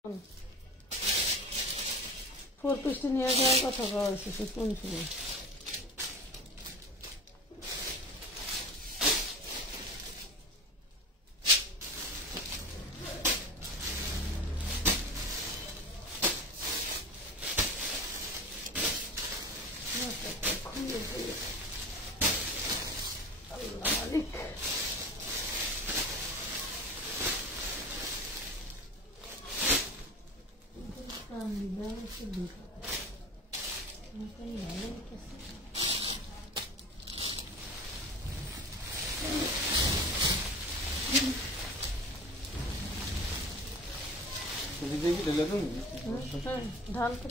4 piece নিয়ে যাওয়ার কথা বলা হয়েছে কোন সময়? ढाल के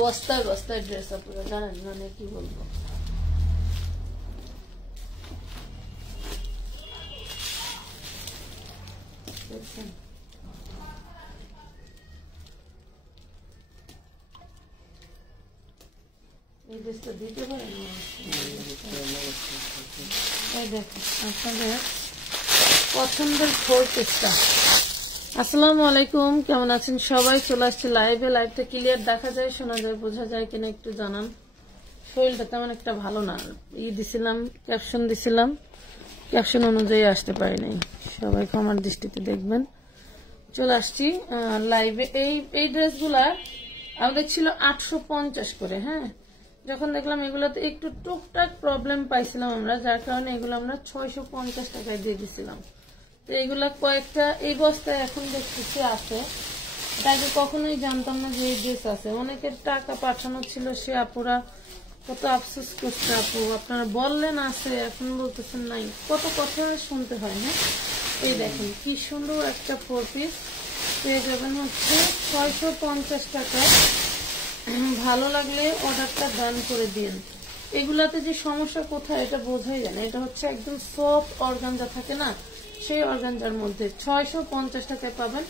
বস্তায় বস্তায় ড্রেস আপনারা জানেন মানে কি বলবো। এই ড্রেসটা দিতে পারেন আপনাদের পছন্দের 4 পিসটা। আসসালামু আলাইকুম, কেমন আছেন সবাই? চলে আসছে লাইভে। লাইভটা ক্লিয়ার দেখা যায়, শোনা যায়, বোঝা যায় কিনা একটু জানান। শরীরটা তেমন একটা ভালো না, দিছিলাম ক্যাপশন দিছিলাম, ক্যাপশন অনুযায়ী আসতে পারি নাই, সবাই ক্ষমার দৃষ্টিতে দেখবেন। চলে আসছি লাইভে। এই ড্রেসগুলা আমাদের ছিল 850 করে। হ্যাঁ, যখন দেখলাম এগুলোতে একটু টুকটাক প্রবলেম পাইছিলাম আমরা, যার কারণে এগুলো আমরা 650 টাকায় দিয়ে দিছিলাম। তো এইগুলা কয়েকটা এই বস্তায় এখন দেখতেছি আছে, তাকে কখনোই জানতাম না যে এই ড্রেস আছে। অনেকের টাকা পাঠানো ছিল, সে আপুরা কত আফসোস করছে। আপু আপনারা বললেন আছে, এখন বলতেছেন নাই, কত কথা শুনতে হয়। হ্যাঁ, এই দেখেন কি সুন্দর একটা 4 পিস পেয়ে যাবেন হচ্ছে 650 টাকায়। ভালো লাগলে অর্ডারটা ডান করে দিন। এগুলাতে যে সমস্যা কোথায় এটা বোঝাই যায় না। এটা হচ্ছে একদম সফট অর্গানজা থাকে না, সেই অর্গানজার মধ্যে 650 টাকায় পাবেন।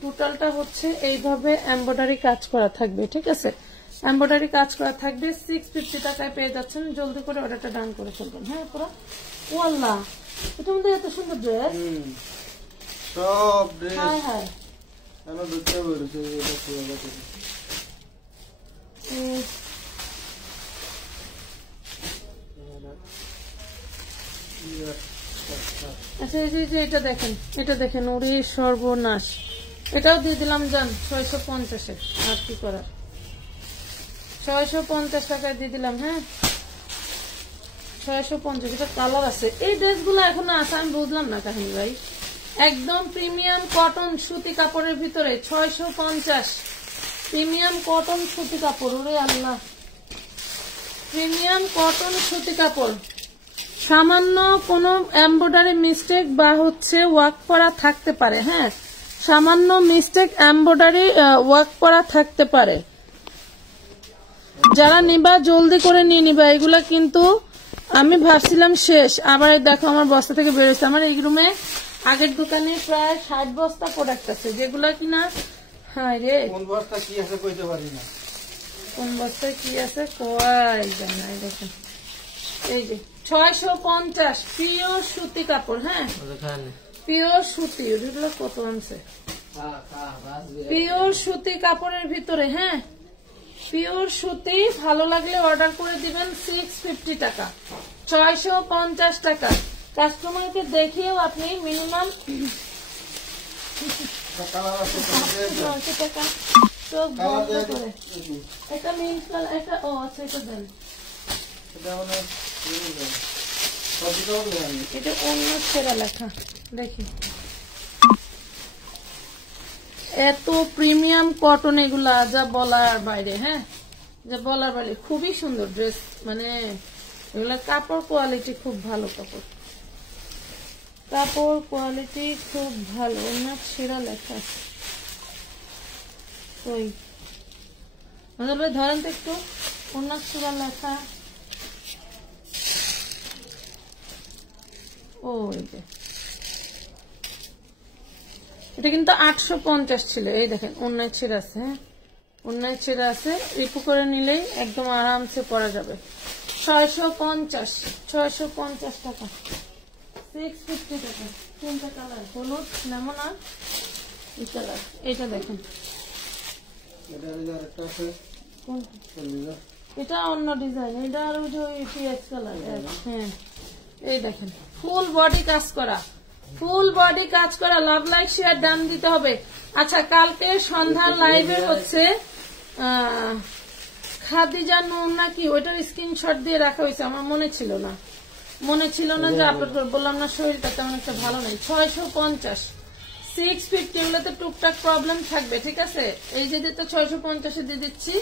টোটালটা হচ্ছে এইভাবে এমব্রয়ডারি কাজ করা থাকবে, ঠিক আছে? এমব্রয়ডারি কাজ করা থাকবে। 650 টাকায় পেয়ে যাচ্ছেন। জলদি করে অর্ডারটা ডান করে ফেলবেন। হ্যাঁ পুরো ওয়াল্লাহ, এটা মধ্যে এত সুন্দর ড্রেস, সব ড্রেস। হ্যাঁ হ্যাঁ, আমি বুঝতে পেরেছি এটা পুরো কথা। আচ্ছা, এই যে এটা দেখেন, এটা দেখেন, ওরে সর্বনাশ। এটাও দিয়ে দিলাম জান 650-এ। আর কি করার, 650 টাকায় দিয়ে দিলাম। হ্যাঁ 650। এটা কালার আছে। এই ড্রেসগুলো এখনো আছে, আমি বুঝলাম না কাহিনী ভাই। একদম প্রিমিয়াম কটন সুতি কাপড়ের ভিতরে 650। প্রিমিয়াম কটন সুতি কাপড়, ওরে আল্লাহ, প্রিমিয়াম কটন সুতি কাপড়। সামান্য কোনো এমব্রয়ডারি মিস্টেক বা হচ্ছে ওয়ার্ক করা থাকতে পারে। হ্যাঁ, সামান্য মিস্টেক এমব্রয়ডারি ওয়ার্ক করা থাকতে পারে। যারা নিবা জলদি করে নিয়ে নিবা। এগুলা কিন্তু আমি ভাবছিলাম শেষ, আবার দেখো আমার বস্তা থেকে বেরোচ্ছে। আমার এই রুমে আগের দোকানে প্রায় 60 বস্তা প্রোডাক্ট আছে, যেগুলা কিনা হ্যাঁ রে, কোন বস্তা কি আছে কইতে পারি না, কোন বস্তায় কি আছে কয় জানা। দেখেন এই যে 650 পিওর সুতি কাপড়। হ্যাঁ পিওর সুতি, ওগুলো কত আনছে, পিওর সুতি কাপড়ের ভিতরে। হ্যাঁ পিওর সুতি। ভালো লাগলে অর্ডার করে দিবেন। 650 টাকা, 650 টাকা। কাস্টমারকে দেখিয়েও আপনি মিনিমাম 900 টাকা চোখ বন্ধ করে। এটা মিন্ট কালার, এটা ও আচ্ছা, এটা দেন। এটা অন্য ছেড়া লেখা দেখি। এত প্রিমিয়াম কটন এগুলা, যা বলার বাইরে। হ্যাঁ যা বলার বাইরে, খুবই সুন্দর ড্রেস। মানে এগুলা কাপড় কোয়ালিটি খুব ভালো, কাপড় কোয়ালিটি খুব ভালো। অন্য ছেড়া লেখা ওই ভাই ধরেন তো একটু, অন্য ছেড়া লেখা। ও এই যে এটা কিন্তু 850 ছিল। এই দেখেন অন্যায় ছেড়ে আছে, হ্যাঁ অন্যায় ছেড়ে আছে, রিপু করে নিলেই একদম আরামসে পরা যাবে। 650 টাকা, 650 টাকা। কোনটা কালার? হলুদ, লেমন আর এই কালার। এটা দেখেন, এটা অন্য ডিজাইন, এটা আর ওই যে পিএস কালার। হ্যাঁ এই দেখেন ফুল বডি কাজ করা, ফুল বডি কাজ করা। লাভ লাইক শেয়ার ডান দিতে হবে। আচ্ছা কালকে সন্ধ্যার লাইভে হচ্ছে খাদিজা নূর নাকি, ওইটার স্ক্রিনশট দিয়ে রাখা হয়েছে, আমার মনে ছিল না যে আপলোড করবো, বললাম না শরীরটা তেমন একটা ভালো নেই। 650, 650 এগুলোতে টুকটাক প্রবলেম থাকবে, ঠিক আছে। এই যে তো 650 দিয়ে দিচ্ছি,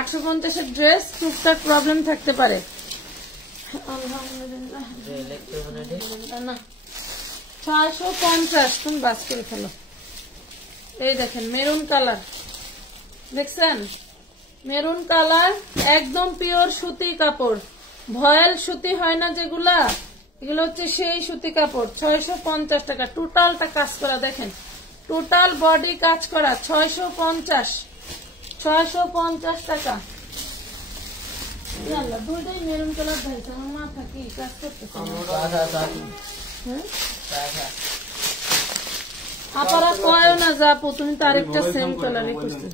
850 ড্রেস টুকটাক প্রবলেম থাকতে পারে। আলহামদুলিল্লাহ না 650 তুমি বাস করে ফেলো। এই দেখেন মেরুন কালার, দেখছেন মেরুন কালার, একদম পিওর সুতি কাপড়, ভয়েল সুতি হয় না যেগুলা, এগুলো হচ্ছে সেই সুতি কাপড়। 650 টাকা, টোটালটা কাজ করা, দেখেন টোটাল বডি কাজ করা। 650 টাকা। দুইটাই মেরুন কালার ধরেছে, আমার মাথা কি কাজ করতেছে। আপারা কয়ও না যাপো, তুমি তো আরেকটা সেম কালারই করছো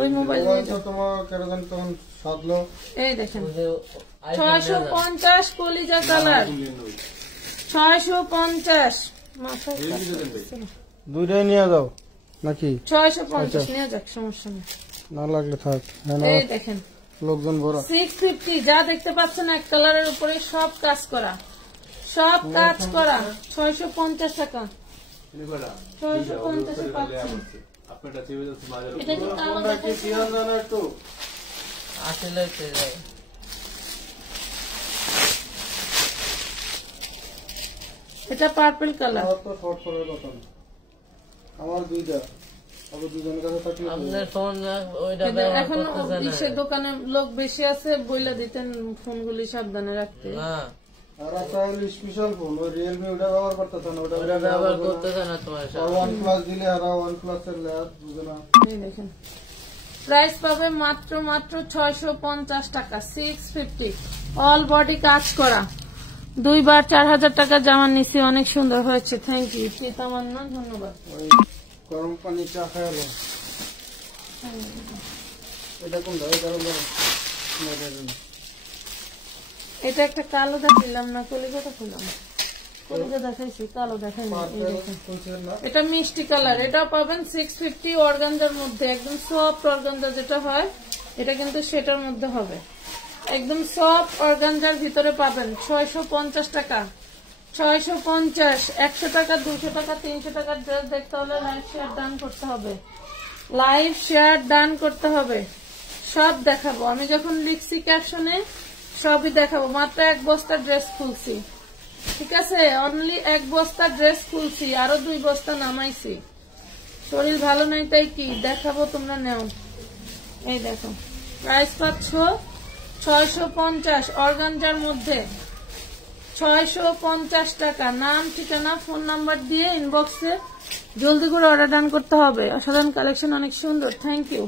ওই মোবাইল। এই দেখেন 650 কলিজা কালার, 650। দুইটাই নিয়ে যাও নাকি? 650 নিয়ে যাক, সমস্যা নেই, না লাগলে থাক। এই দেখেন লোকজন ভরা। 650 যা দেখতে পাচ্ছেন এক কালারের উপরে সব কাজ করা, সব কাজ করা। 650 টাকা, 650 পাচ্ছেন। এটা কি কালো দেখাচ্ছে? এটা পার্পল কালার। আমার দুইটা এখন ইসের দোকানে লোক বেশি আছে, বইলা দিতেন ফোনগুলি সাবধানে রাখতে। স্পেশাল ফোন ওই রিয়েলমি ওটা ব্যবহার করতেছে না, ওটা ব্যবহার করতেছে না। তোমার OnePlus দিলে আর OnePlus এর ল্যাব বুঝনা। এই দেখেন প্রাইস পাবে মাত্র 650 টাকা, 650। অল বডি কাজ করা, 2 বার 4000 টাকা জামা নিছি, অনেক সুন্দর হয়েছে, থ্যাংক ইউ চিতামান্না, ধন্যবাদ। গরম পানি চা খাওয়ালো। এটা কোন ধরে গরম? এটা একটা কালো দেখাইলাম না, কলিজাটা খুললাম, কলিজা দেখাইছি, কালো দেখাইনি। এটা মিষ্টি কালার, এটা পাবেন 650 অর্গানজার মধ্যে, একদম সফট অর্গানজা যেটা হয়, এটা কিন্তু সেটার মধ্যে হবে, একদম সফট অর্গানজার ভিতরে পাবেন। 650 টাকা, 650। 100 টাকা, 200 টাকা, 300 টাকার ড্রেস দেখতে হলে লাইভ শেয়ার ডান করতে হবে, লাইভ শেয়ার ডান করতে হবে। সব দেখাবো আমি, যখন লিখছি ক্যাপশনে সবই দেখাবো। মাত্র 1 বস্তা ড্রেস খুলছি, ঠিক আছে, অনলি 1 বস্তা ড্রেস খুলছি, আরো 2 বস্তা নামাইছি। শরীর ভালো নাই তাই কি দেখাবো, তোমরা নেও। এই দেখো প্রাইস পাচ্ছ 650 অর্গানজার মধ্যে, 650 টাকা। নাম, ঠিকানা, ফোন নাম্বার দিয়ে ইনবক্সে জলদি করে অর্ডার ডান করতে হবে। অসাধারণ কালেকশন, অনেক সুন্দর, থ্যাংক ইউ।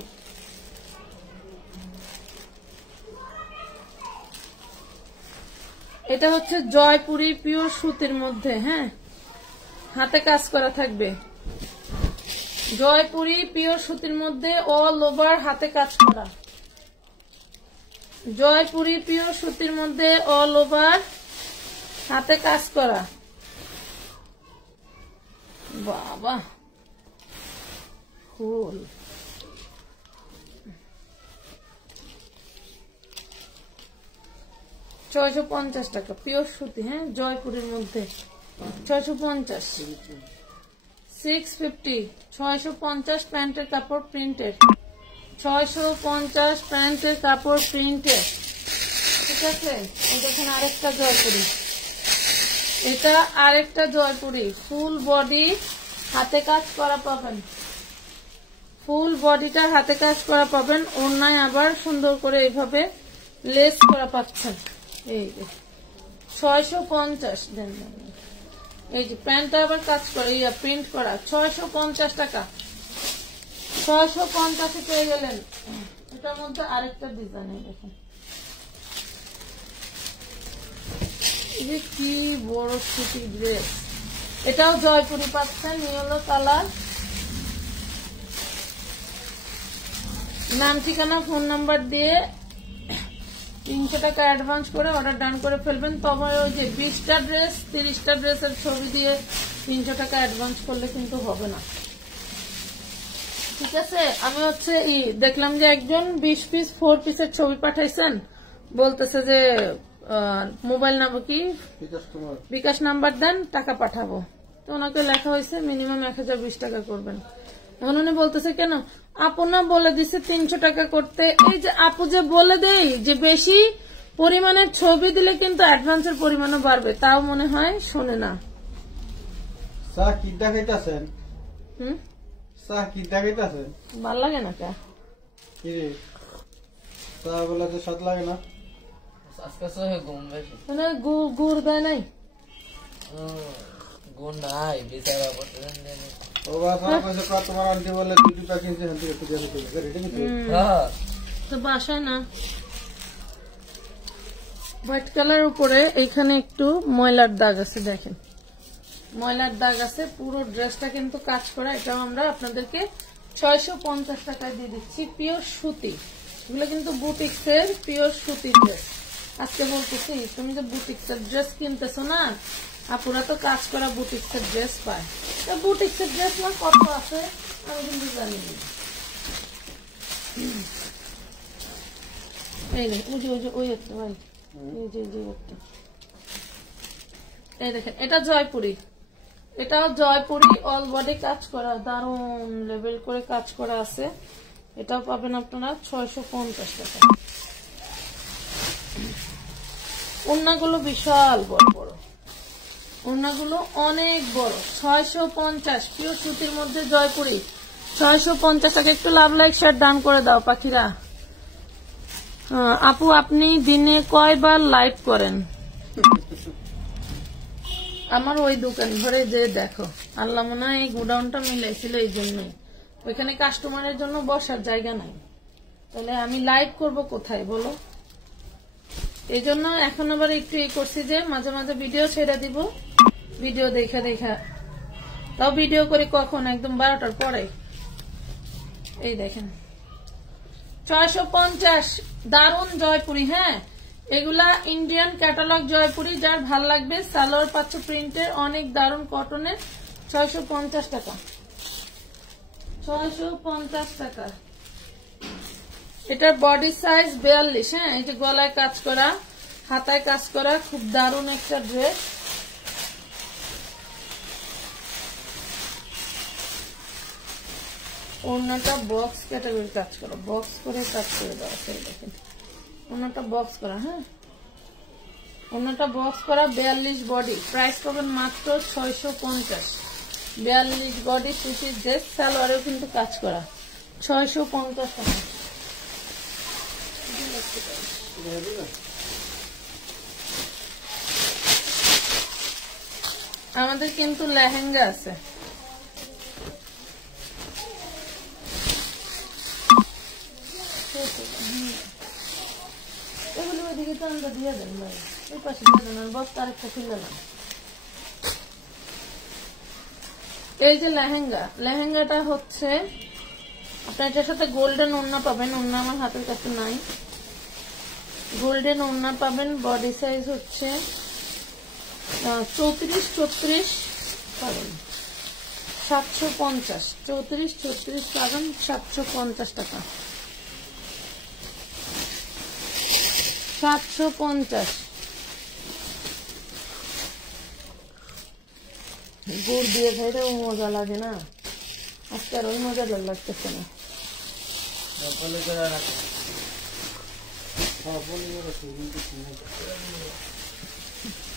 এটা হচ্ছে জয়পুরি পিওর সুতির মধ্যে, হ্যাঁ হাতে কাজ করা থাকবে। জয়পুরি পিওর সুতির মধ্যে অল ওভার হাতে কাজ করা, জয়পুরি পিওর সুতির মধ্যে অল ওভার হাতে কাজ করা। বাবা ফুল, 650 টাকা পিওর সুতি, হ্যাঁ জয়পুরের মধ্যে 650, 650, 650 প্যান্টের কাপড় প্রিন্টেড, 650 প্যান্টের কাপড় প্রিন্টেড, ঠিক আছে। দেখেন আরেকটা জয়পুরি, এটা আরেকটা জয়পুরি, ফুল বডি হাতে কাজ করা পাবেন, ফুল বডিটা হাতে কাজ করা পাবেন। ওড়নায় আবার সুন্দর করে এইভাবে লেস করা পাচ্ছেন। এই 650 দেন, এই যে প্যান্টটা আবার কাজ করে প্রিন্ট করা 650 টাকা, 650 পেয়ে গেলেন। এটার মধ্যে আরেকটা ডিজাইন দেখেন, এই যে কি বড় সুতি ড্রেস, এটাও জয়পুরি পাচ্ছেন, ইয়েলো কালার। নাম ঠিকানা ফোন নাম্বার দিয়ে 300 টাকা অ্যাডভান্স করে অর্ডার ডান করে ফেলবেন। তবে ওই যে 20টা ড্রেস 30টা ড্রেসের ছবি দিয়ে 300 টাকা অ্যাডভান্স করলে কিন্তু হবে না, ঠিক আছে। আমি হচ্ছে দেখলাম যে একজন 20 পিস 4 পিসের ছবি পাঠাইছেন, বলতেছে যে মোবাইল নাম্বার কি বিকাশ নাম্বার দেন, টাকা পাঠাবো। তো ওনাকে লেখা হয়েছে মিনিমাম 1020 টাকা করবেন। এখন উনি বলতেছে কেন আপু না বলে দিছে 300 টাকা করতে। এই যে আপু যে বলে দেই যে বেশি পরিমাণের ছবি দিলে কিন্তু অ্যাডভান্সের পরিমাণও বাড়বে, তাও মনে হয় শোনে না। ভাল লাগে না কে বলে যে স্বাদ লাগে না, গুড় দেয় নাই, গুড় নাই বিচারা তোমার আন্টি বলে 2 টাকা তো বাসায় না। হোয়াইট কালার উপরে এইখানে একটু ময়লার দাগ আছে, দেখেন ময়লার দাগ আছে। পুরো ড্রেসটা কিন্তু কাজ করা, এটাও আমরা আপনাদেরকে 650 টাকায় দিয়ে দিচ্ছি। পিওর সুতি, এগুলো কিন্তু বুটিক্সের পিওর সুতি ড্রেস। আজকে বলতেছি তুমি যে বুটিক্সের ড্রেস কিনতেছো না, আপুরা তো কাজ করা বুটিক্সের ড্রেস পায়। বুটিক্সের ড্রেস না কত আছে আমি কিন্তু জানি না। এই দেখেন এটা জয়পুরি, এটাও জয়পুরি অল বডি কাজ করা, দারুন লেভেল করে কাজ করা আছে। এটাও পাবেন আপনারা 650 টাকা। ওড়নাগুলো বিশাল বড় বড়, ওড়নাগুলো অনেক বড়। 650 পিওর সুতির মধ্যে জয়পুরি 650 টাকা। একটু লাভ লাইক শেয়ার দান করে দাও পাখিরা। আপু আপনি দিনে কয়বার লাইভ করেন? আমার ওই দোকান ঘরে যে দেখো, আল্লাহ মনে হয় এই গোডাউনটা মিলাইছিল, এই জন্যই ওইখানে কাস্টমারের জন্য বসার জায়গা নাই, তাহলে আমি লাইভ করব কোথায় বলো। এই জন্য এখন আবার একটু করছি যে মাঝে মাঝে ভিডিও ছেড়ে দিব, ভিডিও দেখা দেখা, তাও ভিডিও করি কখন একদম 12টার পরে। এই দেখেন 650 দারুন জয়পুরি। হ্যাঁ এগুলা ইন্ডিয়ান ক্যাটালগ জয়পুরি, যার ভাল লাগবে। সালোয়ার পাচ্ছ প্রিন্টের, অনেক দারুন কটনের। 650 টাকা, 650 টাকা। এটার বডি সাইজ 42। হ্যাঁ এই যে গলায় কাজ করা, হাতায় কাজ করা, খুব দারুন একটা ড্রেস। ওড়নাটা বক্স ক্যাটাগরি কাজ করা, বক্স করে কাজ করে দেওয়া আছে। দেখেন ওড়নাটা বক্স করা, হ্যাঁ ওড়নাটা বক্স করা, 42 বডি। প্রাইস পাবেন মাত্র 650। 42 বডি সুতির ড্রেস, সালোয়ারেও কিন্তু কাজ করা, 650 টাকা। আমাদের কিন্তু লেহেঙ্গা আছে, এগুলো ওইদিকে তো আমরা দিয়ে দেন ভাই, এই পাশে দিয়ে দেন, বস্তা আরেকটা খুললাম। এই যে লেহেঙ্গা, লেহেঙ্গাটা হচ্ছে আপনার এটার সাথে গোল্ডেন ওড়না পাবেন, ওড়না আমার হাতের কাছে নাই, গোল্ডেন ওড়না পাবেন। বডি সাইজ হচ্ছে 34-34 পাবেন, 750। 34-34 পাবেন 750 টাকা, 750। গুড় দিয়ে খাইতেও মজা লাগে না, আজকে আর ওই মজা লাগতেছে না।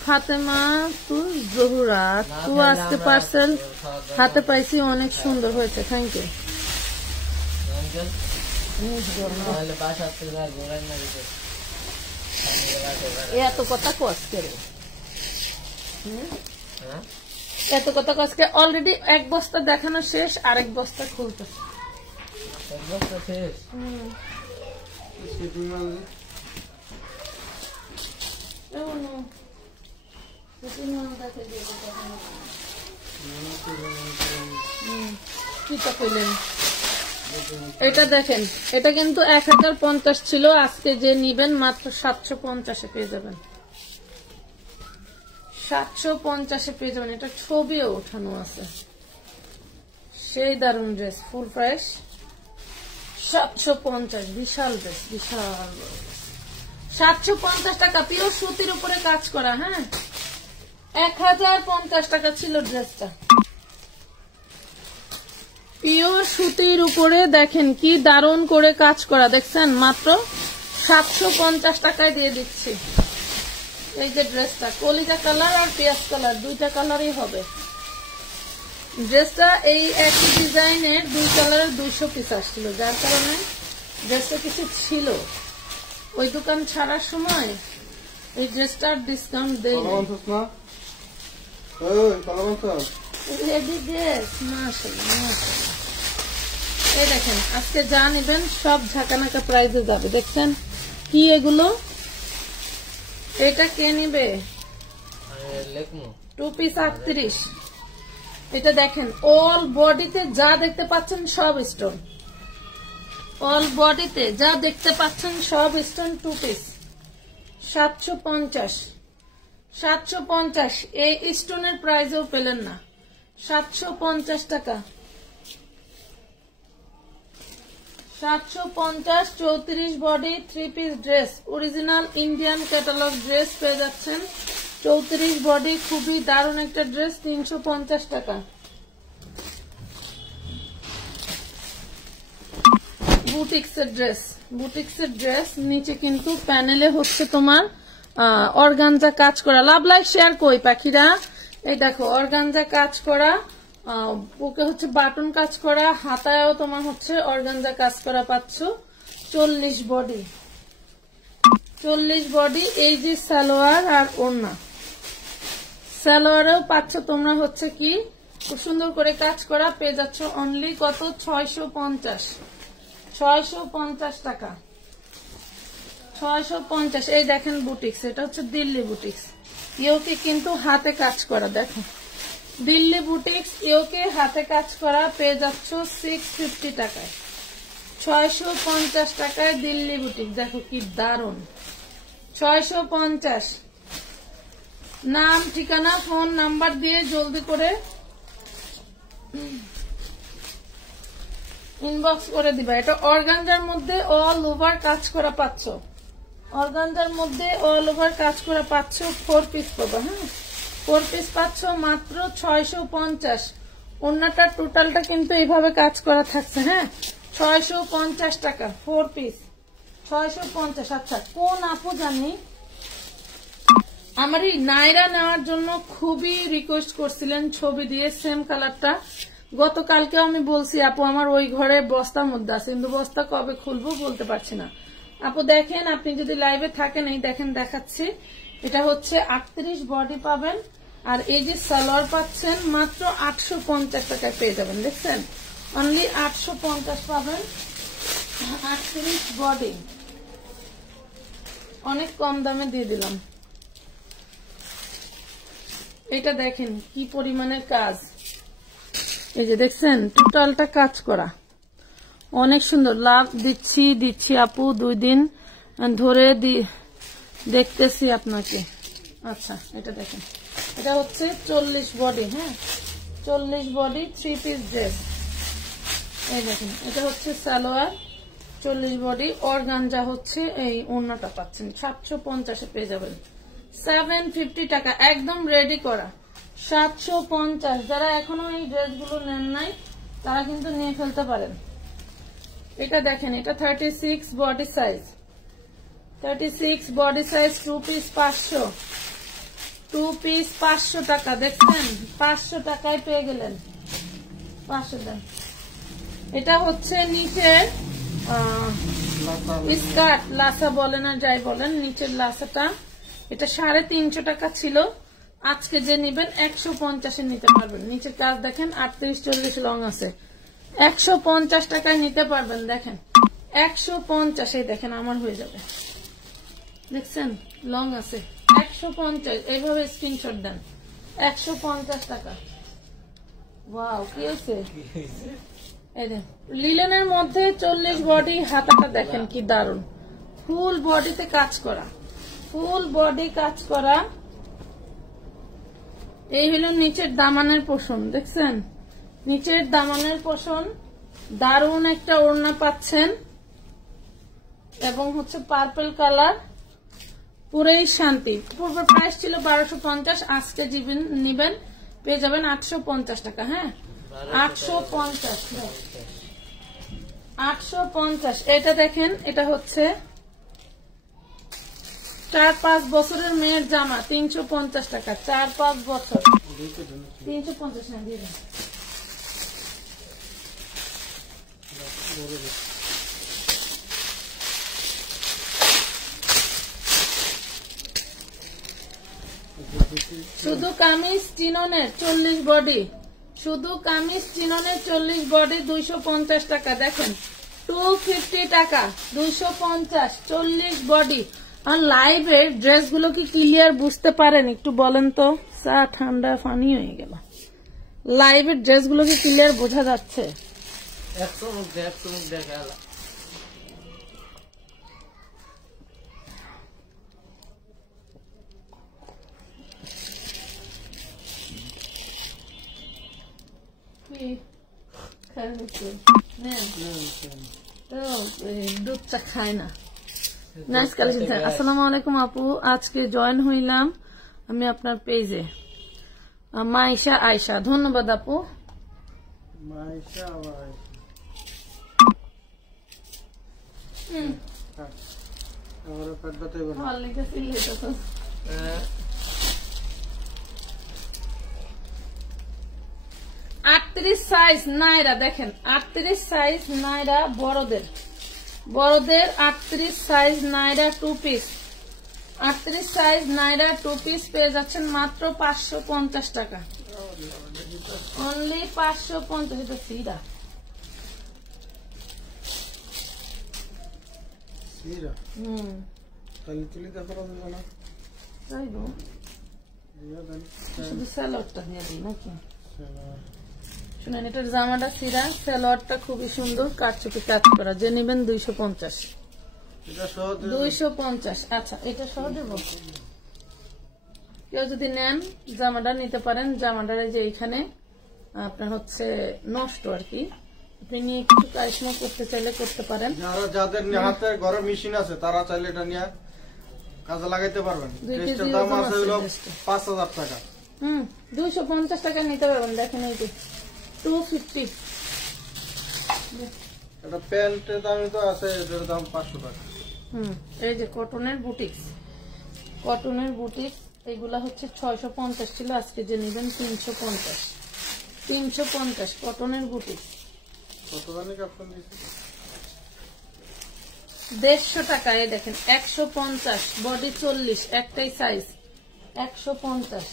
ফাতেমা তু জহুরা তু আজকে পার্সেল হাতে পাইছি, অনেক সুন্দর হয়েছে, থ্যাংক ইউ। এত কথা কষ্ট করে এত কথা আজকে অলরেডি এক বস্তা দেখানো শেষ, আরেক বস্তা খুলতেছে। এক বস্তা শেষ। শিপিং মাল এটা দেখেন, এটা কিন্তু 1050 ছিল, আজকে যে নিবেন মাত্র 750 পেয়ে যাবেন। 750 পেয়ে যাবেন। এটা ছবিও ওঠানো আছে, সেই দারুন ড্রেস, ফুল প্রাইস 750। বিশাল ড্রেস, বিশাল 750 টাকা, পিওর সুতির উপরে কাজ করা। হ্যাঁ, 1050 টাকা ছিল ড্রেসটা, পিওর সুতির উপরে। দেখেন কি দারুণ করে কাজ করা, দেখছেন? মাত্র 750 টাকায় দিয়ে দিচ্ছি। এই যে ড্রেসটা কলিজা কালার আর পেঁয়াজ কালার, দুইটা কালারই হবে ড্রেসটা। এই একই ডিজাইনের দুই কালারের 200 পিস আসছিল, যার কারণে ড্রেসটা কিছু ছিল। ওই দোকান ছাড়ার সময় এই ড্রেসটার ডিসকাউন্ট দেই না। এই দেখেন, আজকে যা নিবেন সব ঝাঁকানাকা প্রাইজে যাবে। দেখছেন কি এগুলো? এটা কে নিবে? 2 পিস 38। এটা দেখেন, অল বডিতে যা দেখতে পাচ্ছেন সব স্টোন, অল বডিতে যা দেখতে পাচ্ছেন সব স্টোন। 2 পিস 750। 750 এই স্টোনের প্রাইসও পেলেন না, 750 টাকা। 750 34 body 3 piece dress, original Indian catalogue dress পেয়ে যাচ্ছেন। 34 বডি, খুবই দারুণ একটা ড্রেস, 350 টাকা। বুটিক্সের ড্রেস, বুটিক্সের ড্রেস, নিচে কিন্তু প্যানেলে হচ্ছে তোমার অর্গানজা কাজ করা। লাভ লাইক শেয়ার কই পাখিরা? এই দেখো অর্গানজা কাজ করা, বুকে হচ্ছে বাটন কাজ করা, হাতায়ও তোমার হচ্ছে অর্গানজা কাজ করা পাচ্ছ। 40 বডি, 40 বডি। এই যে সালোয়ার আর ওড়না, সালোয়ারেও পাচ্ছ তোমরা হচ্ছে কি খুব সুন্দর করে কাজ করা, পেয়ে যাচ্ছ অনলি কত? 650। 650 টাকা, 650। এই দেখেন বুটিক্স, এটা হচ্ছে দিল্লি বুটিক্স, ইয়োকে কিন্তু হাতে কাজ করা। দেখো দিল্লি বুটিক্স, ইয়োকে হাতে কাজ করা, পেয়ে যাচ্ছ 650 টাকায়। 650 টাকায় দিল্লি বুটিক্স, দেখো কি দারুন। 650। নাম, ঠিকানা, ফোন নাম্বার দিয়ে জলদি করে ইনবক্স করে দিবা। এটা অর্গানজার মধ্যে অল ওভার কাজ করা পাচ্ছ, অর্গানজার মধ্যে অল ওভার কাজ করা পাচ্ছ। 4 পিস পাবা। হ্যাঁ, 4 পিস পাচ্ছ মাত্র 650। ওড়নাটা টোটালটা কিন্তু এইভাবে কাজ করা থাকছে। হ্যাঁ, 650 টাকা 4 পিস, 650। আচ্ছা, কোন আপু জানি আমার এই নাইরা নেওয়ার জন্য খুবই রিকোয়েস্ট করছিলেন ছবি দিয়ে সেম কালারটা। গতকালকে আমি বলছি আপু আমার ওই ঘরে বস্তার মধ্যে আছে, কিন্তু বস্তা কবে খুলবো বলতে পারছি না। আপু দেখেন, আপনি যদি লাইভে থাকেন, এই দেখেন দেখাচ্ছি, এটা হচ্ছে 38 বডি পাবেন। আর এই যে সালোয়ার পাচ্ছেন মাত্র 850 টাকায় পেয়ে যাবেন। দেখছেন, অনলি 850 পাবেন। 38 বডি, অনেক কম দামে দিয়ে দিলাম। এটা দেখেন কি পরিমাণের কাজ, এই যে দেখছেন টোটালটা কাজ করা, অনেক সুন্দর। লাভ দিচ্ছি আপু, 2 দিন ধরে দেখতেছি আপনাকে। আচ্ছা, এটা দেখেন, এটা হচ্ছে 40 বডি। হ্যাঁ, 40 বডি 3 পিস ড্রেস। এই দেখেন, এটা হচ্ছে সালোয়ার, 40 বডি। অর্গানজা হচ্ছে এই ওড়নাটা পাচ্ছেন 750 পেয়ে যাবেন। 750 টাকা, একদম রেডি করা। 750। যারা এখনো এই ড্রেসগুলো নেন নাই তারা কিন্তু নিয়ে ফেলতে পারেন। এটা দেখেন, এটা 36 body size, 36 body size, 2 piece 500, 2 piece 500 টাকা। দেখছেন, 500 টাকায় পেয়ে গেলেন। 500 দেন। এটা হচ্ছে নিচের স্কার্ট, লাসা বলেন আর যাই বলেন, নিচের লাসাটা, এটা 350 টাকা ছিল, আজকে যে নিবেন 150 নিতে পারবেন। নিচের কাজ দেখেন 38-40 লং আছে, 150 টাকায় নিতে পারবেন। দেখেন 150 দেখেন আমার হয়ে যাবে, দেখছেন লং আছে 150। এইভাবে স্ক্রিনশট দেন, 150 টাকা। ওয়াও, কি হয়েছে? এই দেখেন লিলেনের মধ্যে 40 বডি, হাতাটা দেখেন কি দারুন, ফুল বডিতে কাজ করা, ফুল বডি কাজ করা। এই হলো নিচের দামানের পোষণ, দেখছেন নিচের দামানের পোষণ, দারুন একটা ওড়না পাচ্ছেন এবং হচ্ছে পার্পল কালার, পুরোই শান্তি। পূর্বে প্রাইস ছিল 1250, আজকে নিবেন পেয়ে যাবেন 850 টাকা। হ্যাঁ 850। এটা দেখেন, এটা হচ্ছে 4-5 বছরের মেয়ের জামা, 350 টাকা। 4-5 বছর 350 না দিয়ে দেন। শুধু কামিজ চিননের 40 বডি, শুধু কামিজ চিননের 40 বডি 250 টাকা। দেখেন 250 টাকা, 250 40 বডি। আর লাইভের ড্রেসগুলো কি ক্লিয়ার বুঝতে পারেন একটু বলেন তো? চা ঠান্ডা পানি হয়ে গেল। লাইভের ড্রেসগুলো কি ক্লিয়ার বোঝা যাচ্ছে? দুধ চা খায় না। Nice collection. আসসালামু আলাইকুম আপু, আজকে জয়েন হইলাম আমি আপনার পেজে। মাইশা আয়শা, ধন্যবাদ আপু। মাইশা 38 সাইজ নাইরা, দেখেন 38 সাইজ নাইরা বড়দের, 38 সাইজ নাইরা 2 পিস, 38 সাইজ নাইরা 2 পিস পেয়ে যাচ্ছেন মাত্র 550 টাকা, অনলি 550। এটা সিরা শুধু স্যালোয়ারটা দিয়ে দিই নাকি? শুনেন, এটার জামাটা সিরা, স্যালোয়ারটা খুবই সুন্দর, কাটচুপি কাজ করা। যে নেবেন 250। আচ্ছা, এটা সহ দেব। কেউ যদি নেন জামাটা নিতে পারেন। জামাটার যে এইখানে আপনার হচ্ছে নষ্ট আর কি, আপনি নিয়ে কিছু কারিশমা করতে চাইলে করতে পারেন। যাদের হাতে ঘরে মেশিন আছে তারা চাইলে এটা নিয়ে কাজে লাগাইতে পারবেন। এটার দাম আছে হলো 5000 টাকা। 250 টাকা নিতে পারবেন। দেখেন এই যে 250। এটা প্যান্টের দাম তো আছে, এটার দাম 500 টাকা। এই যে কটনের বুটিক্স, কটনের বুটিক্স এগুলা হচ্ছে 650 ছিল, আজকে যে নেবেন 350। 350 কটনের বুটিক্স। কত দামে কাপড় দিয়েছে? 150 টাকা। এই দেখেন 150, বডি 40, একটাই সাইজ 150।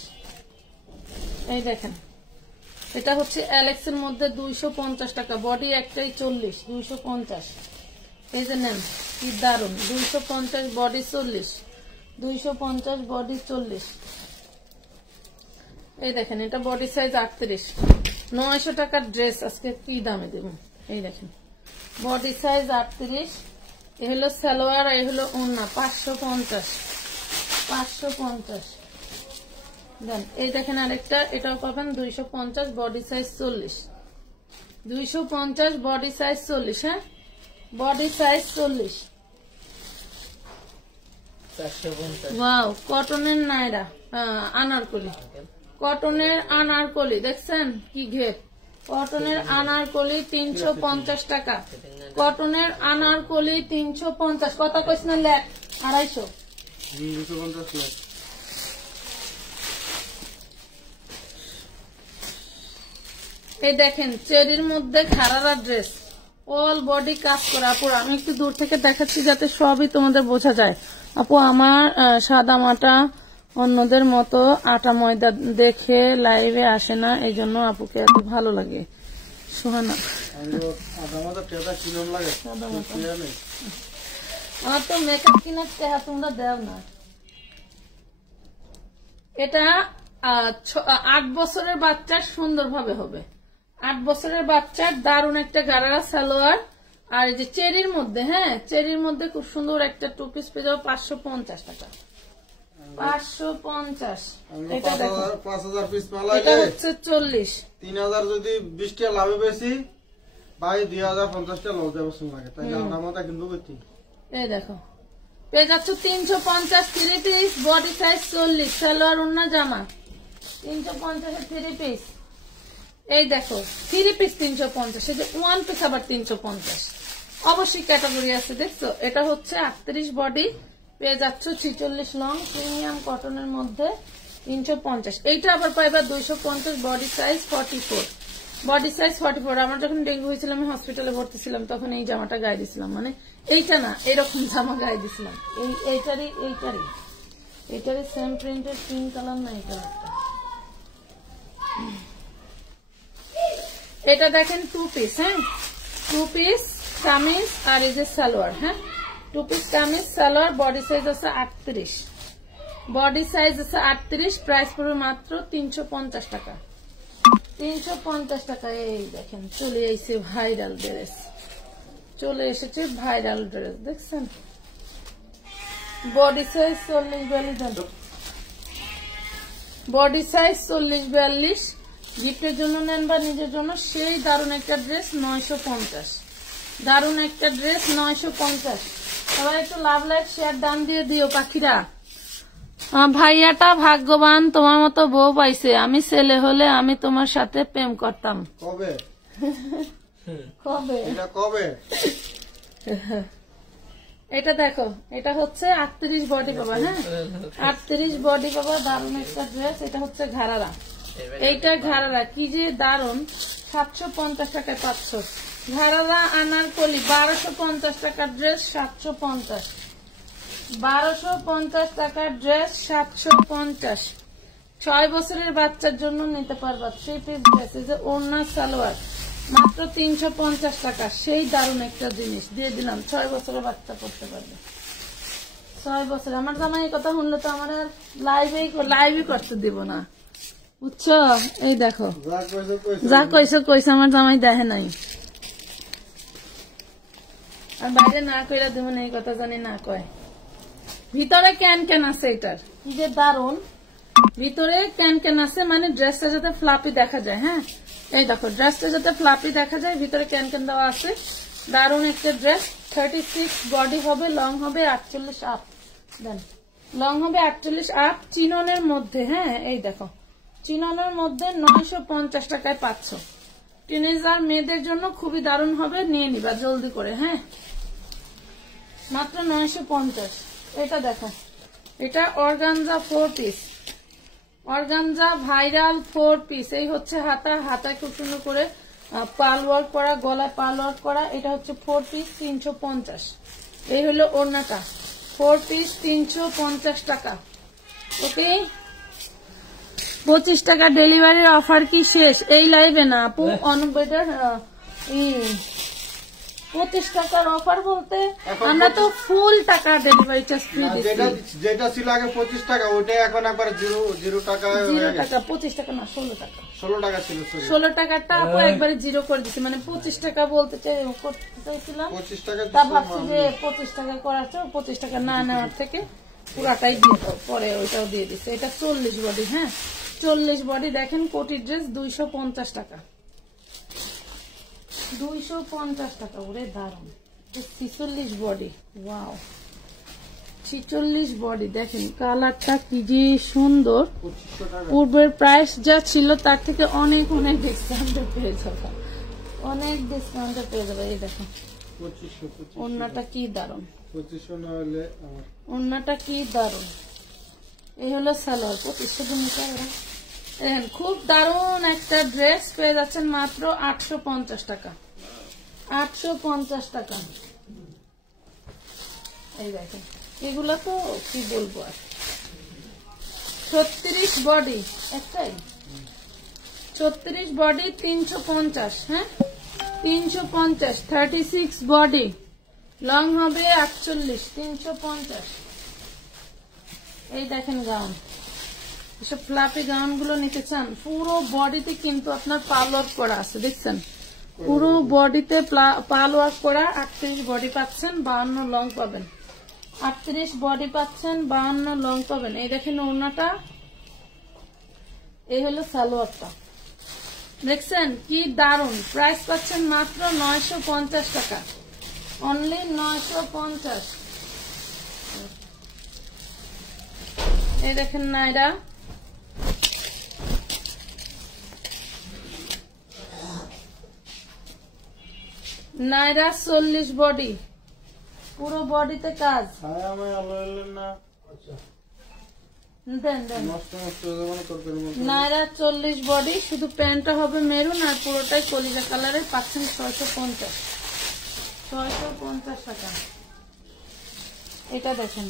এই দেখেন এটা হচ্ছে অ্যালেক্স এর মধ্যে 250 টাকা, বডি একটাই 40, 250। এই যে নেন, কি দারুন, 250 বডি 40, 250 বডি 40। এই দেখেন এটা বডি সাইজ 38, 900 টাকার ড্রেস আজকে কি দামে দেব। এই দেখেন বডি সাইজ 38, এ হলো সালোয়ার, এ হলো ওড়না, 550, 550 দেন। এই দেখেন আরেকটা, এটাও পাবেন 250, বডি সাইজ 40, 250 বডি সাইজ 40। হ্যাঁ বডি সাইজ 40। ওয়াও, কটনের নাইরা আনারকলি, কটনের আনারকলি দেখছেন কি ঘের, কটনের আনারকলি 350 টাকা, কটনের আনারকলি 350। কত কইছ না লেখ? 250। 250 লেখ। এই দেখেন চেরির মধ্যে খারারা ড্রেস, অল বডি কাজ করা। আপু আমি একটু দূর থেকে দেখাচ্ছি যাতে সবই তোমাদের বোঝা যায়। আপু আমার সাদা মাটা অন্যদের মতো আটা ময়দা দেখে লাইভে আসে না, এই জন্য আপুকে এত ভালো লাগে। সোহানা আমার তো মেকআপ কিনার চেহারা তোমরা দেও না। এটা 8 বছরের বাচ্চার সুন্দরভাবে হবে। 8 বছরের বাচ্চার দারুণ একটা গারারা সালোয়ার, আর এই যে চেরির মধ্যে, হ্যাঁ চেরির মধ্যে খুব সুন্দর একটা 2 পিস পেয়ে যাবো 550 টাকা। 550। এটা দেখো 5000 পিস মাল এটা হচ্ছে 40। 3000 যদি 20 টাকা লাভে বেশি ভাই 2050 টাকা লস যাবে শুন লাগে, তাই আমরা কিন্তু কইতি। এই দেখো পেয়ে যাচ্ছ 350 3 পিস, বডি সাইজ 40, সালোয়ার ওড়না জামা 350 এর 3 পিস। এই দেখো 3 পিস 350, এই যে 1 পিস আবার 350। অবশ্যই ক্যাটাগরি আছে, দেখছো? এটা হচ্ছে 38 বডি, পেয়ে যাচ্ছ 46 লং, প্রিমিয়াম কটনের মধ্যে 350। এইটা আবার পাইবা 250, বডি সাইজ 44, বডি সাইজ 44। আমার যখন ডেঙ্গু হয়েছিল আমি হসপিটালে ভর্তি ছিলাম, তখন এই জামাটা গায়ে দিছিলাম, মানে এইটা না এরকম জামা গায়ে দিছিলাম। এইটারই সেম প্রিন্টের পিঙ্ক কালার না এই কালারটা। এটা দেখেন 2 পিস, হ্যাঁ 2 পিস কামিজ আর এই যে সালোয়ার, হ্যাঁ 2 piece kameez salwar, body size আছে 38, বডি সাইজ আছে 38, প্রাইস পড়বে মাত্র 350 টাকা। 350 টাকা। এই দেখেন চলে এসেছে ভাইরাল ড্রেস, চলে এসেছে ভাইরাল ড্রেস, দেখছেন? Body size 40-42, body size 40-42। গিফটের জন্য নেন বা নিজের জন্য সেই দারুণ একটা ড্রেস 950, দারুণ একটা ড্রেস 950। সবাই একটু লাভ লাইক শেয়ার দাম দিয়ে দিও পাখিরা। ভাইয়াটা ভাগ্যবান, তোমার মতো বউ পাইছে। আমি ছেলে হলে আমি তোমার সাথে প্রেম করতাম। কবে কবে এটা কবে? এটা দেখো, এটা হচ্ছে 38 বডি পাবা, হ্যাঁ 38 বডি পাবা, দারুণ একটা ড্রেস। এটা হচ্ছে ঘাড়ারা, এইটা ঘাড়ারা কি যে দারুণ, 750 টাকায় পাচ্ছ। ঘাড়ারা আনারকলি 1250 টাকার ড্রেস 750, 1250 টাকার ড্রেস 750। 6 বছরের বাচ্চার জন্য নিতে পারবা 3 পিস ড্রেস, এই যে ওড়না সালোয়ার মাত্র 350 টাকা। সেই দারুণ একটা জিনিস দিয়ে দিলাম, 6 বছরের বাচ্চা পড়তে পারবে। 6 বছর। আমার জামাই এই কথা শুনলে তো আমার আর লাইভই করতে দিব না, বুঝছো? এই দেখো যা কইছো আমার জামাই দেখে নাই, আর বাইরে না কইরা দিব না এই কথা জানি না কয়। ভিতরে ক্যান আছে, এটার কি যে দারুণ, ভিতরে ক্যান আছে, মানে ড্রেসটা যাতে ফ্লাপি দেখা যায়। হ্যাঁ এই দেখো ড্রেসটা যাতে ফ্লাপি দেখা যায়, ভিতরে ক্যান দেওয়া আছে, দারুণ একটা ড্রেস। 36 বডি হবে, লং হবে 48 আপ, দেন লং হবে 48 আপ, চিননের মধ্যে। হ্যাঁ এই দেখো চিননের মধ্যে 950 টাকায় পাচ্ছ। টিনেজার মেয়েদের জন্য খুবই দারুণ হবে, নিয়ে নিবা জলদি করে, হ্যাঁ মাত্র 950। এটা দেখো, এটা organza 4 piece, organza viral 4 piece. এই হচ্ছে হাতায় খুব সুন্দর করে পাল ওয়ার্ক করা, গলায় পাল ওয়ার্ক করা। এটা হচ্ছে 4 পিস 350। এই হলো ওড়নাটা, 4 পিস 350 টাকা। ওকে 25 টাকা ডেলিভারির অফার কি শেষ এই লাইভে? না আপু, অনুবেদার 25 টাকার অফার বলতে আমরা তো ফুল টাকা ডেলিভারি চার্জ ফ্রি দিচ্ছি। যেটা ছিল আগে 25 টাকা, ওটা এখন একবার 0 টাকা, 0 টাকা, 25 টাকা না 16 টাকা, 16 টাকা ছিল। 16 টাকাটা আপু একবারে জিরো করে দিচ্ছি, মানে 25 টাকা বলতে চাইছিলাম, 25 টাকা তা ভাবছি যে 25 টাকা করাচ্ছ, 25 টাকা না নেওয়ার থেকে পুরাটাই দিয়ে দাও, পরে ওইটাও দিয়ে দিচ্ছে। এটা 40 বডি, হ্যাঁ 40 বডি। দেখেন কোটি ড্রেস 250 টাকা, 250 টাকা। ওরে দারুন। 46 বডি, ওয়াও 46 বডি। দেখেন কালারটা কি যে সুন্দর, পূর্বের প্রাইস যা ছিল তার থেকে অনেক অনেক ডিসকাউন্টে পেয়ে যাবে, অনেক ডিসকাউন্টে পেয়ে যাবে। এই দেখো ওড়নাটা কি দারুন, ওড়নাটা কি দারুন। এই হলো সালোয়ার, 2500 দিন। দেখেন খুব দারুন একটা ড্রেস পেয়ে যাচ্ছেন মাত্র 850 টাকা, 850 টাকা। এই দেখেন এগুলা তো কি বলবো আর, 36 বডি একটাই, 36 বডি 350। হ্যাঁ 350, 36 বডি, লং হবে 48, 350। এই দেখেন গাউন, এসব ফ্লাপি গাউন গুলো নিতে চান, পুরো বডিতে কিন্তু আপনার পাল ওয়ার্ক করা আছে, দেখছেন পুরো বডিতে পাল ওয়ার্ক করা। 38 বডি পাচ্ছেন, 52 লং পাবেন। 38 বডি পাচ্ছেন, 52 লং পাবেন। এই দেখেন ওড়নাটা, এই হলো সালোয়ারটা, দেখছেন কি দারুন। প্রাইস পাচ্ছেন মাত্র 950 টাকা, অনলি 950। এই দেখেন নাইরা, নাইরা 40 বডি, পুরো বডিতে কাজ। দেন দেন নাইরা 40 বডি, শুধু প্যান্টটা হবে মেরুন আর পুরোটাই কলিজা কালারের, পাচ্ছেন 650, 650 টাকা। এটা দেখেন,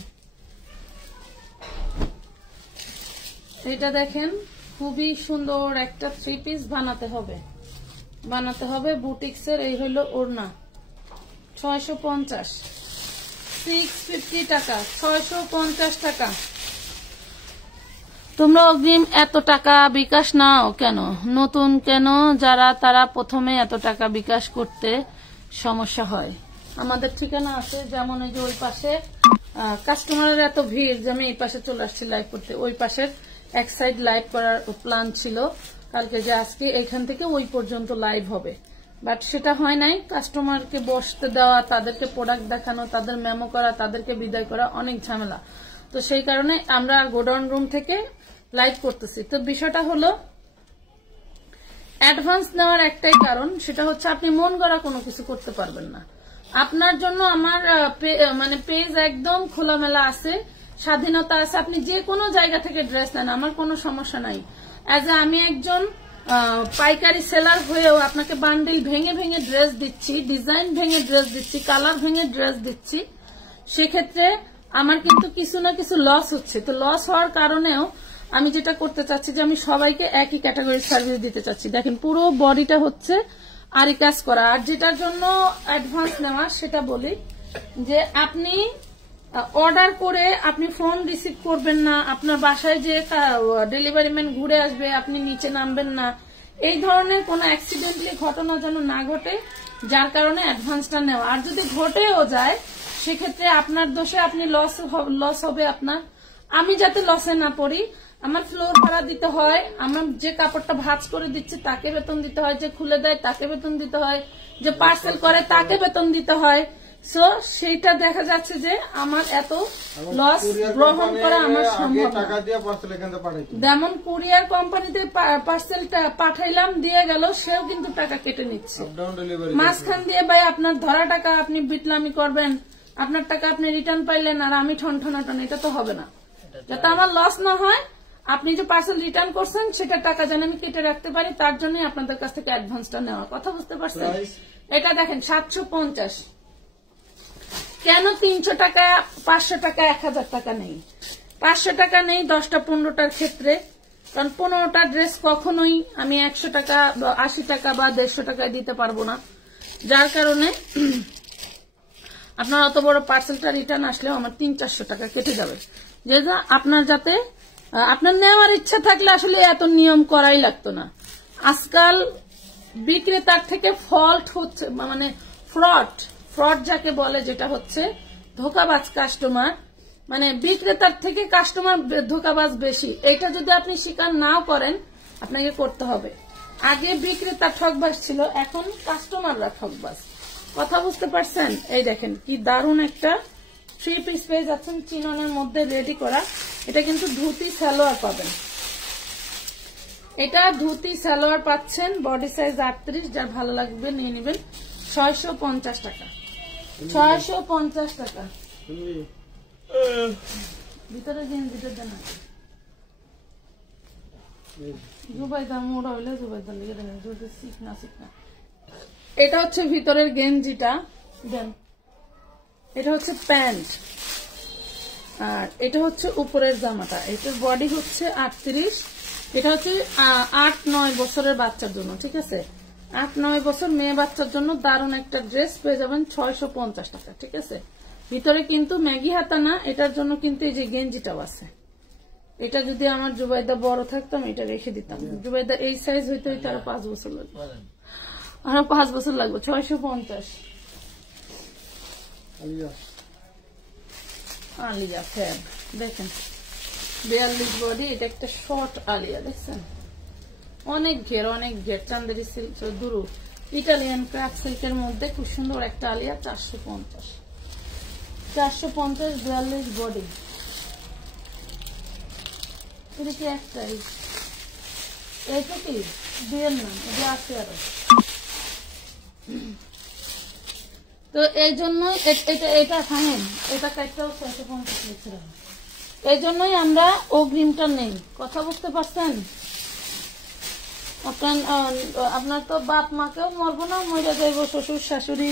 এটা দেখেন খুবই সুন্দর একটা 3 পিস বানাতে হবে, বানাতে হবে বুটিক্সের। এই হলো ওড়না, 650, 650 টাকা, 650 টাকা। তোমরা অগ্রিম এত টাকা বিকাশ নাও কেন, নতুন কেন যারা, তারা প্রথমে এত টাকা বিকাশ করতে সমস্যা হয়। আমাদের ঠিকানা আছে, যেমন এই যে ওই পাশে কাস্টমারের এত ভিড় যে আমি এই পাশে চলে আসছি লাইভ করতে। ওই পাশের এক সাইড লাইভ করার প্ল্যান ছিল কালকে, যে আজকে এখান থেকে ওই পর্যন্ত লাইভ হবে, বাট সেটা হয় নাই। কাস্টমারকে বসতে দেওয়া, তাদেরকে প্রোডাক্ট দেখানো, তাদের মেমো করা, তাদেরকে বিদায় করা অনেক ঝামেলা। তো সেই কারণে আমরা গোডাউন রুম থেকে লাইভ করতেছি। তো বিষয়টা হলো অ্যাডভান্স নেওয়ার একটাই কারণ, সেটা হচ্ছে আপনি মন গড়া কোনো কিছু করতে পারবেন না। আপনার জন্য আমার মানে পেজ একদম খোলামেলা আছে, স্বাধীনতা আছে, আপনি যে কোনো জায়গা থেকে ড্রেস নেন, আমার কোনো সমস্যা নাই। আমি একজন পাইকারি সেলার হয়েও আপনাকে বান্ডিল ভেঙে ভেঙে ড্রেস দিচ্ছি, ডিজাইন ভেঙে ড্রেস দিচ্ছি, কালার ভেঙে ড্রেস দিচ্ছি, সেক্ষেত্রে আমার কিন্তু কিছু না কিছু লস হচ্ছে। তো লস হওয়ার কারণেও আমি যেটা করতে চাচ্ছি যে আমি সবাইকে একই ক্যাটাগরির সার্ভিস দিতে চাচ্ছি। দেখেন পুরো বডিটা হচ্ছে আরি কাজ করা। আর যেটার জন্য অ্যাডভান্স নেওয়া সেটা বলি, যে আপনি অর্ডার করে আপনি ফোন রিসিভ করবেন না, আপনার বাসায় যে ডেলিভারি ম্যান ঘুরে আসবে, আপনি নিচে নামবেন না, এই ধরনের কোনো অ্যাক্সিডেন্টলি ঘটনা যেন না ঘটে, যার কারণে অ্যাডভান্সটা নেওয়া। আর যদি ঘটেও যায় সেক্ষেত্রে আপনার দোষে আপনি লস হবে আপনার। আমি যাতে লসে না পড়ি, আমার ফ্লোর ভাড়া দিতে হয়, আমার যে কাপড়টা ভাঁজ করে দিচ্ছে তাকে বেতন দিতে হয়, যে খুলে দেয় তাকে বেতন দিতে হয়, যে পার্সেল করে তাকে বেতন দিতে হয়। সো সেইটা দেখা যাচ্ছে যে আমার এত লস গ্রহণ করা আমার সম্ভব না। যেমন কুরিয়ার কোম্পানিতে পার্সেলটা পাঠাইলাম, দিয়ে গেল, সেও কিন্তু টাকা কেটে নিচ্ছে মাঝখান দিয়ে। ভাই আপনার ধরা টাকা আপনি বিটলামি করবেন, আপনার টাকা আপনি রিটার্ন পাইলেন আর আমি ঠনঠনাটন, এটা তো হবে না। যাতে আমার লস না হয়, আপনি যে পার্সেল রিটার্ন করছেন সেটা টাকা যেন আমি কেটে রাখতে পারি, তার জন্য আপনাদের কাছ থেকে অ্যাডভান্সটা নেওয়া। কথা বুঝতে পারছেন? এটা দেখেন 750। কেন 300 টাকা, 500 টাকা, 1000 টাকা নেই? 500 টাকা নেই 10টা 15টার ক্ষেত্রে, কারণ 15টা ড্রেস কখনোই আমি 100 টাকা, 80 টাকা বা 150 টাকায় দিতে পারবো না, যার কারণে আপনার অত বড় পার্সেলটা রিটার্ন আসলেও আমার 300-400 টাকা কেটে যাবে। যেটা আপনার যাতে আপনার নেওয়ার ইচ্ছা থাকলে আসলে এত নিয়ম করাই লাগতো না। আজকাল বিক্রেতার থেকে ফল্ট হচ্ছে, মানে ফ্রড যাকে বলে, যেটা হচ্ছে ধোকাবাজ কাস্টমার, মানে বিক্রেতার থেকে কাস্টমার ধোকাবাজ বেশি। এটা যদি আপনি স্বীকার নাও করেন, আপনাকে করতে হবে। আগে বিক্রেতা ঠকবাজ ছিল, এখন কাস্টমাররা ঠকবাজ। কথা বুঝতে পারছেন? এই দেখেন কি দারুণ একটা 3 পিস পেয়ে যাচ্ছেন চিননের মধ্যে রেডি করা। এটা কিন্তু ধুতি সালোয়ার পাবেন, এটা ধুতি সালোয়ার পাচ্ছেন, বডি সাইজ 38, যার ভালো লাগবে নিয়ে নেবেন। 650 টাকা, 650 টাকা। ভিতরে গেঞ্জিটা দেন, জুবাইদা মোড়া হইলে জুবাইদা লিখে দেন, শিখনা। এটা হচ্ছে ভিতরের গেঞ্জিটা দেন, এটা হচ্ছে প্যান্ট, আর এটা হচ্ছে উপরের জামাটা, এটার বডি হচ্ছে 38, এটা হচ্ছে 8-9 বছরের বাচ্চার জন্য, ঠিক আছে? 8-9 বছর মেয়ে বাচ্চার জন্য দারুণ একটা ড্রেস পেয়ে যাবেন 650 টাকা, ঠিক আছে? ভিতরে কিন্তু ম্যাগি হাতা না, এটার জন্য কিন্তু এই যে গেঞ্জিটাও আছে। এটা যদি আমার জুবাইদা বড় থাকতাম এটা রেখে দিতাম, জুবাইদা এই সাইজ হইতে হইতে আরো 5 বছর লাগবে, আরো 5 বছর লাগবে। 650 আলিয়া ফ্যাব, দেখেন 42 বডি, এটা একটা শর্ট আলিয়া, দেখছেন? অনেক ঘের, অনেক ঘের, চান্দেরি সিল্ক দুরু ইটালিয়ান ক্রাফট সিল্কের মধ্যে খুব সুন্দর একটা আলিয়া। 450 42 বডি। এটা কি একটাই? এইটা কি দুয়ের নাম? এটা আছে আরো। তো এই জন্য এটা ফাইন, এটা কাটটাও 650 লিখছিলাম। এই জন্যই আমরা অগ্রিমটা নেই, কথা বুঝতে পারছেন? আপনার তো বাপ মাকেও মরবো না, মরে যাইব, শ্বশুর শাশুড়ি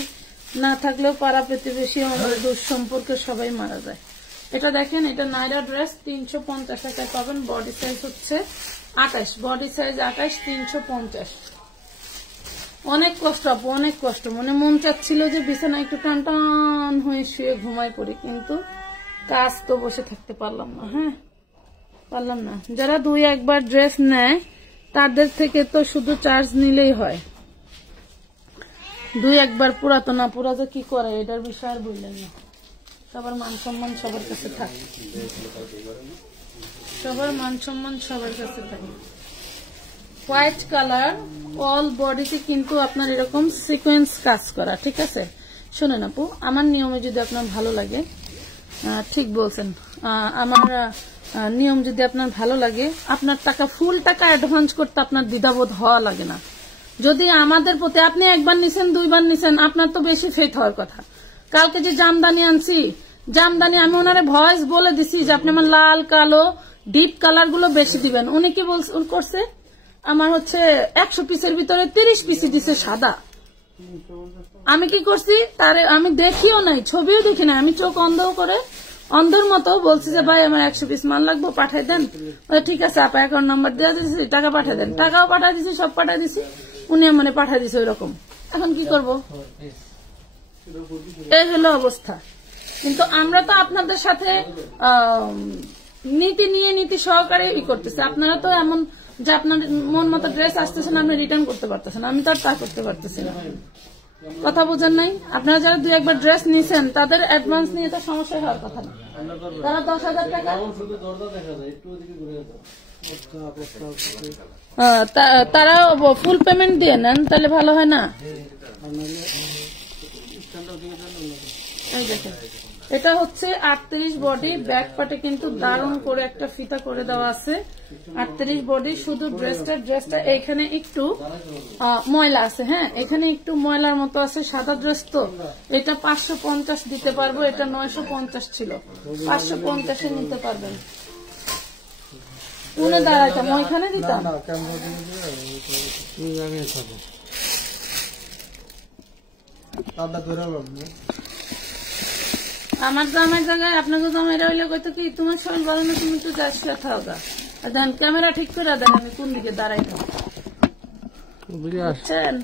না থাকলেও পাড়া প্রতিবেশী দুঃসম্পর্কে সবাই মারা যায়। এটা দেখেন, এটা নাইরা ড্রেস 350 টাকায় পাবেন। বডি সাইজ হচ্ছে 28, বডি সাইজ 28, 350। অনেক কষ্ট আপু, অনেক কষ্ট। মন চাচ্ছিল যে বিছানা একটু টান টান হয়ে শুয়ে ঘুমাই পড়ি, কিন্তু কাজ তো বসে থাকতে পারলাম না। হ্যাঁ, পারলাম না। যারা 2-1 ড্রেস নেয় তাদের থেকে তো শুধু চার্জ নিলেই হয়। 2-1 পুরা তো না, পুরা যে কি করে এটার বিষয় আর বললেন না। সবার মান সম্মান সবার কাছে থাকে, সবার মান সম্মান সবার কাছে থাকে। হোয়াইট কালার, অল বডিতে কিন্তু আপনার এরকম সিকোয়েন্স কাজ করা, ঠিক আছে? শোনেন আপু, আমার নিয়মে যদি আপনার ভালো লাগে, ঠিক বলছেন, আমার নিয়ম যদি আপনার ভালো লাগে, আপনার টাকা ফুল টাকা অ্যাডভান্স করতে আপনার দ্বিধাবোধ হওয়া লাগে না। যদি আমাদের প্রতি আপনি 1 বার নিছেন 2 বার নিছেন, আপনার তো বেশি ফেথ হওয়ার কথা। কালকে যে জামদানি আনছি, জামদানি আমি ওনারে ভয়েস বলে দিছি যে আপনি আমার লাল কালো ডিপ কালার গুলো বেশি দিবেন। উনি কি করছে, আমার হচ্ছে 100 পিসের ভিতরে 30 পিস দিছে সাদা। আমি কি করছি, তারে আমি দেখিও নাই, ছবিও দেখি নাই, আমি চোখ অন্ধর মতো বলছি যে ভাই আমার 100 পিস মাল লাগবে, পাঠাই দেন। ঠিক আছে আপা, অ্যাকাউন্ট নাম্বার দেওয়া দিয়েছি, টাকা পাঠাই দেন। টাকাও পাঠাই দিছি, সব পাঠাই দিছি, উনি মানে পাঠাই দিছে ওইরকম। এখন কি করব? এই হলো অবস্থা। কিন্তু আমরা তো আপনাদের সাথে নীতি সহকারে করতেছি। আপনারা তো এমন যে আপনার মন মতো ড্রেস আসতেছেন, আপনি রিটার্ন করতে পারতেছেন, আমি তো আর তা করতে পারতেছি না। কথা বুঝেন নাই? আপনারা যারা 2-1 বার ড্রেস নিয়েছেন তাদের অ্যাডভান্স নিয়ে তো সমস্যা হওয়ার কথা না। তারা 10,000 টাকা তারা ফুল পেমেন্ট দিয়ে নেন, তাহলে ভালো হয় না? এই দেখেন, এটা হচ্ছে 38 বডি, ব্যাক পার্টে কিন্তু দারুণ করে একটা ফিতা করে দেওয়া আছে। 38 বডি, শুধু ড্রেসটা এখানে একটু ময়লা আছে। হ্যাঁ, এখানে একটু ময়লার মতো আছে, সাদা ড্রেস তো। এটা 550 দিতে পারবো, এটা 950 ছিল, 550-এ নিতে পারবেন। উনি দাঁড়াইতাম, ওইখানে দিতাম। আমার জামাই জায়গায় আপনাকে জামাইরা হইলে কইতো কি, তোমার শরীর ভালো না, তুমি তো যাস খাও গা। আর দেন ক্যামেরা ঠিক করে দেন, আমি কোন দিকে দাঁড়াই থাকি, বুঝছেন?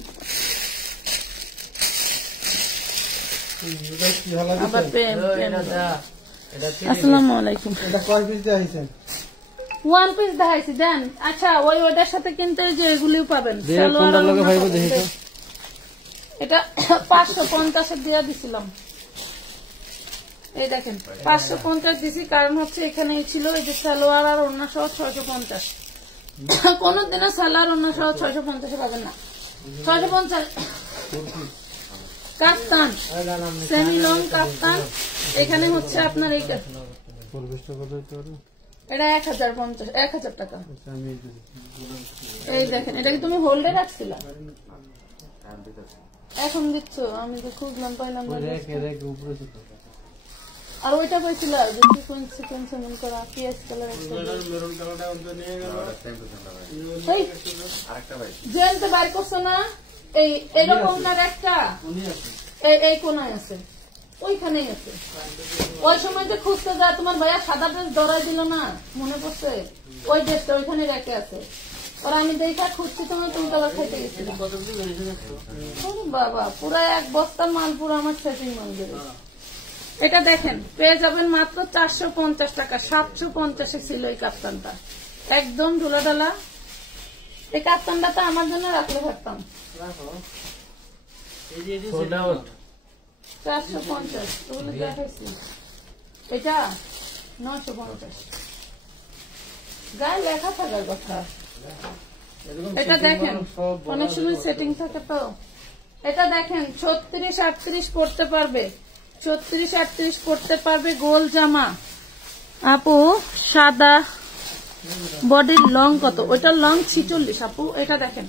আসসালামু আলাইকুম। 1 পিস দেখাইছি, দেন। আচ্ছা, ওইটার সাথে কিন্তু যে এগুলিও পাবেন, এটা 550 দিয়ে দিছিলাম। এই দেখেন 550 দিছি, কারণ হচ্ছে এখানে ছিল এই যে সালোয়ার আর ওড়না সহ 650। কোনদিনও সালোয়ার ওড়না সহ 650 পাবেন না। 650 কাফতান, সেমি লং কাফতান। এখানে হচ্ছে আপনার এইটা, এটা 1050 টাকা। এই দেখেন, এটা কি তুমি হোল্ডে রাখছিলা? এখন দিচ্ছ? আমি তো খুঁজলাম, পাইলাম না। আর ওইটা কইছিল যে সিকোয়েন্স এমন করা পিএস কালার জেলতে বাইর করছো না? এইরকম না একটা এই কোনায় আছে, ওইখানেই আছে। ওই সময় যে খুঁজতে যায় তোমার ভাইয়া সাদা ড্রেস ধরাই দিল না, মনে পড়ছে? ওই ড্রেসটা ওইখানে রেখে আছে। আর আমি দেখা খুঁজছি তোমার, তুমি তো আবার খাইতে গেছিল। বাবা পুরো 1 বস্তা মাল, পুরো আমার সেটিং মাল বেরোয়। এটা দেখেন পেয়ে যাবেন মাত্র 450 টাকা। 750 ছিল এই কাপ্তানটা, একদম ঢুলা ঢালা। এই কাপ্তানটা তো আমার জন্য রাখলে পারতাম। 450 ওগুলো দেখাইছি। এটা 950 গায়ে লেখা থাকার কথা। এটা দেখেন অনেক সময় সেটিং থাকে তো। এটা দেখেন 36-38 পড়তে পারবে, 36-38 পড়তে পারবে। গোল জামা আপু, সাদা বডির লং কত? ওইটা লং 46 আপু। এটা দেখেন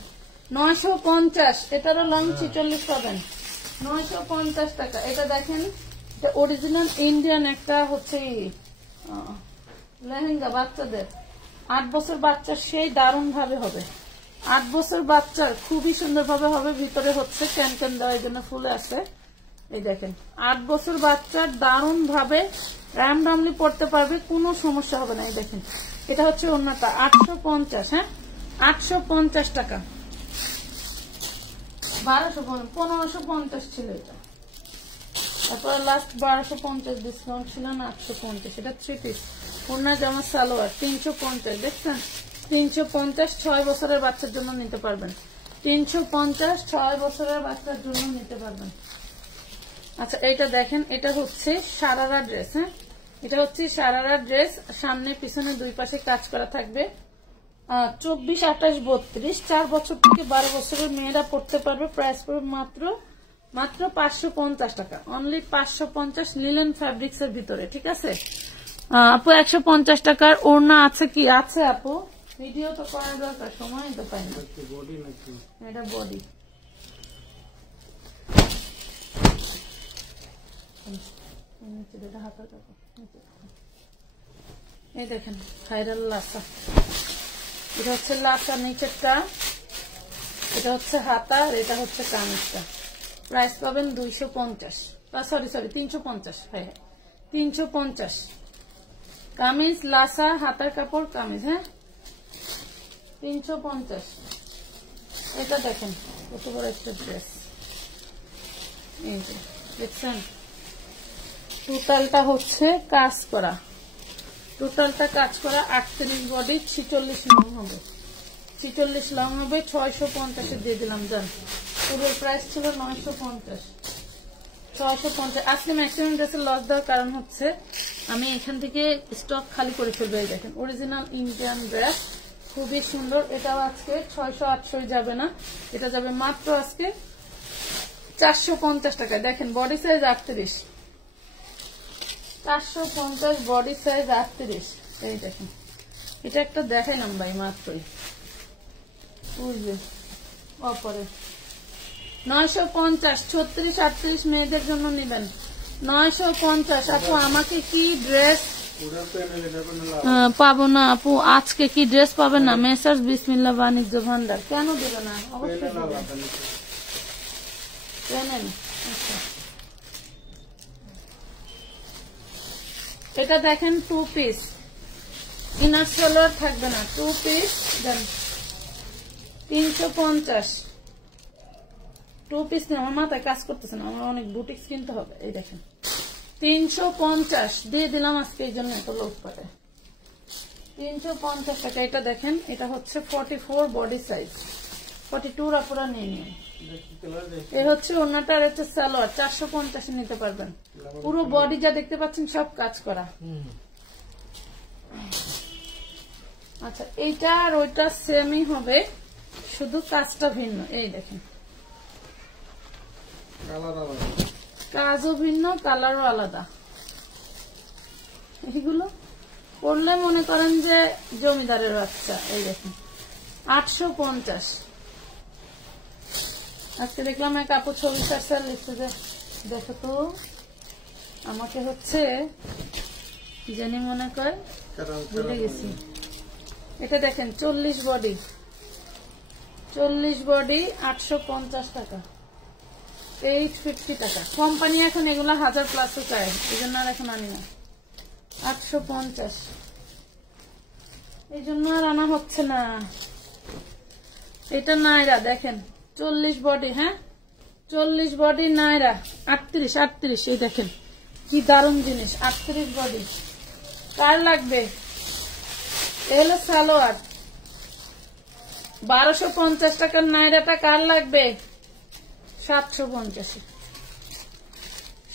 950, এটারও লং 46 পাবেন, 950 টাকা। এটা দেখেন অরিজিনাল ইন্ডিয়ান একটা হচ্ছে লেহেঙ্গা বাচ্চাদের, 8 বছর বাচ্চার, সেই দারুণ ভাবে হবে। 8 বছর বাচ্চার খুবই সুন্দর ভাবে হবে। ভিতরে হচ্ছে ক্যান দেওয়ার জন্য ফুলে আছে। এই দেখেন 8 বছর বাচ্চার দারুণ ভাবে র্যামডামলি পড়তে পারবে, কোনো সমস্যা হবে না। এই দেখেন এটা হচ্ছে ওড়নাটা 850। হ্যাঁ 850 টাকা। 1550 ছিল এটা, তারপরে লাস্ট 1250 ডিসকাউন্ট ছিল না, 850। এটা 3 পিস ওড়না জামা সালোয়ার 350। দেখছেন 350, 6 বছরের বাচ্চার জন্য নিতে পারবেন। 350 6 বছরের বাচ্চার জন্য নিতে পারবেন। আচ্ছা এইটা দেখেন, এটা হচ্ছে সারারা ড্রেস। হ্যাঁ এটা হচ্ছে সারারা ড্রেস, সামনে পিছনে দুই পাশে কাজ করা থাকবে। 24, 28, 32, 4 বছর থেকে 12 বছরের মেয়েরা পড়তে পারবে। প্রাইস পড়বে মাত্র 550 টাকা, অনলি 550, লিলেন ফ্যাব্রিক্স এর ভিতরে। ঠিক আছে আপু, 150 টাকার ওড়না আছে কি? আছে আপু, ভিডিও তো করার দরকার, সময় তো পাই না। এটা বডি, এই দেখেন ভাইরাল লাসা। এটা হচ্ছে লাসা নিচেরটা, এটা হচ্ছে হাতা, আর এটা হচ্ছে কামিজটা। প্রাইস পাবেন 250, সরি 350। হ্যাঁ 350। কামিজ লাসা, হাতার কাপড় কামিজ। হ্যাঁ 350। এটা দেখেন কত বড় একটা ড্রেস, এই যে দেখছেন। টোটালটা হচ্ছে কাজ করা, 38 বডি, 46 লং হবে, 46 লং হবে। 650 দিয়ে দিলাম জান। পুরো প্রাইস ছিল 950, 650। আজকে ম্যাক্সিমাম ড্রেসের লস দেওয়ার কারণ হচ্ছে আমি এখান থেকে স্টক খালি করে ফেলবো। এই দেখেন অরিজিনাল ইন্ডিয়ান ড্রেস, খুবই সুন্দর। এটাও আজকে 600-800 যাবে না, এটা যাবে মাত্র আজকে 450 টাকা। দেখেন বডি সাইজ 38, 450 বডি সাইজ 38। এই দেখেন এটা একটা দেখাইলাম ভাই মাত্রই, বুঝলে অপরে 950, 36-38 মেয়েদের জন্য নেবেন 950। আপু আমাকে কি ড্রেস পাবো না? আপু আজকে কি ড্রেস পাবেন না? মেসার্স বিসমিল্লাহ বাণিজ্য ভান্ডার কেন দেবে না? অবশ্যই দেবেন। এটা দেখেন 2 পিস, ইনার সালোয়ার থাকবে না, 2 পিস দেন 350। 2 পিস নেই, আমার মাথায় কাজ করতেছে না, আমার অনেক বুটিক্স কিনতে হবে। এই দেখেন 350 দিয়ে দিলাম আজকে, এই জন্য এত লোক পারে। 350 টাকা। এটা দেখেন এটা হচ্ছে 44 বডি সাইজ, 42 আপনারা নিয়ে নিন। এ হচ্ছে ওড়নাটা, আর হচ্ছে সালোয়ার। 450 নিতে পারবেন। পুরো বডি যা দেখতে পাচ্ছেন সব কাজ করা। আচ্ছা এইটা আর ওইটা সেমই হবে, শুধু কাজটা ভিন্ন। এই দেখেন কাজও ভিন্ন, কালারও আলাদা। এগুলো পড়লে মনে করেন যে জমিদারের বাচ্চা। এই দেখেন 850। আজকে দেখলাম এক আপু ছবি চার্চার লিখছে যে দেখো তো আমাকে হচ্ছে কি জানি মনে করে, ভুলে গেছি। এটা দেখেন 40 বডি, 40 বডি 850 টাকা। 850 টাকা। কোম্পানি এখন এগুলা 1000+ চায়, এই জন্য আর এখন আনি না। 850, এই জন্য আর আনা হচ্ছে না। এটা নাইরা দেখেন 40 বডি, হ্যাঁ 40 বডি নাইরা 38, এই দেখেন কি দারুণ জিনিস। 38 বডি কার লাগবে? এলো সালোয়ার 1250 টাকার নাইরাটা কার লাগবে? 750,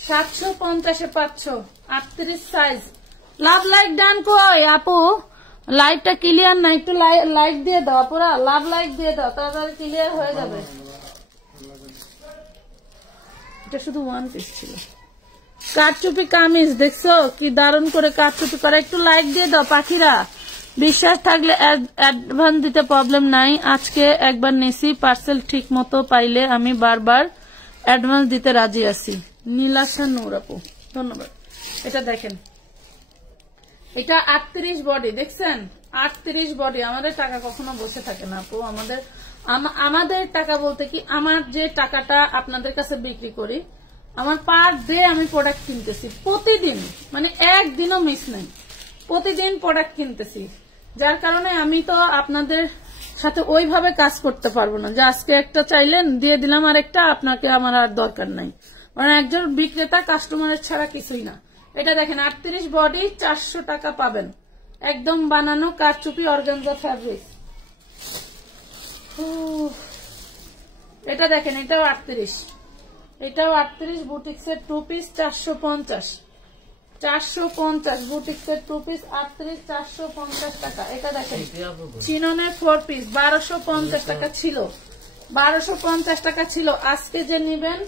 750 পাচ্ছ। 38 সাইজ। লাভ লাইক ডান কই আপু? লাইটটা ক্লিয়ার না, একটু লাইট দিয়ে দাও পুরা, লাভ লাইক দিয়ে দাও, তাড়াতাড়ি ক্লিয়ার হয়ে যাবে। এটা শুধু 1 পিস ছিল। কারচুপি কামিজ দেখছো কি দারুণ করে কারচুপি করা, একটু লাইক দিয়ে দাও পাখিরা। বিশ্বাস থাকলে অ্যাডভান্স দিতে প্রবলেম নাই। আজকে একবার নেছি, পার্সেল ঠিক মতো পাইলে আমি বারবার অ্যাডভান্স দিতে রাজি আছি। নীলাশা নূর আপু, ধন্যবাদ। এটা দেখেন, এটা 38 বডি, দেখছেন 38 বডি। আমাদের টাকা কখনো বসে থাকে না আপু। আমাদের টাকা বলতে কি, আমার যে টাকাটা আপনাদের কাছে বিক্রি করি, আমার পার ডে আমি প্রোডাক্ট কিনতেছি প্রতিদিন, মানে একদিনও মিস নেই, প্রতিদিন প্রোডাক্ট কিনতেছি। যার কারণে আমি তো আপনাদের সাথে ওইভাবে কাজ করতে পারবো না যে আজকে একটা চাইলেন দিয়ে দিলাম আর একটা, আপনাকে আমার আর দরকার নাই। মানে একজন বিক্রেতা কাস্টমারের ছাড়া কিছুই না। এটা দেখেন 38 বডি, 400 টাকা পাবেন, একদম বানানো কারচুপি অর্গানজা ফ্যাব্রিক। এটা দেখেন, এটাও 38, এটাও 38 বুটিক্সের 2 পিস 450, 450 বুটিক্সের 2 পিস 38, 450 টাকা। এটা দেখেন চিননের 4 পিস 1250 টাকা ছিল, 1250 টাকা ছিল। আজকে যে নিবেন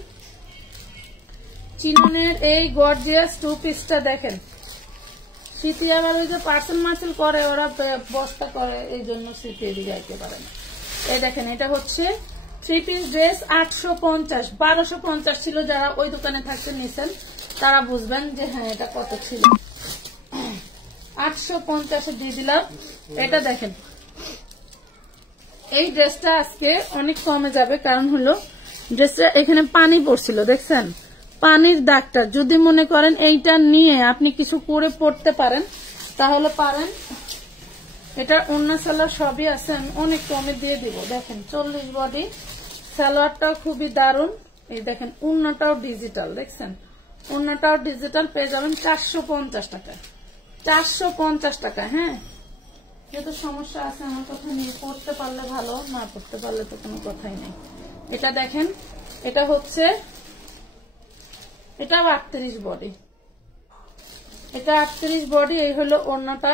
চিননের এই গর্জিয়াস 2 পিসটা দেখেন। স্মৃতি আবার ওই যে পার্সেল করে, ওরা বস্তা করে, এই জন্য স্মৃতি এদিকে যাইতে পারে না। এই দেখেন, এটা হচ্ছে 3 পিস ড্রেস 850, 1250 ছিল। যারা ওই দোকানে থাকতে নিছেন তারা বুঝবেন যে হ্যাঁ এটা কত ছিল। 850 দিয়ে দিলাম। এটা দেখেন, এই ড্রেসটা আজকে অনেক কমে যাবে, কারণ হলো ড্রেসটা এখানে পানি পড়ছিল, দেখছেন পানির দাগটা। যদি মনে করেন এইটা নিয়ে আপনি কিছু করে পড়তে পারেন তাহলে পারেন। এটা ওন্না সালোয়ার সবই আছে, আমি অনেক কমে দিয়ে দিব। দেখেন 40 বডি, সালোয়ারটাও খুবই দারুণ। এই দেখেন ওন্নাটাও ডিজিটাল, দেখছেন ওন্নাটাও ডিজিটাল, পেয়ে যাবেন 450 টাকা, 450 টাকা। হ্যাঁ, যেহেতু সমস্যা আছে আমার কথা নিয়ে, পড়তে পারলে ভালো, না পড়তে পারলে তো কোনো কথাই নেই। এটা দেখেন, এটা হচ্ছে, এটাও 38 বডি, এটা 38 বডি। এই হলো ওড়নাটা।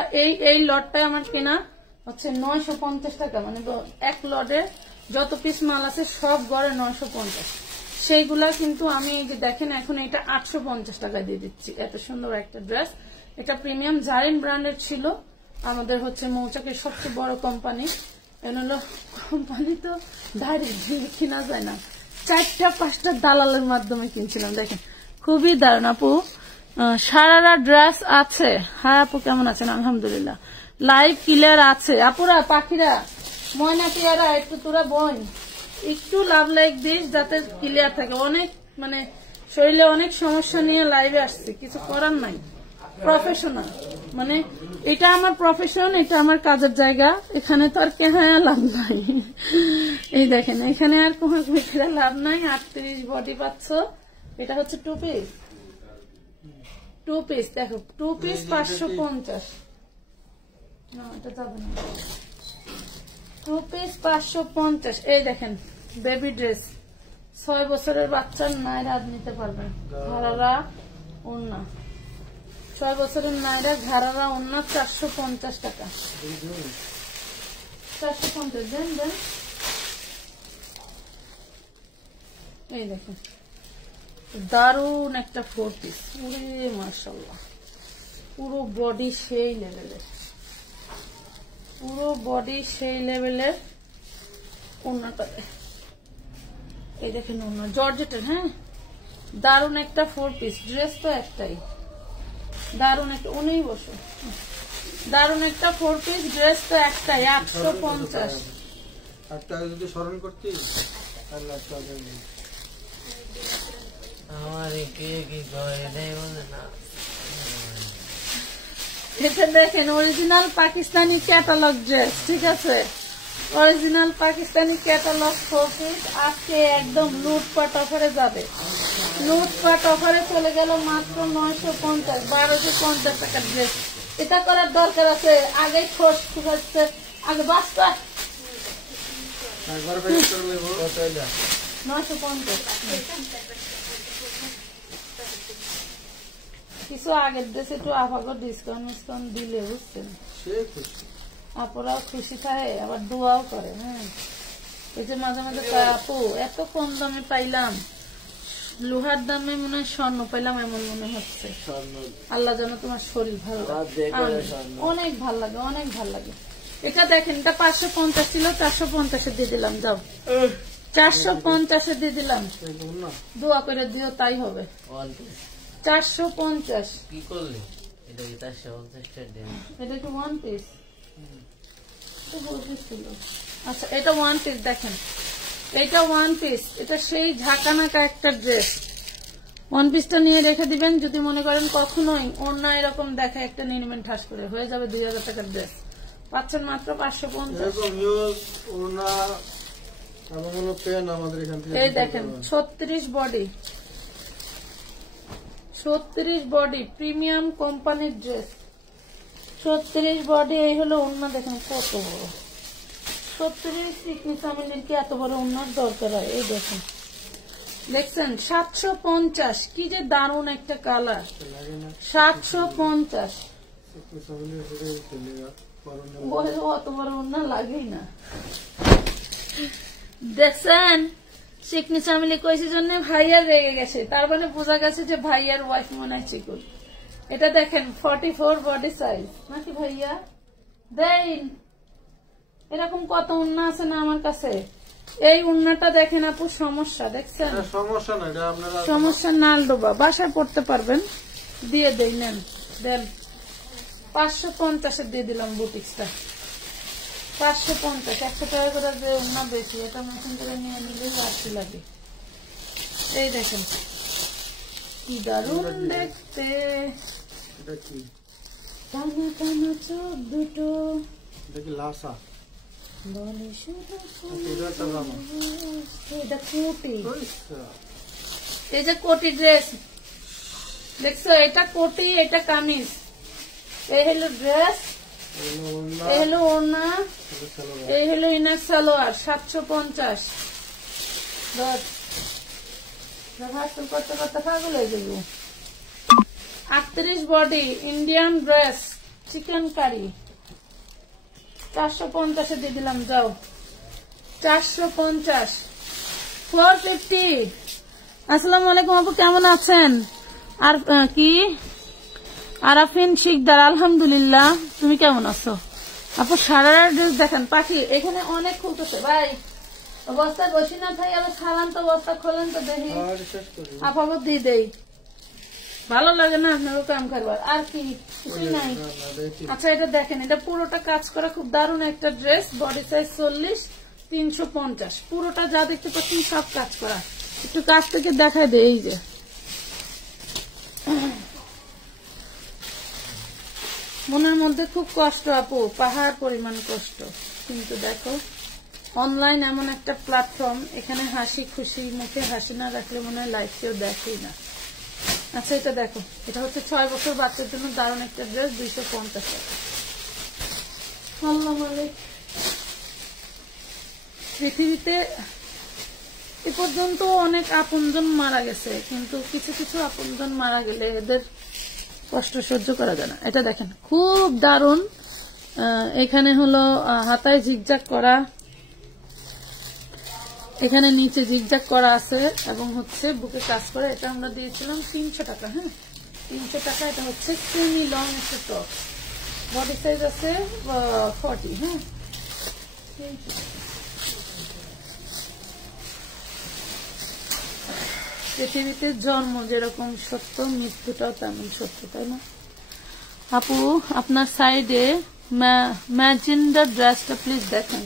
এই লটটা আমার কেনা হচ্ছে 950 টাকা, মানে এক লটে যত পিস মাল আছে সব গড়ে 950। সেইগুলা কিন্তু আমি এই যে দেখেন এখন এটা 850 টাকা দিয়ে দিচ্ছি। এত সুন্দর একটা ড্রেস। এটা প্রিমিয়াম জারিন ব্র্যান্ডের ছিল, আমাদের হচ্ছে মৌচাকের সবচেয়ে বড় কোম্পানি। এগুলো কোম্পানি তো দাঁড়িয়ে কিনা যায় না, 4-5টা দালালের মাধ্যমে কিনছিলাম। দেখেন খুবই দারুণ আপু। সারারা ড্রেস আছে। হ্যাঁ আপু, কেমন আছেন? আলহামদুলিল্লাহ, লাইভ ক্লিয়ার আছে। আপুরা পাখিরা ময়না পিয়ারা একটু তোরা বোন একটু লাভ লাইক দিস যাতে ক্লিয়ার থাকে। অনেক মানে শরীরে অনেক সমস্যা নিয়ে লাইভে আসছে, কিছু করার নাই। প্রফেশনাল মানে এটা আমার প্রফেশন, এটা আমার কাজের জায়গা, এখানে তো আর কেনা লাভ নাই। এই দেখেন এখানে আর কোনো লাভ নাই। 38 বডি পাচ্ছ। এটা হচ্ছে 2 পিস, 2 পিস দেখো, 2 পিস 550। না এটা যাবে না, 2 পিস 550। এই দেখেন বেবি ড্রেস, 6 বছরের বাচ্চার নাইরা নিতে পারবেন। ঘাড়ারা ওড়না, 6 বছরের নাইরা ঘাড়ারা ওড়না 450 টাকা, 450 দেন দেন। এই দেখেন দারুন একটা 4 পিস, পুরে মাশাআল্লাহ, পুরো বডি সেই লেভেলের, পুরো বডি সেই লেভেলের ওড়নাটা। এই দেখেন ওড়না জর্জেটের। হ্যাঁ, দারুন একটা 4 পিস ড্রেস, তো একটাই দারুন একটা, উনিই বসো, দারুন একটা 4 পিস ড্রেস তো একটাই, 850। একটা যদি স্মরণ করতে এটা দেখেন অরিজিনাল পাকিস্তানি ক্যাটালগ ড্রেস, ঠিক আছে, অরিজিনাল পাকিস্তানি ক্যাটালগ 4 পিস আজকে একদম লুটপাট অফারে যাবে। লুটপাট অফারে চলে গেল মাত্র 950, 1250 টাকার ড্রেস। এটা করার দরকার আছে, আগে খোঁজ হচ্ছে, আগে বাস্তা 950 কিছু আগের ড্রেস একটু আপাগো ডিসকাউন্ট দিলে বুঝছেন, আপুরা খুশি থাকে, আবার দোয়াও করে। হ্যাঁ, এই যে মাঝে মাঝে আপু এত কম দামে পাইলাম, লোহার দামে মনে হয় স্বর্ণ পাইলাম এমন মনে হচ্ছে। আল্লাহ যেন তোমার শরীর ভালো লাগে, অনেক ভাল লাগে, অনেক ভাল লাগে। এটা দেখেন, এটা 550 ছিল, 450 দিয়ে দিলাম। যাও 450 দিয়ে দিলাম, দোয়া করে দিও তাই হবে। 450 কি করলে? এটা কি 450 টাকা? এটা কি ওয়ান পিস? আচ্ছা, এটা ওয়ান পিস দেখেন, এটা ওয়ান পিস, এটা সেই ঝাঁকানাকা একটা ড্রেস। ওয়ান পিসটা নিয়ে রেখে দিবেন, যদি মনে করেন কখনোই ওড়না এরকম দেখে একটা নির্মেন ঠাস করে হয়ে যাবে 2000 টাকার ড্রেস, পাচ্ছেন মাত্র 550। এই দেখেন 36 বডি, 36 বডি প্রিমিয়াম কোম্পানির ড্রেস, 36 বডি। এই হলো ওড়না, দেখেন কত বড়, 36 চিকনি চামেলির কি এত বড় ওড়নার দরকার হয়? এই দেখেন, দেখছেন 750, কি যে দারুণ একটা কালার, 750। অত বড় ওড়না লাগেই না, দেখছেন চিকনি চামেলি কইছে জন্য ভাইয়ার রেগে গেছে, তার মানে বোঝা গেছে যে ভাইয়ার ওয়াইফ মনে হয় চিকুল। এটা দেখেন 44 বডি সাইজ নাকি ভাইয়া? দেন এরকম কত উন্না আছে না আমার কাছে। এই উন্নাটা দেখেন আপু, সমস্যা দেখছেন, সমস্যা নাল ডোবা, বাসায় পড়তে পারবেন, দিয়ে দেই, নেন দেন। 550 দিয়ে দিলাম বুটিক্সটা, 550, 100 টাকা করে যে উন্না বেশি, এটা মেশিন করে নিয়ে নিলেই বাড়তি লাগে। এই দেখেন কি দারুণ দেখতে, টানা টানা চোখ দুটো, এটা কোটি, এই যে কোটি ড্রেস দেখছো, এটা কোটি, এটা কামিজ, এই হলো ড্রেস, এই হলো ওড়না, এই হলো ইনার সালোয়ার। 750 করতে করতে পাগল হয়ে যাবো। 38 body Indian dress, chicken curry, 450 দিয়ে দিলাম। যাও 450, 450। আসসালামু আলাইকুম আপু, কেমন আছেন? আর কি আরাফিন শিকদার, আলহামদুলিল্লাহ, তুমি কেমন আছো আপু? সারারা ড্রেস দেখেন, পাখি এখানে অনেক খুলতেছে ভাই, বস্তায় বসি না ভাই, আবার খালান তো, বস্তা খোলেন তো দেখি, আপাবো দিয়ে দেই, ভালো লাগে না আপনারও কাম করবার, আর কি কিছুই নাই। আচ্ছা এটা দেখেন, এটা পুরোটা কাজ করা, খুব দারুণ একটা ড্রেস, বডি সাইজ 40, 350, পুরোটা যা দেখতে পাচ্ছেন সব কাজ করা। একটু কাছ থেকে দেখায় দেয়, এই যে মনের মধ্যে খুব কষ্ট আপু, পাহাড় পরিমাণ কষ্ট, কিন্তু দেখো অনলাইন এমন একটা প্ল্যাটফর্ম, এখানে হাসি খুশি, মুখে হাসি না রাখলে মনে হয় লাইফ কেউ দেখেই না। আচ্ছা এটা দেখো, এটা হচ্ছে 6 বছর বাচ্চার জন্য দারুণ একটা ড্রেস, 250 টাকা। পৃথিবীতে এ পর্যন্ত অনেক আপনজন মারা গেছে, কিন্তু কিছু কিছু আপনজন মারা গেলে এদের কষ্ট সহ্য করা যায় না। এটা দেখেন খুব দারুণ, এখানে হলো হাতায় জিগজাগ করা, এখানে নিচে জিগজাগ করা আছে, এবং হচ্ছে বুকে কাজ করে। এটা আমরা দিয়েছিলাম 300 টাকা। হ্যাঁ 300 টাকা। এটা হচ্ছে সেমি লং একটা টপ, বডি সাইজ আছে 40। হ্যাঁ পৃথিবীতে জন্ম যেরকম সত্য, মৃত্যুটাও তেমন সত্য, তাই না আপু? আপনার সাইডে ম্যাজেন্ডা ড্রেসটা প্লিজ দেখেন।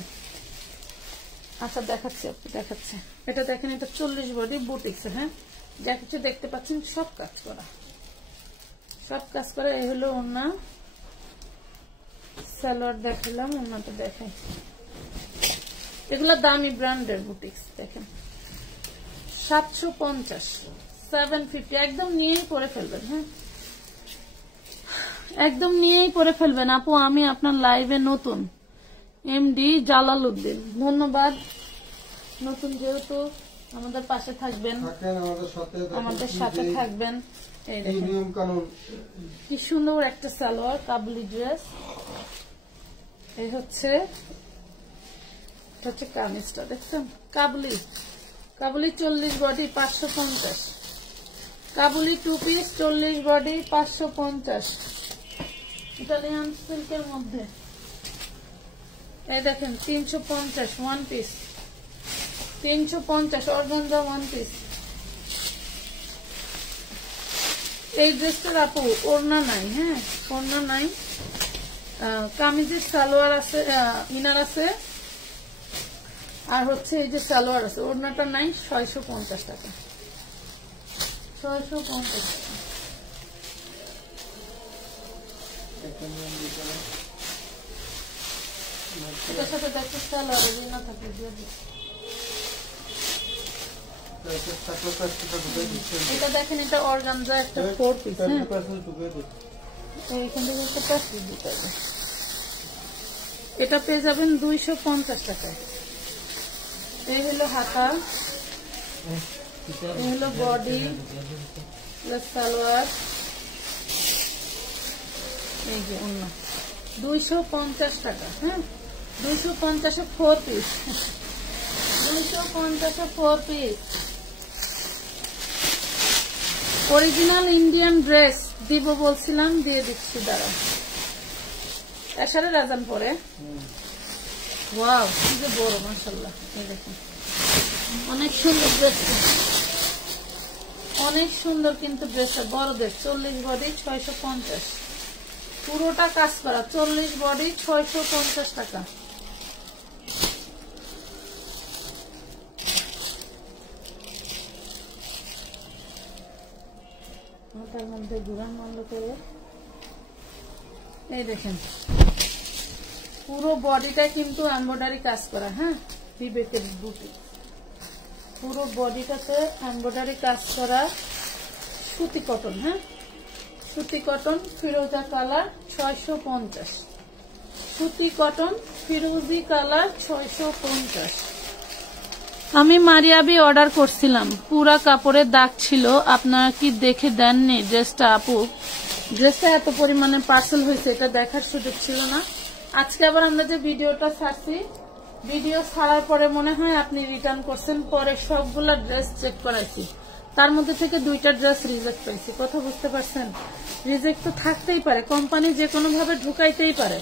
আচ্ছা দেখাচ্ছি আপু, দেখাচ্ছি। এটা দেখেন, এটা 40 বডি বুটিক্স। হ্যাঁ, যা কিছু দেখতে পাচ্ছেন সব কাজ করা, সব কাজ করা। এই হলো ওড়না, সালোয়ার দেখালাম, ওড়নাটা দেখাই। এগুলো দামি ব্র্যান্ডের বুটিক্স। দেখেন 750, 750, একদম নিয়েই পরে ফেলবেন। হ্যাঁ, একদম নিয়েই পরে ফেলবেন। আপু আমি আপনার লাইভে নতুন, এমডি জালালউদ্দিন, ধন্যবাদ। নতুন যেহেতু আমাদের পাশে থাকবেন, আমাদের সাথে থাকবেন। কি সুন্দর একটা সালোয়ার, কাবুলি ড্রেস। এই হচ্ছে কামিজটা, দেখছেন? কাবুলি 40 বডি 550, কাবুলি 2 পিস 40 বডি 550, ইটালিয়ান সিল্কের মধ্যে। এই দেখেন 350 1 পিস, 350 অর্গানজা 1 পিস। এই ড্রেসটার আপু ওড়না নাই। হ্যাঁ, ওড়না নাই, কামিজের সালোয়ার আছে, ইনার আছে, আর হচ্ছে এই যে সালোয়ার আছে, ওড়নাটা নাই। 650 টাকা, 650 টাকা। এটার সাথে দেখতে সালোয়ার না থাকে। এটা দেখেন, এটা অর্গানজা একটা 4 পিস। এইখান থেকে একটা 5 পিস দিতে হবে। এটা পেয়ে যাবেন 250 টাকায়। এই হলো হাতা, এই হলো বডি প্লাস সালোয়ার, এই যে অন্য 250 টাকা। হ্যাঁ, 250 4 piece, 250 4 piece. Original Indian dress দিব বলছিলাম, দিয়ে দিচ্ছি। দাঁড়া, এসারে রাজান পরে। ওয়াও, কি যে বড়, মাশাআল্লাহ। এই দেখুন, অনেক সুন্দর ড্রেসটা, অনেক সুন্দর কিন্তু ড্রেসটা। বড়দের 40 বডি 650, পুরোটা কাজ করা। 40 বডি 650 টাকা। তার মধ্যে গুড়ান বন্ধ করে। এই দেখেন, পুরো বডিটা কিন্তু এমব্রয়ডারি কাজ করা। হ্যাঁ, বিবেকের বুটি, পুরো বডিটাতে এমব্রয়ডারি কাজ করা, সুতি কটন। হ্যাঁ, সুতি কটন, ফিরোজা কালার 650, সুতি কটন ফিরোজি কালার 650। আমি মারিয়াবি অর্ডার করছিলাম, পুরা কাপড়ের দাগ ছিল, আপনারা কি দেখে দেননি ড্রেসটা? আপু ড্রেসটা এত পরিমাণে পার্সেল হয়েছে, এটা দেখার সুযোগ ছিল না। আজকে আবার আমরা যে ভিডিওটা ছাড়ছি, ভিডিও ছাড়ার পরে মনে হয় আপনি রিটার্ন করছেন, পরে সবগুলা ড্রেস চেক করাইছি, তার মধ্যে থেকে 2টা ড্রেস রিজেক্ট পাইছি। কথা বুঝতে পারছেন? রিজেক্ট তো থাকতেই পারে, কোম্পানি যে কোনো ভাবে ঢুকাইতেই পারে।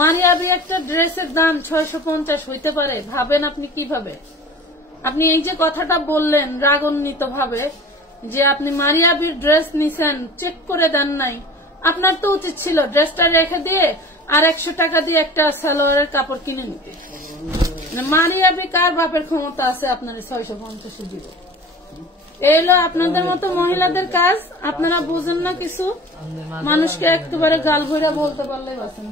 মারিয়াবি একটা ড্রেসের দাম 650 হইতে পারে, ভাবেন আপনি কিভাবে? আপনি এই যে কথাটা বললেন রাগান্বিত ভাবে যে আপনি মারিয়াবির ড্রেস নিছেন, চেক করে দেন নাই, আপনার তো উচিত ছিল ড্রেসটা রেখে দিয়ে আর 100 টাকা দিয়ে একটা সালোয়ারের কাপড় কিনে নিতে। মারিয়াবি কার বাপের ক্ষমতা আছে আপনার 650 দিব? এলো আপনাদের মতো মহিলাদের কাজ, আপনারা বুঝেন না কিছু। মানুষকে একেবারে গাল ভইরা বলতে পারলে বাঁচেন।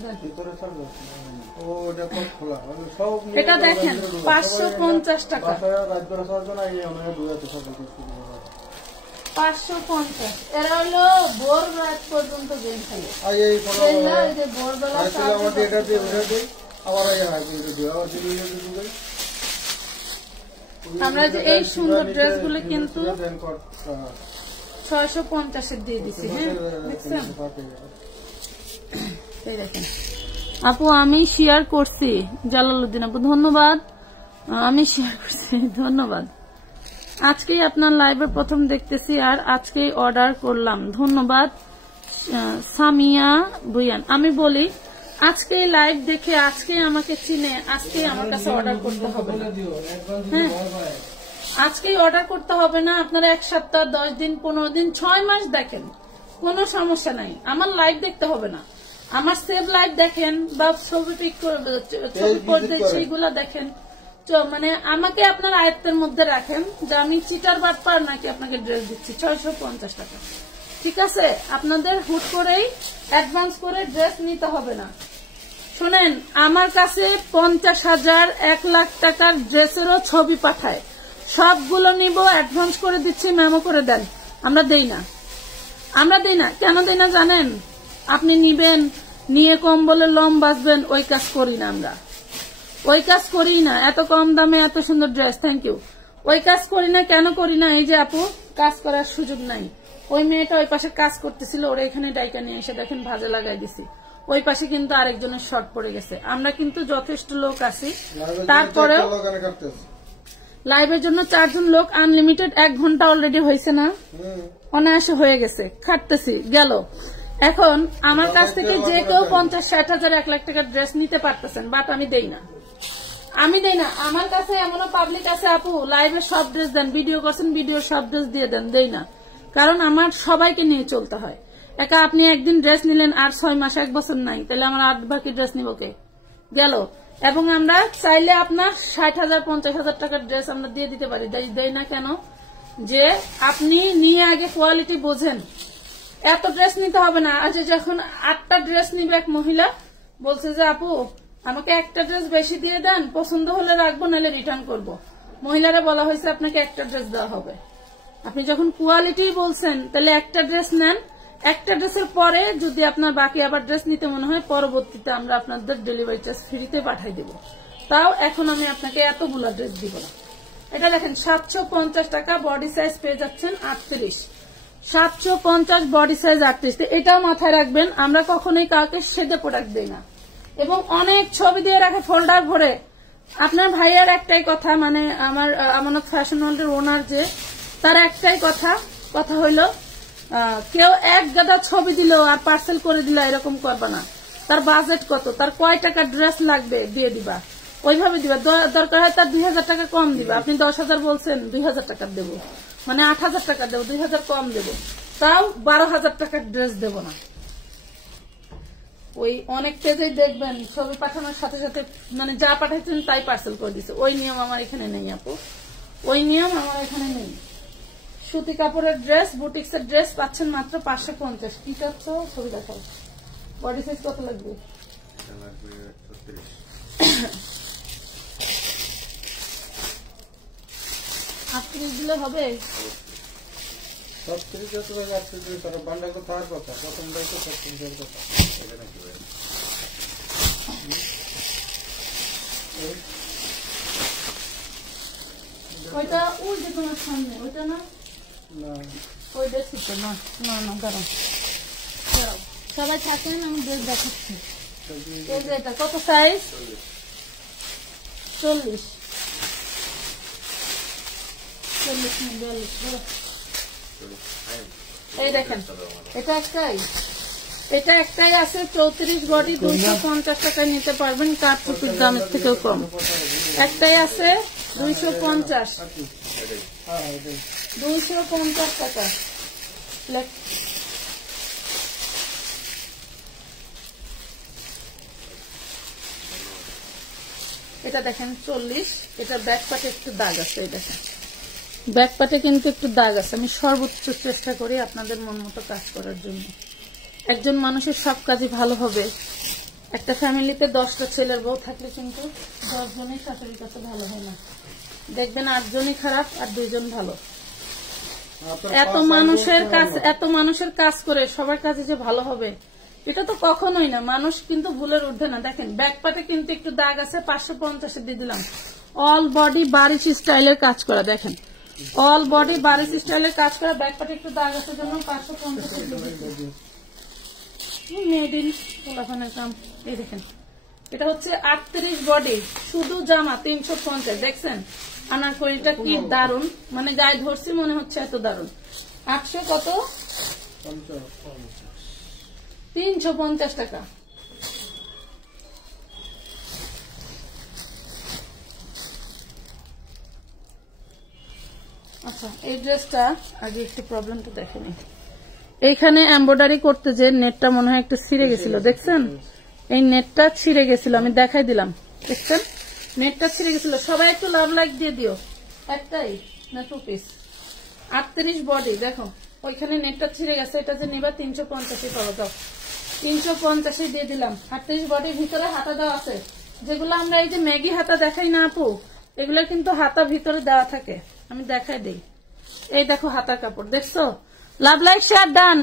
এটা দেখেন 550 টাকা, 550। এরা হলো ভোর রাত পর্যন্ত গেম খেলে। ভোরবেলা আমরা যে এই সুন্দর ড্রেস গুলো কিন্তু 650 দিয়ে দিচ্ছি। হ্যাঁ, দেখছেন? এই দেখেন আপু, আমি শেয়ার করছি। জালালউদ্দিন আপু ধন্যবাদ, আমি শেয়ার করছি, ধন্যবাদ। আজকেই আপনার লাইভের প্রথম দেখতেছি আর আজকেই অর্ডার করলাম, ধন্যবাদ। সামিয়া বুয়ান, আমি বলি আজকেই লাইভ দেখে আজকেই আমাকে চিনে আজকেই আমার কাছে অর্ডার করতে হবে না। হ্যাঁ, আজকেই অর্ডার করতে হবে না। আপনারা 1 সপ্তাহ 10 দিন 15 দিন 6 মাস দেখেন, কোনো সমস্যা নাই। আমার লাইভ দেখতে হবে না, আমার সেভ লাইভ দেখেন বা ছবি পিক ছবি পর্দে সেইগুলা দেখেন, মানে আমাকে আপনার আয়ত্তের মধ্যে রাখেন যে আমি চিটার বাটপার নাকি আপনাকে ড্রেস দিচ্ছি 650 টাকা। ঠিক আছে, আপনাদের হুট করেই অ্যাডভান্স করে ড্রেস নিতে হবে না। শুনেন, আমার কাছে 50,000 1 লাখ টাকার ড্রেসেরও ছবি পাঠায়, সবগুলো নিব, অ্যাডভান্স করে দিচ্ছি, মেমো করে দেন। আমরা দেই না। কেন দেই না জানেন? আপনি নিবেন, নিয়ে কম বলে লম বাঁচবেন, ওই কাজ করি না আমরা। ওই কাজ করি না। এত কম দামে এত সুন্দর ড্রেস, থ্যাংক ইউ। ওই কাজ করি না। কেন করি না? এই যে আপু, কাজ করার সুযোগ নাই। ওই মেয়েটা ওই পাশে কাজ করতেছিল, ওরা এখানে ডাইকা নিয়ে এসে দেখেন ভাজে লাগাই দিছি। ওই পাশে কিন্তু আরেকজনের শর্ট পড়ে গেছে। আমরা কিন্তু যথেষ্ট লোক আছি, তারপরেও লাইভের জন্য 4 জন লোক, আনলিমিটেড 1 ঘন্টা অলরেডি হয়েছে না, অনায়াসে হয়ে গেছে, খাটতেছি গেল। এখন আমার কাছ থেকে যে কেউ 50-60 হাজার 1 লাখ টাকার ড্রেস নিতে পারতেছেন, বাট আমি দেই না। আমার কাছে এমনও পাবলিক আছে আপু, লাইভে সব ড্রেস দেন, ভিডিও করছেন, ভিডিও সব ড্রেস দিয়ে দেন, দেই না। কারণ আমার সবাইকে নিয়ে চলতে হয়। একা আপনি একদিন ড্রেস নিলেন আর 6 মাস 1 বছর নাই, তাহলে আমার 8 বাকি ড্রেস নিব কে? গেল। এবং আমরা চাইলে আপনার 60,000 50,000 টাকার ড্রেস আমরা দিয়ে দিতে পারি, দেই না কেন? যে আপনি নিয়ে আগে কোয়ালিটি বোঝেন। এত ড্রেস নিতে হবে না। আজ যখন 8টা ড্রেস নিবে এক মহিলা, বলছে যে আপু আমাকে একটা ড্রেস বেশি দিয়ে দেন, পছন্দ হলে রাখবো, নাহলে রিটার্ন করব। মহিলারা বলা হয়েছে আপনাকে একটা ড্রেস দেওয়া হবে। আপনি যখন কোয়ালিটি বলছেন, তাহলে একটা ড্রেস নেন। একটা ড্রেসের পরে যদি আপনার বাকি আবার ড্রেস নিতে মনে হয়, পরবর্তীতে আমরা আপনাদের ডেলিভারি চার্জ ফ্রিতে পাঠাই দেব। তাও এখন আমি আপনাকে এতগুলো ড্রেস দিব না। এটা দেখেন 750 টাকা, বডি সাইজ পেয়ে যাচ্ছেন 38। 750 বডি সাইজ 38। এটাও মাথায় রাখবেন, আমরা কখনোই কাউকে সেদে প্রোডাক্ট দেই না। এবং অনেক ছবি দিয়ে রাখে ফোল্ডার ভরে। আপনার ভাইয়ার একটাই কথা, মানে আমার আমানত ফ্যাশন ওয়ার্ল্ডের ওনার, যে তার একটাই কথা হইল, কেউ এক গাদা ছবি দিল আর পার্সেল করে দিল, এরকম করবা না। তার বাজেট কত, তার কয় টাকা ড্রেস লাগবে দিয়ে দিবা, ওইভাবে দিবা। দরকার হয় তার 2,000 টাকা কম দিবা। আপনি 10,000 বলছেন, 2,000 টাকা দেবো, মানে 8,000 টাকা দেবো, 2,000 কম দেবো, তাও 12,000 টাকার ড্রেস দেব না। ওই অনেক পেজেই দেখবেন ছবি পাঠানোর সাথে সাথে মানে যা পাঠাইছেন তাই পার্সেল করে দিচ্ছে। ওই নিয়ম আমার এখানে নেই আপু, ওই নিয়ম আমার এখানে নেই। সুতি কাপড়ের ড্রেস, বুটিক্স এর ড্রেস পাচ্ছেন মাত্র 550। কি চাচ্ছ? ছবি দেখাও। বডি সাইজ কত লাগবে? 38 দিলে হবে। 36 যত টাকা আছে তার বান্ডা কথা আর কথা, প্রথম দায়িত্ব 36 এর কথা। ওইটা ওই যে তোমার সামনে, ওইটা না, ওই ড্রেস না, না না, দাঁড়াও সবাই থাকেন, আমি ড্রেস দেখাচ্ছি। এটা কত সাইজ? 40 না 42। এই দেখেন, এটা একটাই আছে 34 বডি, 250 টাকায় নিতে পারবেন, কাঠটুপির দামের থেকেও কম। একটাই আছে 250 টাকা। এটা দেখেন 40। এটা ব্যাক পাটে একটু দাগ আছে, এই দেখেন ব্যাক পাটে কিন্তু একটু দাগ আছে। আমি সর্বোচ্চ চেষ্টা করি আপনাদের মন মতো কাজ করার জন্য। একজন মানুষের সব কাজই ভালো হবে। একটা ফ্যামিলিতে 10টা ছেলের বউ থাকলে কিন্তু 10 জনই শাশুড়ির কাছে ভালো হয় না। দেখবেন 8 জনই খারাপ আর 2 জন ভালো। এত মানুষের কাজ করে সবার কাজে যে ভালো হবে এটা তো কখনোই না। মানুষ কিন্তু ভুলের ঊর্ধ্বে না। দেখেন ব্যাক পাটে কিন্তু একটু দাগ আছে, 550 দিয়ে দিলাম। অল বডি বারিশ স্টাইলের কাজ করা, দেখেন অল বডি বারিশ স্টাইলের কাজ করা, ব্যাক পাটে একটু দাগ আছে জন্য 550 মেড ইন পোলাপানের কাম। এই দেখেন এটা হচ্ছে 38 বডি, শুধু জামা 350। দেখছেন আনারকলিটা কি দারুন, মানে গায়ে ধরছি মনে হচ্ছে এত দারুন। 800 কত? 350 টাকা। আচ্ছা, এই ড্রেসটা আগে একটু প্রবলেমটা দেখেনি। এইখানে এমব্রয়ডারি করতে যে নেটটা মনে হয় একটু ছিঁড়ে গেছিল, দেখছেন এই নেটটা ছিঁড়ে গেছিল, আমি দেখাই দিলাম, দেখছেন নেটটা ছিঁড়ে গেছিল, সবাই একটু লাভ লাইক দিয়ে দিও। একটাই না 2 পিস, 38 বডি। দেখো ওইখানে নেটটা ছিঁড়ে গেছে, এটা যে নিবা 350 পাবো। দাও 350 দিয়ে দিলাম। 38 বডির ভিতরে হাতা দেওয়া আছে, যেগুলো আমরা এই যে ম্যাগি হাতা দেখাই না আপু, এগুলো কিন্তু হাতা ভিতরে দেওয়া থাকে, আমি দেখাই দিই। এই দেখো হাতার কাপড়, দেখছো? Love like share done.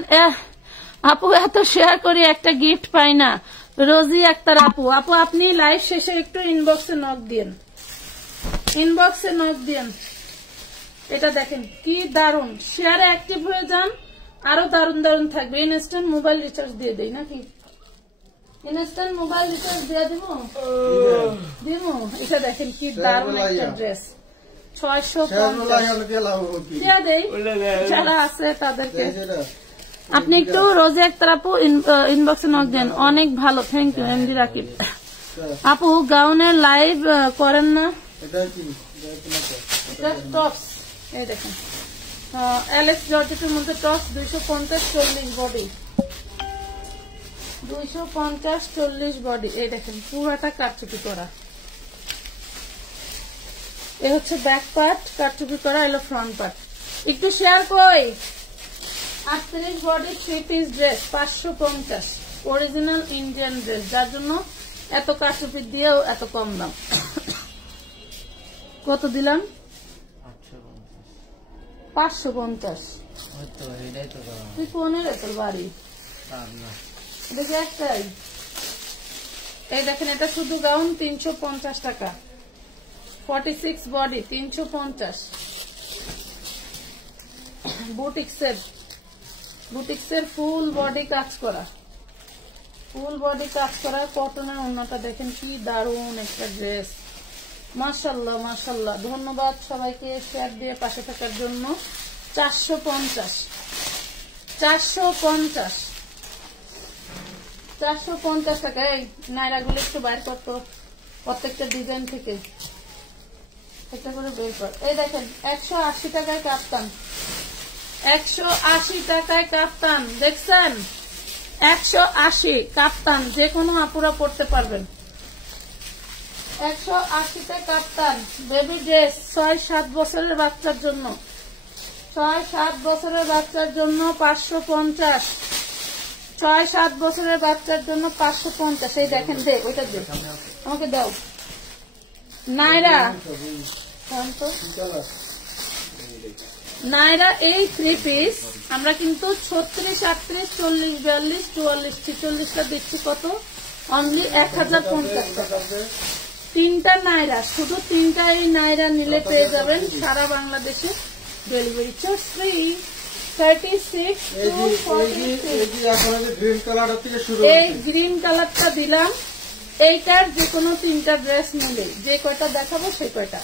আপু এত শেয়ার করি একটা গিফট পাই না। রোজি আক্তার আপু, আপু আপনি লাইভ শেষে একটু ইনবক্সে নক দিয়েন, ইনবক্সে নক দিয়েন। এটা দেখেন কি দারুন, শেয়ারে অ্যাক্টিভ হয়ে যান, আরো দারুন দারুন থাকবে। ইনস্ট্যান্ট মোবাইল রিচার্জ দিয়ে দেই নাকি? ইনস্ট্যান্ট মোবাইল রিচার্জ দিয়ে দিব। এটা দেখেন কি দারুন একটা ড্রেস, 650 দিয়ে দেই যারা আছে তাদেরকে। আপনি একটু রোজি আক্তার আপু ইনবক্সে নক দেন, অনেক ভালো। থ্যাংক ইউ এমডি রাকিব আপু। গাউনের লাইভ করেন না? টপস এই দেখেন, এলএক্স জর্জেটের মধ্যে টপস 250-40 বডি, 250-40 বডি। এই দেখেন পুরাটা কাটচুপি করা, এ হচ্ছে ব্যাক পার্ট কাটচুপি করা, এলো ফ্রন্ট পার্ট। একটু শেয়ার কই। 38 body 3 piece dress 550, original Indian dress, যার জন্য এত কাটচুপি দিয়েও এত কম দাম। কত দিলাম? 550। তুই কোনের তোর বাড়ি? দেখি একটাই। এই দেখেন এটা শুধু গাউন 350 টাকা, 46 বডি 350। বুটিক্সের ফুল বডি কাজ করা, ফুল বডি কাজ করা কটনের ওড়নাটা দেখেন কি দারুন একটা ড্রেস। মাশাআল্লাহ মাশাআল্লাহ, ধন্যবাদ সবাইকে শেয়ার দিয়ে পাশে থাকার জন্য। 450 টাকা। এই নাইরাগুলো একটু বাইর করতো প্রত্যেকটা ডিজাইন থেকে একটা করে বের কর। এই দেখেন 180 টাকায় কাপ্তান, 180 টাকায় কাপ্তান, দেখছেন? 180 কাপ্তান, যে কোনো আপুরা পড়তে পারবেন। 180 কাপ্তান বেবি ড্রেস, 6-7 বছরের বাচ্চার জন্য, 6-7 বছরের বাচ্চার জন্য 550, 6-7 বছরের বাচ্চার জন্য 550। এই দেখেন, দে ওইটা দে আমাকে দাও। নাইরা নাইরা এই 3 পিস আমরা কিন্তু 36, 38, 40, 42, 44, 46টা দিচ্ছি কত? অনলি 1050 টাকা। 3টা নাইরা, শুধু 3টা এই নাইরা নিলে পেয়ে যাবেন সারা বাংলাদেশে ডেলিভারি চার্জ ফ্রি। 36 to 46। এই গ্রিন কালারটা দিলাম, এইটার যে কোনো 3টা ড্রেস নিলে, যে কয়টা দেখাবো সেই কয়টা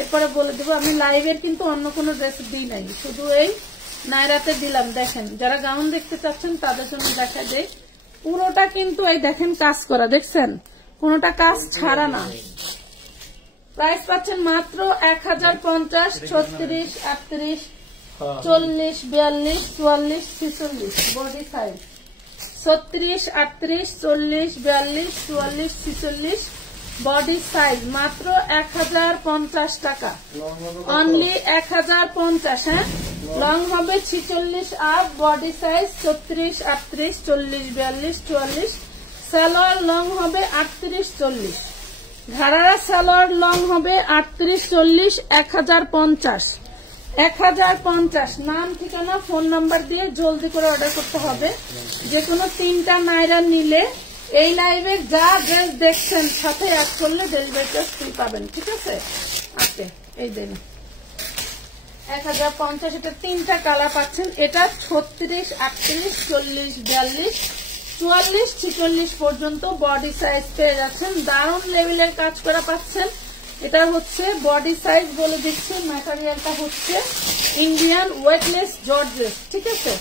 এরপরে বলে দেবো। আমি লাইভের কিন্তু অন্য কোনো ড্রেস দিই নাই, শুধু এই নাইরাতে দিলাম। দেখেন যারা গাউন দেখতে চাচ্ছেন তাদের জন্য দেখা যায়, পুরোটা কিন্তু এই দেখেন কাজ করা, দেখছেন? কোনোটা কাজ ছাড়া না। প্রাইস পাচ্ছেন মাত্র 1050, 36, 38, 40, 42, 44, 46 বডি সাইজ। 36, 38, 40, 42, 44, 46 বডি সাইজ, মাত্র 1050 টাকা। অনলি 1050। হ্যাঁ, লং হবে 46 up, body size 36, 38, 40, 42, 44। Salwar long হবে 38, 40। ঘাড়ারা সালোয়ার লং হবে 38, 40, 1050। 1050। নাম, ঠিকানা, ফোন নাম্বার দিয়ে জলদি করে অর্ডার করতে হবে। যে কোনো 3টা নাইরা নিলে এই লাইভের যা ড্রেস দেখছেন সাথে অ্যাড করলে ডেলিভারি চার্জ ফ্রি পাবেন, ঠিক আছে? আচ্ছা এই দেন 1050। এটা 3টা কালার পাচ্ছেন। এটা 36, 38, 40, 42, 44, 46 পর্যন্ত বডি সাইজ পেয়ে যাচ্ছেন। দারুণ লেভেলের কাজ করা পাচ্ছেন। এটা হচ্ছে বডি সাইজ বলে দিচ্ছি, ম্যাটেরিয়ালটা হচ্ছে ইন্ডিয়ান ওয়েটলেস জর্জেট, ঠিক আছে?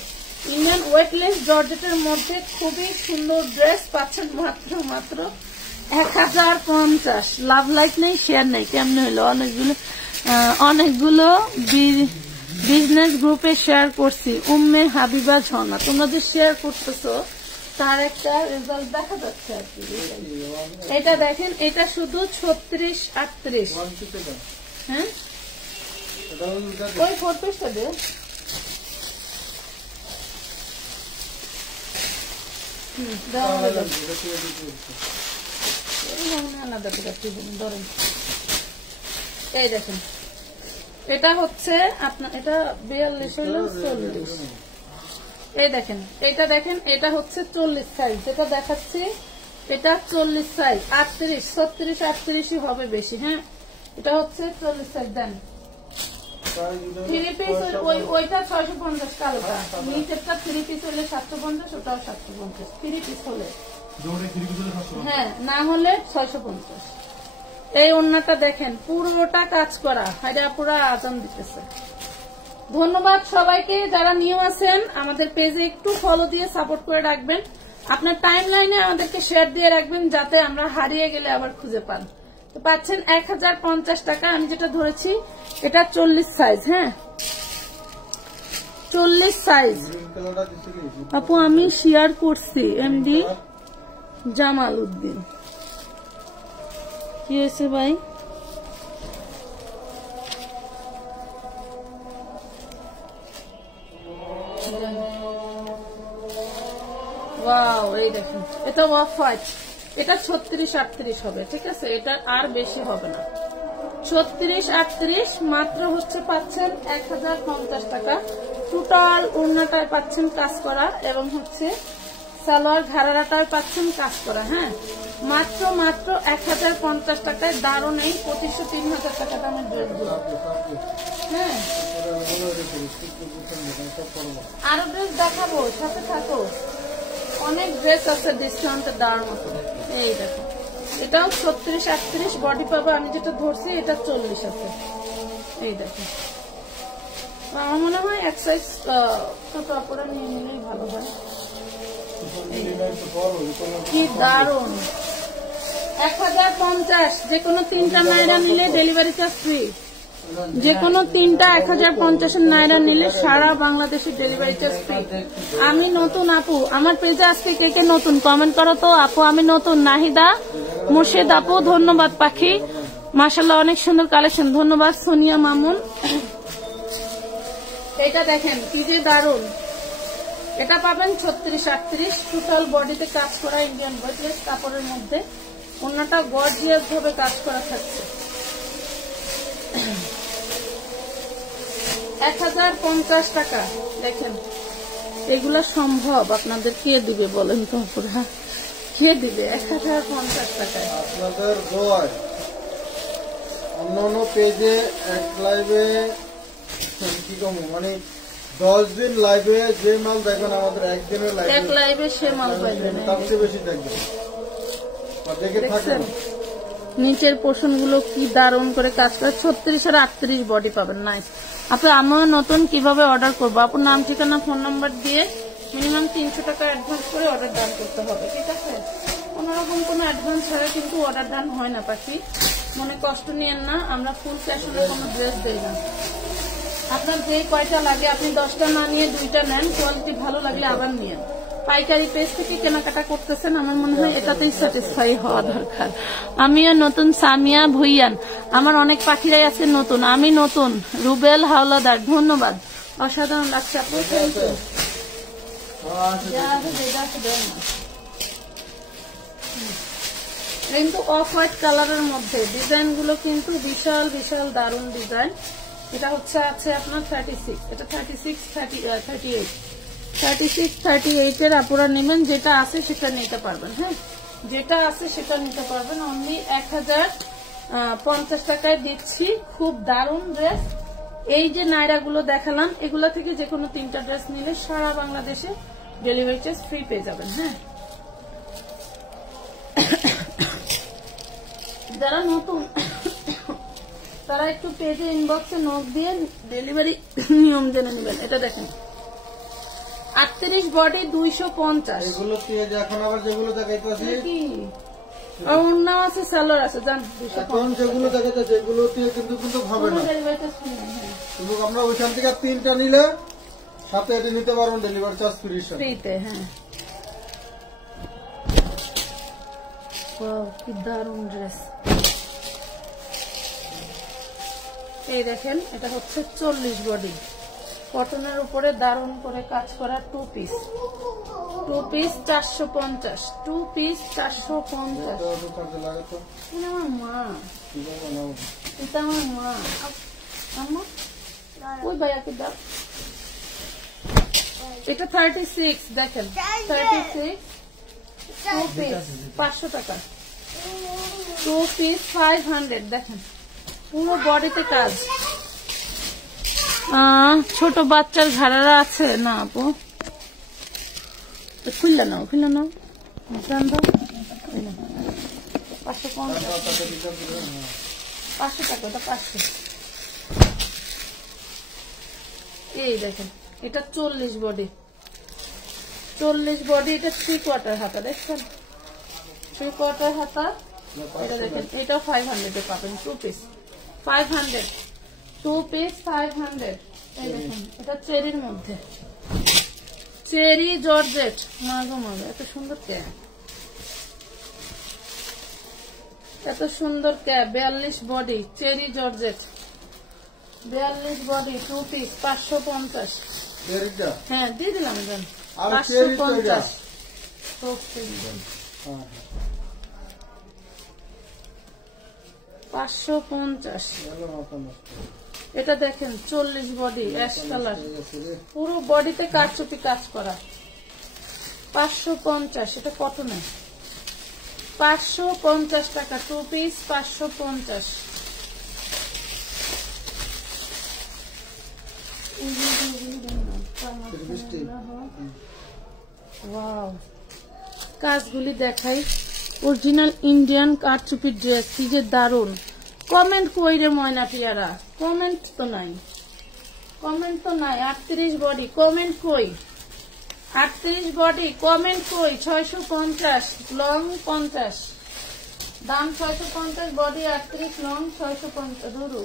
ইন্ডিয়ান ওয়েটলেস জর্জেটের মধ্যে খুবই সুন্দর ড্রেস পাচ্ছেন মাত্র 1050। লাভ লাইক নেই, শেয়ার নেই, কেমন হইলো? অনেকগুলো বিজনেস গ্রুপে শেয়ার করছি। উম্মে হাবিবা ঝর্ণা, তোমরা যে শেয়ার করতেছো তার একটা রেজাল্ট দেখা যাচ্ছে আর কি। এটা দেখেন, এটা শুধু 36-38। হ্যাঁ ওই 4 পিসটা দে। এই দেখেন, এটা হচ্ছে আপনার, এটা 42 হলো 40। এই দেখেন, এটা দেখেন, এটা হচ্ছে 40 সাইজ যেটা দেখাচ্ছি, এটা 40 সাইজ। 38, 36, 38 হবে বেশি। হ্যাঁ, এটা হচ্ছে 40 সাইজ। দেন 3 পিস, ওইটা 650 কালোটা, নিচেরটা 3 পিস হলে 750, ওটাও 750 3 পিস হলে। হ্যাঁ, না হলে 650। এই ওড়নাটা দেখেন, পুরোটা কাজ করা, এটা পুরো আজান দিতেছে। ধন্যবাদ সবাইকে যারা নিউ আছেন, আমাদের পেজে একটু ফলো দিয়ে সাপোর্ট করে রাখবেন। আপনার টাইম লাইনে আমাদেরকে শেয়ার দিয়ে রাখবেন, যাতে আমরা হারিয়ে গেলে আবার খুঁজে পান। তো পাচ্ছেন 1050 টাকা। আমি যেটা ধরেছি এটা 40 সাইজ। হ্যাঁ, 40 সাইজ। আপু আমি শেয়ার করছি, এমডি জামাল উদ্দিন। কি হয়েছে ভাই? ওয়াও, এই দেখুন, এটা অফ হোয়াইট, এটা 36-38 হবে। ঠিক আছে, এটা আর বেশি হবে না। 36-38 মাত্র হচ্ছে পাচ্ছেন 1050 টাকা। টোটাল ওড়নাটায় পাচ্ছেন কাজ করা, এবং হচ্ছে সালোয়ার ঘাড়াটায় পাচ্ছেন কাজ করা। হ্যাঁ, মাত্র 1050 টাকায় দারুণ এই 2500-3000 টাকা দামের ড্রেসগুলো। হ্যাঁ, আরো ড্রেস দেখাবো, সাথে থাকো। অনেক ড্রেস আছে ডিসকাউন্টে দেওয়ার মতো। এই দেখো, এটাও 36-38 বডি পাবে। আমি যেটা ধরছি এটা 40 আছে। এই দেখো, আমার মনে হয় এক সাইজ ছোট করে নিয়ে নিলেই ভালো হয়। কি দারুন! 1050, যে কোনো 3টা নাইরা নিলে ডেলিভারি চার্জ ফ্রি। যে কোনো 3টা 1050 নাইরা নিলে সারা বাংলাদেশে ডেলিভারি চার্জ ফ্রি। আমি নতুন আপু, আমার পেজে আজকে কে কে নতুন কমেন্ট করো তো। আপু আমি নতুন। নাহিদা মুর্শিদ আপু, ধন্যবাদ। পাখি মাশাআল্লাহ, অনেক সুন্দর কালেকশন, ধন্যবাদ। সোনিয়া মামুন, এটা দেখেন কি যে দারুন। এটা পাবেন 36-38, টোটাল বডিতে কাজ করা ইন্ডিয়ান ওয়েটলেস কাপড়ের মধ্যে। ওড়নাটা গর্জিয়াস ভাবে কাজ করা থাকছে। 1050 টাকা। দেখেন, এগুলা সম্ভব আপনাদের কে দিবে বলেন তো? পুরা কে দিবে 1050 টাকায়? আপনাদের দোয়ায়। অন্যান্য পেজে এক লাইভে কি কম, মানে 10 দিন লাইভে যে মাল দেখবেন, আমাদের একদিনের এক লাইভে সে মাল পাইবেন, তার চেয়ে বেশি দেখবেন। দেখে থাকেন নিচের পোর্শন গুলো কি দারুণ করে কাজ করে। 36 আর 38 বডি পাবেন। নাইস আপু, আমিও নতুন, কিভাবে অর্ডার করবো? আপুর নাম, ঠিকানা, ফোন নাম্বার দিয়ে মিনিমাম 300 টাকা অ্যাডভান্স করে অর্ডার ডান করতে হবে। ঠিক আছে, কোনোরকম কোনো অ্যাডভান্স ছাড়া কিন্তু অর্ডার ডান হয় না। পাখি মনে কষ্ট নিয়েন না, আমরা ফুল ফ্যাশনে কোনো ড্রেস দেই না। আপনার যে কয়টা লাগে আপনি 10টা না নিয়ে 2টা নেন, কোয়ালিটি ভালো লাগলে আবার নিয়েন। পাইকারি পেজ থেকে কেনাকাটা করতেছেন, আমার মনে হয় এটাতেই স্যাটিসফাই হওয়া দরকার। আমিও নতুন। সামিয়া ভুইয়ান, আমার অনেক পাখিরাই আছে নতুন, আমি নতুন। রুবেল হাওলাদার, ধন্যবাদ, অসাধারণ লাগছে আপু, থ্যাংক ইউ। কিন্তু অফ হোয়াইট কালারের মধ্যে ডিজাইন গুলো কিন্তু বিশাল বিশাল দারুণ ডিজাইন। এটা হচ্ছে আছে আপনার 36, এটা 36, 38, 36, 38 এর আপুরা নেবেন। যেটা আছে সেটা নিতে পারবেন। হ্যাঁ, যেটা আছে সেটা নিতে পারবেন। অনলি 1050 টাকায় দিচ্ছি। খুব দারুণ ড্রেস। এই যে নাইরা গুলো দেখালাম, এগুলা থেকে যে কোনো 3টা ড্রেস নিলে সারা বাংলাদেশে ডেলিভারি চার্জ ফ্রি পেয়ে যাবেন। হ্যাঁ, যারা নতুন তারা একটু পেজে ইনবক্সে নোট দিয়ে ডেলিভারি নিয়ম জেনে নেবেন। এটা দেখেন 38 বডি 250। এগুলো কি এখন আবার যেগুলো দেখাইতেছি কি অন্য আছে, সালোয়ার আছে, জান 250। এখন যেগুলো দেখাইতেছে এগুলো কিন্তু হবে না, কিন্তু আমরা ওইখান থেকে 3টা নিলে সাথে এটা নিতে পারবেন, ডেলিভারি চার্জ ফ্রিতে। হ্যাঁ, কি দারুন ড্রেস। এই দেখেন, এটা হচ্ছে 40 বডি, কটনের উপরে দারুন করে কাজ করা 2 পিস। 2 piece 450, 2 piece 450। এটা আমার মা, এটা আমার মা। আম্মা ওই ভাইয়াকে দাও। এটা 36, দেখেন 36, 2 পিস 500 টাকা, 2 পিস 500। দেখেন পুরো বডিতে কাজ। ছোট বাচ্চার ঘাড়ারা আছে না আপু? খুললে নাও, খুললে নাও, 500 টাকা, এটা 500। এই দেখেন, এটা 40 বডি, 40 বডি। এটা 3 কোয়ার্টার হাতা, দেখছেন 3 কোয়ার্টার হাতা। এটা দেখেন, এটা 500 এ পাবেন, 2 পিস 500, 2 পিস 500। এই দেখেন, এটা চেরির মধ্যে, চেরি জর্জেট। মাগো মাগো, এত সুন্দর কে, এত সুন্দর কে। 42 body, cherry georgette, 42 body, 2 piece 550। হ্যাঁ দিয়ে দিলাম, দেন 550। 550। এটা দেখেন 40 বডি, অ্যাশ কালার, পুরো বডিতে কারচুপি কাজ করা, 550। এটা কটনে, 550 টাকা, 2 পিস 550। ওয়াও, কাজগুলি দেখাই। অরিজিনাল ইন্ডিয়ান কারচুপি ড্রেস, কি যে দারুন। কমেন্ট কই রে ময়না টিয়ারা, কমেন্ট তো নাই, কমেন্ট তো নাই। 38 বডি, কমেন্ট কই? 38 বডি, কমেন্ট কই? 650, লং 50, দাম 650, বডি 38, লং 650, ধরু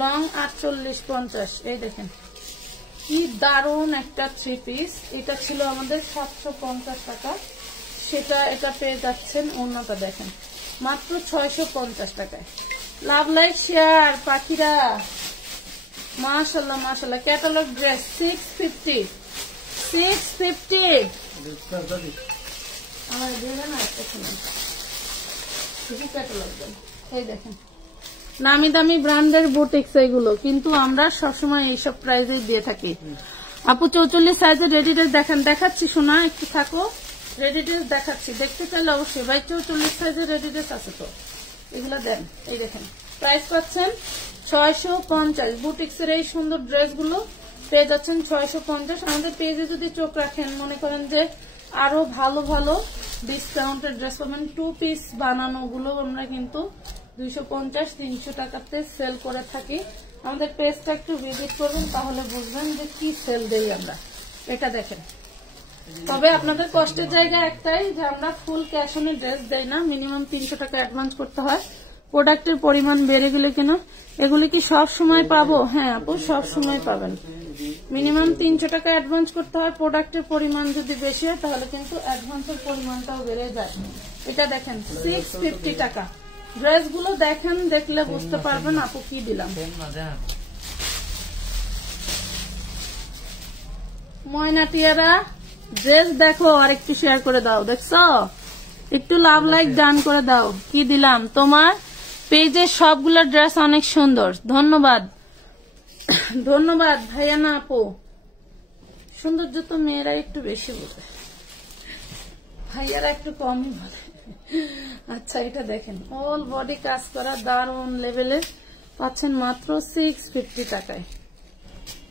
লং 48, 50। এই দেখেন কি দারুন একটা 3 পিস। এটা ছিল আমাদের 750 টাকা, সেটা এটা পেয়ে যাচ্ছেন অন্যটা দেখেন মাত্র 650 টাকায়। লাভ, লাইক, শেয়ার পাখিরা, মাশাআল্লাহ মাশাআল্লাহ। Catalogue dress 650, 650। আমার দেবে না একটা শুনুন, শুধু ক্যাটালগ দেন। এই দেখেন নামি দামি ব্র্যান্ডের বুটিক্স এগুলো, কিন্তু আমরা সবসময় এইসব প্রাইসে দিয়ে থাকি। আপু 44 সাইজের রেডি ড্রেস দেখেন, দেখাচ্ছি শোনা, একটু থাকো, রেডি ড্রেস দেখাচ্ছি। দেখতে চাইলে অবশ্যই ভাই 44 সাইজের রেডি ড্রেস আছে তো, এগুলো দেন। এই দেখেন প্রাইস পাচ্ছেন 650। বুটিক্সের এই সুন্দর ড্রেসগুলো পেয়ে যাচ্ছেন 650। আমাদের পেজে যদি চোখ রাখেন, মনে করেন যে আরো ভালো ভালো ডিসকাউন্টের ড্রেস পাবেন। 2 পিস বানানো গুলো আমরা কিন্তু 250-300 টাকাতে সেল করে থাকি। আমাদের পেজটা একটু ভিজিট করবেন, তাহলে বুঝবেন যে কি সেল দেই আমরা। এটা দেখেন, তবে আপনাদের কষ্টের জায়গা একটাই যে আমরা ফুল ক্যাশ অনে ড্রেস দেই না, মিনিমাম 300 টাকা অ্যাডভান্স করতে হয়। প্রোডাক্টের পরিমাণ বেড়ে গেলে কেন, এগুলি কি সব সময় পাবো? হ্যাঁ আপু, সব সময় পাবেন। মিনিমাম 300 টাকা অ্যাডভান্স করতে হয়। প্রোডাক্টের পরিমাণ যদি বেশি হয় তাহলে কিন্তু অ্যাডভান্সের পরিমাণটাও বেড়ে যায়। এটা দেখেন 650 টাকা। ড্রেসগুলো দেখেন, দেখলে বুঝতে পারবেন আপু কি দিলাম। ময়না টিয়ারা ড্রেস দেখো, আর একটু শেয়ার করে দাও, দেখছো? একটু লাভ, লাইক, ডান করে দাও। কি দিলাম তোমার পেজে? সবগুলো ড্রেস অনেক সুন্দর। ধন্যবাদ, ধন্যবাদ ভাইয়া না আপু। সৌন্দর্য তো মেয়েরা একটু বেশি বলে, ভাইয়ারা একটু কমই বলে। আচ্ছা এটা দেখেন, অল বডি কাজ করা দারুন লেভেলের, পাচ্ছেন মাত্র 650 টাকায়।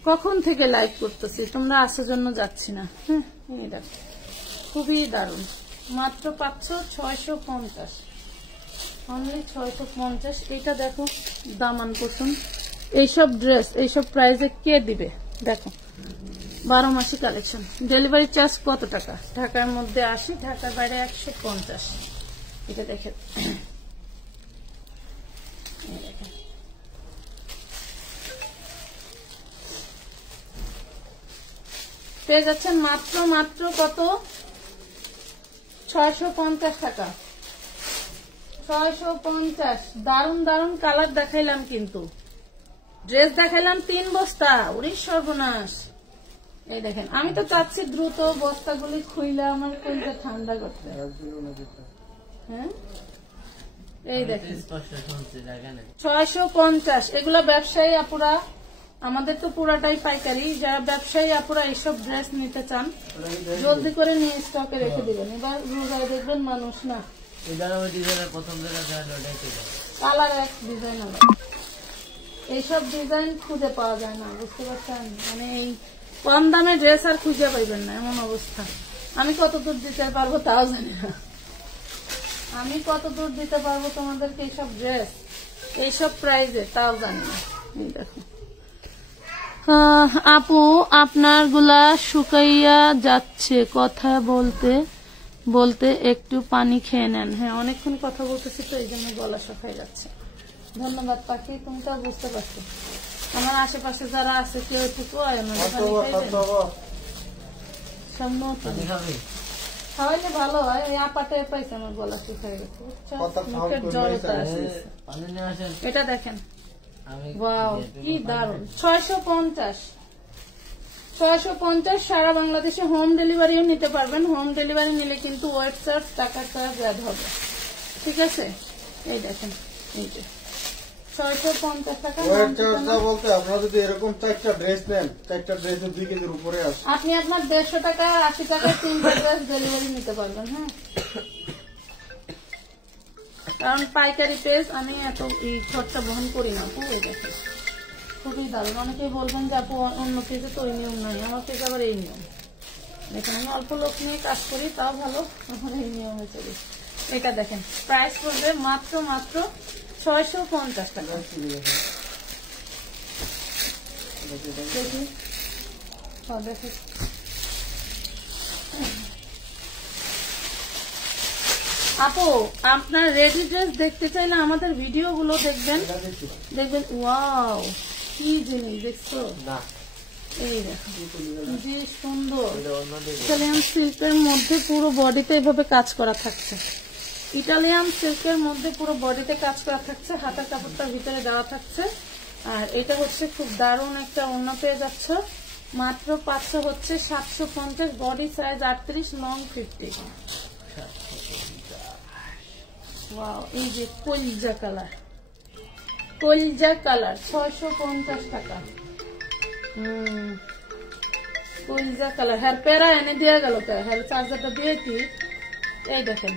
কখন থেকে লাইভ করতেছি, তোমরা আসার জন্য যাচ্ছি না। হ্যাঁ এটা খুবই দারুন, মাত্র পাচ্ছ 650, অনলি 650। এটা দেখো দামান কুসুম, এইসব ড্রেস এইসব প্রাইসে কে দিবে? দেখো 12 মাসি কালেকশন। ডেলিভারি চার্জ কত টাকা? ঢাকার মধ্যে 80, ঢাকার বাইরে 150। এটা দেখেন, পেয়ে যাচ্ছেন মাত্র মাত্র কত? 650 টাকা। 650। দারুন দারুন কালার দেখাইলাম, কিন্তু ড্রেস দেখাইলাম 3 বস্তা। ওরে সর্বনাশ। এই দেখেন, আমি তো চাচ্ছি দ্রুত বস্তাগুলি খুইলে আমার কোনটা ঠান্ডা করতে। হ্যাঁ, এই দেখেন 650। এগুলো ব্যবসায়ী আপুরা, আমাদের তো পুরাটাই পাইকারি। যারা ব্যবসায়ী আপুরা এইসব ড্রেস নিতে চান জলদি করে নিয়ে স্টকে রেখে দিবেন। এবার রোজায় দেখবেন মানুষ না, কালার এক ডিজাইন হবে, এইসব ডিজাইন খুঁজে পাওয়া যায় না, বুঝতে পারছেন? মানে এই কম দামে ড্রেস আর খুঁজে পাইবেন না, এমন অবস্থা। আমি কত দূর দিতে পারবো তাও জানি না, আমি কত দূর দিতে পারবো তোমাদেরকে এইসব ড্রেস এইসব প্রাইজে তাও জানি না। এই দেখো আপু, আপনার গুলা শুকাইয়া যাচ্ছে, কথা বলতে বলতে একটু পানি খেয়ে নেন। হ্যাঁ, অনেকক্ষণ কথা বলতেছি তো এই জন্য গলা শুকাই যাচ্ছে। ধন্যবাদ পাখি, তুমি তো বুঝতে পারছো। আমার আশেপাশে যারা আছে কেউ একটু খাওয়াইলে ভালো হয়। ওই আপাটে পাইছে আমার গলা শুকাই গেছে, এটা দেখেন। ওয়াও, কি দারুন। 650। সারা বাংলাদেশে হোম ডেলিভারিও নিতে পারবেন। হোম ডেলিভারি নিলে কিন্তু ওয়েব চার্জ টাকাটা ব্যাড হবে, ঠিক আছে? এই দেখেন, এই যে 650 টাকা। বলতে আপনারা যদি এরকম 4টা ড্রেস নেন, 4টা ড্রেসের 2 কেজির উপরে আসে, আপনি আপনার 150 টাকা 80 টাকায় 3টা ড্রেস ডেলিভারি নিতে পারবেন। হ্যাঁ, কারণ পাইকারি পেজ আমি এত এই খরচা বহন করি না। পুরো দেখেন, খুবই দারুণ। অনেকেই বলবেন যে আপু অন্য পেজে তো ওই নিয়ম নাই, আমার পেজে আবার এই নিয়ম। দেখেন, আমি অল্প লোক নিয়ে কাজ করি, তাও ভালো, আমার এই নিয়মে চলি। এটা দেখেন, প্রাইস পড়বে মাত্র 650 টাকা। দেখি, আপু আপনার রেডি ড্রেস দেখতে চাইলে আমাদের ভিডিও গুলো দেখবেন। ওয়াও, কি জিনিস দেখছো? এই দেখো, যে সুন্দর ইটালিয়ান সিল্কের মধ্যে পুরো বডিতে এভাবে কাজ করা থাকছে। ইটালিয়ান সিল্কের মধ্যে পুরো বডিতে কাজ করা থাকছে, হাতার কাপড়টার ভিতরে দেওয়া থাকছে। আর এটা হচ্ছে খুব দারুণ একটা ওড়না পেয়ে যাচ্ছ। মাত্র 500 হচ্ছে 750। Body size 38, long 50। ওয়াও, এই যে কলজা কালার, 650 টাকা। কলজা কালার। হ্যাঁ, প্যারা এনে দিয়ে গেল, হ্যাঁ চার্জারটা দিয়েছি। এই দেখেন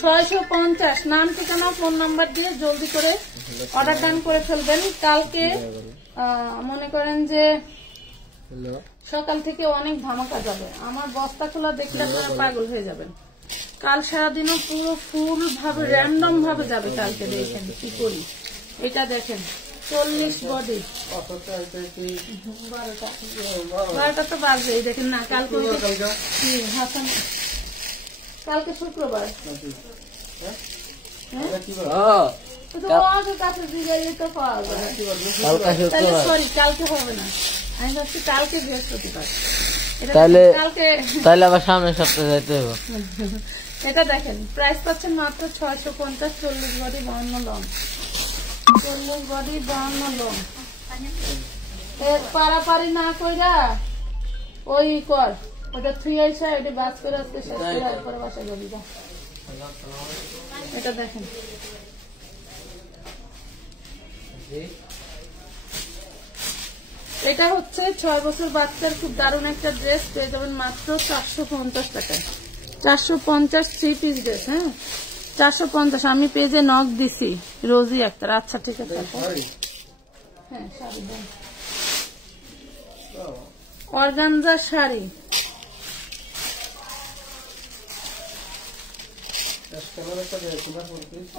650। নাম, ঠিকানা, ফোন নাম্বার দিয়ে জলদি করে অর্ডার ডান করে ফেলবেন। কালকে মনে করেন যে সকাল থেকে অনেক ধামাকা যাবে। আমার বস্তা খোলা দেখলে আপনারা পাগল হয়ে যাবেন। কাল সারাদিনও পুরো ফুল ভাবে র্যান্ডম ভাবে যাবে। কালকে দেখেন কি করি। এটা দেখেন 40 বডি, 12টা তো বাজবে। এই দেখেন না, কালকে হাসান, কালকে শুক্রবার। সরি, কালকে হবে না, আমি ভাবছি কালকে বৃহস্পতিবার। তাহলে আবার সামনের সপ্তাহে যাইতে হবে। এটা দেখেন, প্রাইস পাচ্ছেন মাত্র 650। 40 বডি 52 লং, 40 বডি 52 লং। এর পারাপারি না কইরা ওই কর, ওটা থুই আইসা এটা বাস করে আজকে শেষ করে এরপরে বাসায় যাবি। এটা দেখেন, এটা হচ্ছে 6 বছর বাচ্চার খুব দারুণ একটা ড্রেস পেয়ে যাবেন মাত্র 450 টাকায়। 450 3 পিস ড্রেস। হ্যাঁ, 450। আমি পেজে নক দিছি, রোজি আক্তার। আচ্ছা, ঠিক আছে। হ্যাঁ, শাড়ি দেন, অর্গানজা শাড়ি।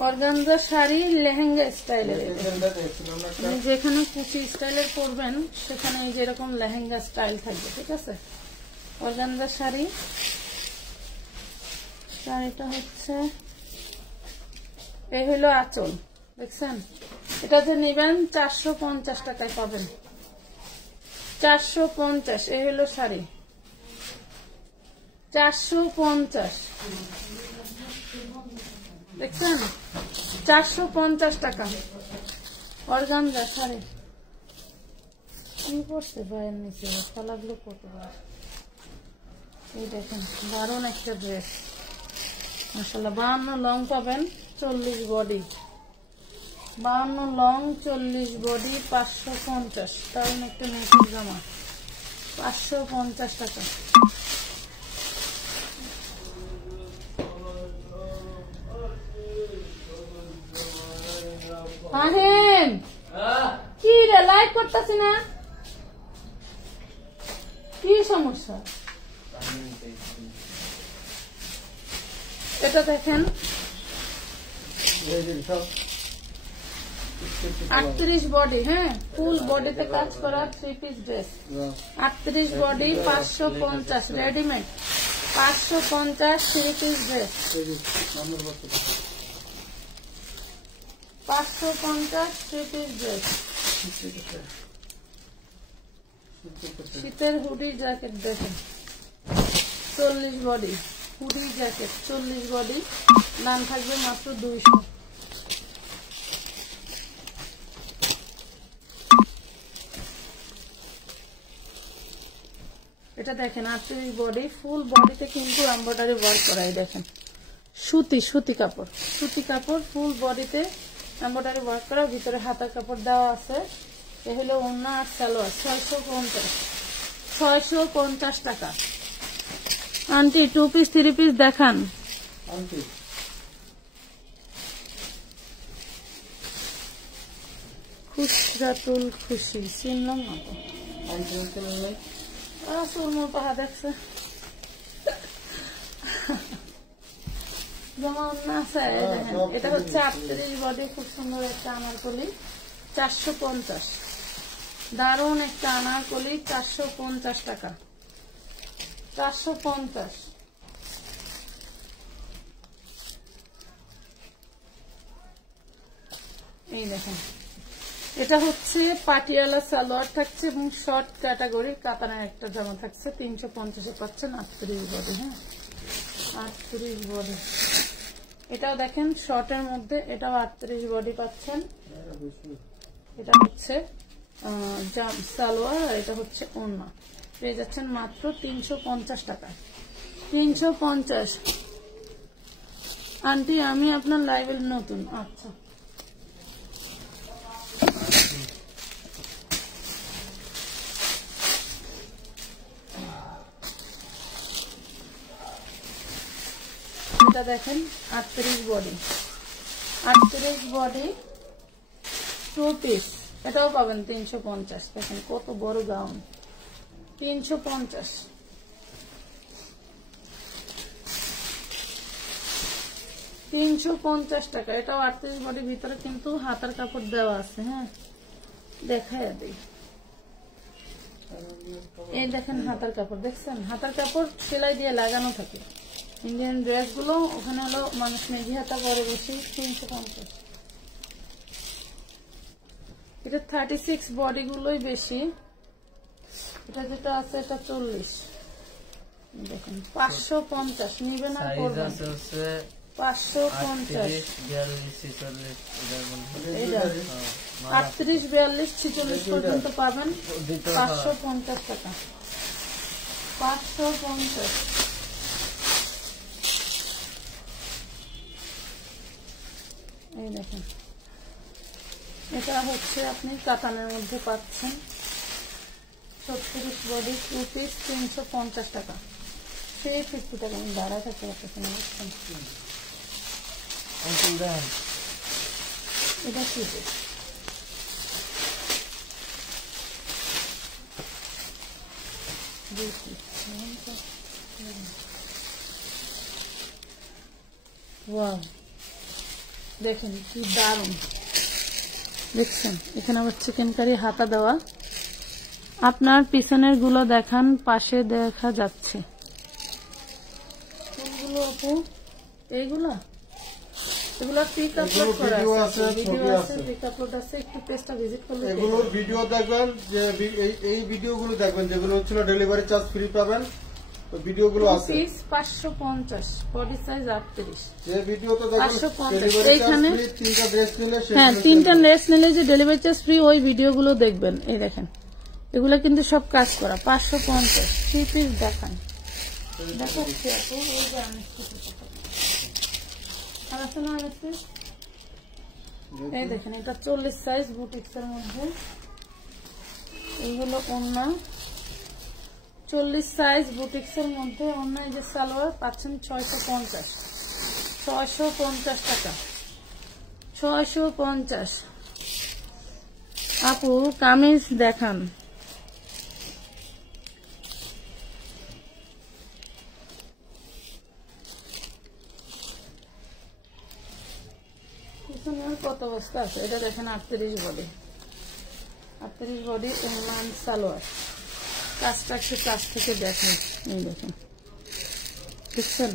অর্গানজা শাড়ি লেহেঙ্গা স্টাইলের। যেখানে কুচি স্টাইলের পরবেন সেখানে এই যেরকম লেহেঙ্গা স্টাইল থাকবে, ঠিক আছে? অর্গানজা শাড়ি। শাড়িটা হচ্ছে এই হইলো আঁচল, দেখছেন? এটা যে নিবেন 450 টাকায় পাবেন। 450। এই হইলো শাড়ি, 450। দেখছেন 450 টাকা অর্গানজা শাড়ি কি করছে ভাইয়ের নিচে কলাগুলো কত বার এই দেখেন দারুণ একটা ড্রেস মাশাআল্লাহ 52 লং পাবেন 40 বডি 52 লং 40 বডি 550 দারুণ একটা মেয়ের জামা 550 টাকা আহিম কি রে লাইক করতেছি না কি সমস্যা এটা দেখেন 38 বডি হ্যাঁ ফুল বডিতে কাজ করা 3 piece dress 38 body 550 readymade 550 3 piece dress 550 3 piece dress শীতের হুডি জ্যাকেট দেখেন 40 বডি হুডি জ্যাকেট 40 বডি দাম থাকবে মাত্র 200 এটা দেখেন 38 বডি ফুল বডিতে কিন্তু এমব্রয়ডারি ওয়ার্ক করা দেখেন সুতি কাপড় ফুল বডিতে এমব্রয়ডারি ওয়ার্ক করা ভিতরে হাতার কাপড় দেওয়া আছে এ হলো ওড়না আর সালোয়ার 650 টাকা আন্টি 2 পিস 3 পিস দেখান আন্টি খুশরাতুল খুশি চিনলাম না তো আন্টি চলে সুরমা পাহা দেখছে যেমন আছে এটা হচ্ছে 38 বডি খুব সুন্দর একটা আনারকলি 450 দারুণ একটা আনারকলি 450 টাকা 450 এই দেখেন এটা হচ্ছে পাটিয়ালা সালোয়ার থাকছে এবং শর্ট ক্যাটাগরি কাতানের একটা জামা থাকছে 350 এ পাচ্ছেন 38 বডি হ্যাঁ 38 বডি এটাও দেখেন শর্টের মধ্যে এটাও 38 বডি পাচ্ছেন এটা হচ্ছে সালোয়ার আর এটা হচ্ছে ওড়না পেয়ে যাচ্ছেন মাত্র 350 টাকা 350 আন্টি আমি আপনার লাইভে নতুন আচ্ছা এটা দেখেন 38 বডি 2 পিস এটাও পাবেন 350 দেখেন কত বড় গাউন 350 টাকা এটাও 38 বডি ভিতরে কিন্তু হাতার কাপড় দেওয়া আছে হ্যাঁ দেখায় দিই এই দেখেন হাতার কাপড় দেখছেন হাতার কাপড় সেলাই দিয়ে লাগানো থাকে ইন্ডিয়ান ড্রেস গুলো ওখানে হলো মানুষ মেঘি হাতা পরে বেশি 350 এটা 36 বডি গুলোই বেশি এটা যেটা আছে এটা 40 দেখেন 550 নিবেন আর করবেন 550 38 42 46 পর্যন্ত পাবেন 550 টাকা 550 এই দেখেন এটা হচ্ছে আপনি কাতানের মধ্যে পাচ্ছেন 36 বডি 2 পিস 350 টাকা 350 টাকা আমি দাঁড়া থাকতে পারতেছি না এটা কি ওয়াও দেখেন কি দারুণ দেখছেন এখানে আবার চিকেন কারি হাতা দেওয়া আপনার পিছনের গুলো দেখান পাশে দেখা যাচ্ছে কোনগুলো আপু এইগুলো এগুলো পিক আপলোড করা আছে ভিডিও আছে পিক আপলোড আছে একটু পেজটা ভিজিট করলে এগুলোর ভিডিও দেখবেন যে এই ভিডিওগুলো দেখবেন যেগুলো হচ্ছিল ডেলিভারি চার্জ ফ্রি পাবেন তো ভিডিওগুলো আছে। Piece 550, body size 38। যে ভিডিওতে দেখুন 550 এইখানে তিনটা ড্রেস নিলে হ্যাঁ, তিনটা ড্রেস নিলে যে ডেলিভারি চার্জ ফ্রি, ওই ভিডিওগুলো দেখবেন। এই দেখেন, এগুলো কিন্তু সব কাজ করা। 550 3 পিস দেখান, দেখাচ্ছি আপু। ওই যে আমি আর আছে না আরেকটা, এই দেখেন, এটা 40 সাইজ বুটিক্সের মধ্যে। এইগুলো ওন্না 40 সাইজ বুটিক্সের মধ্যে। ওন্না এই যে সালোয়ার পাচ্ছেন 650 টাকা। 650। আপু কামিজ দেখান। কত বস্তা আছে, এটা দেখেন 38 বডি। 38 body Oman salwar. কাজটা একটু কাছ থেকে দেখেন, এই দেখেন, দেখছেন?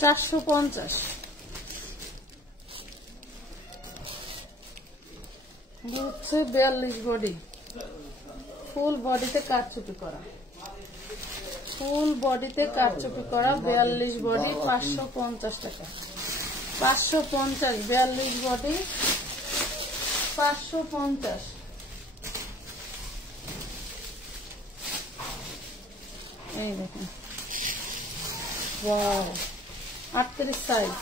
450। হচ্ছে 42 বডি, ফুল বডিতে কাটচুপি করা। ফুল বডিতে কাটচুপি করা 42 বডি 550 টাকা। 550 42 বডি 550। এই দেখেন, ওয়াও 38 সাইজ।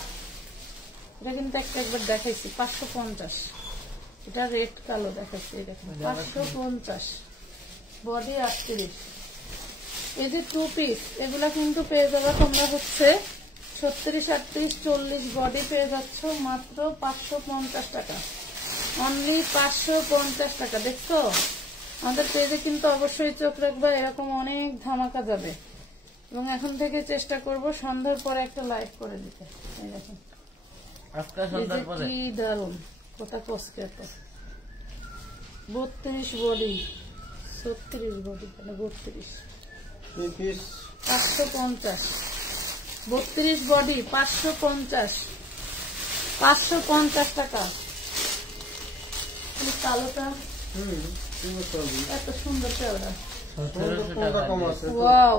এটা কিন্তু একবার দেখাইছি 550। এটা রেড কালো দেখাচ্ছি, এই দেখেন 550 বডি 38। এই যে 2 পিস, এগুলা কিন্তু পেয়ে যাবে তোমরা হচ্ছে 36, 38, 40 বডি পেয়ে যাচ্ছ মাত্র 550 টাকা। অনলি 550 টাকা। দেখছো, আমাদের পেজে কিন্তু অবশ্যই চোখ রাখবা, এরকম অনেক ধামাকা যাবে। এবং এখন থেকে চেষ্টা করব সন্ধ্যার পরে একটা লাইভ করে দিতে। এই দেখেন, আজকে সন্ধ্যার পরে কি দারুন, কোথা কসকে তো 32 বডি 36 বডি, তাহলে 32 পিস 550। 32 বডি 550, 550 টাকা। কালোটা এত সুন্দর কেওড়া, ওয়াও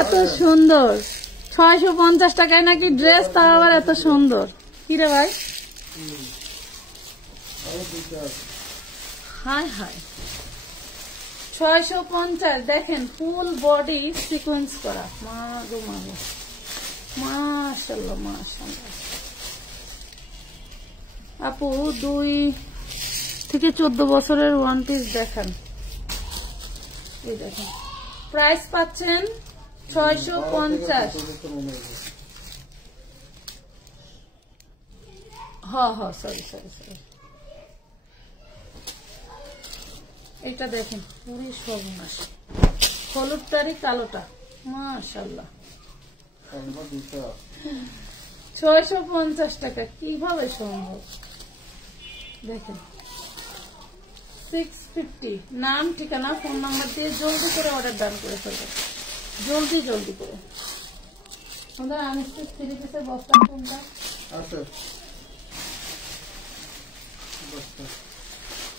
এত সুন্দর। 650 টাকায় নাকি ড্রেস, তাও আবার এত সুন্দর। কি রে ভাই, হায় হায়। 650 দেখেন, ফুল বডি সিকোয়েন্স করা। মা গো মা গো, মাশাআল্লাহ মাশাআল্লাহ। আপু 2 থেকে 14 বছরের ওয়ান পিস দেখান। এই দেখেন, প্রাইস পাচ্ছেন 650। হ্যাঁ সরি। এটা দেখেন, পুরি সর্বনাশ। হলুদটারি কালোটা, মাশাআল্লাহ। 650 টাকা কিভাবে সম্ভব? দেখেন 650। নাম, ঠিকানা, ফোন নাম্বার দিয়ে জলদি করে অর্ডার ডান করে ফেলবেন, জলদি করে। আমাদের আনস্টিচ 3 পিসের বস্তা কোনটা আছে?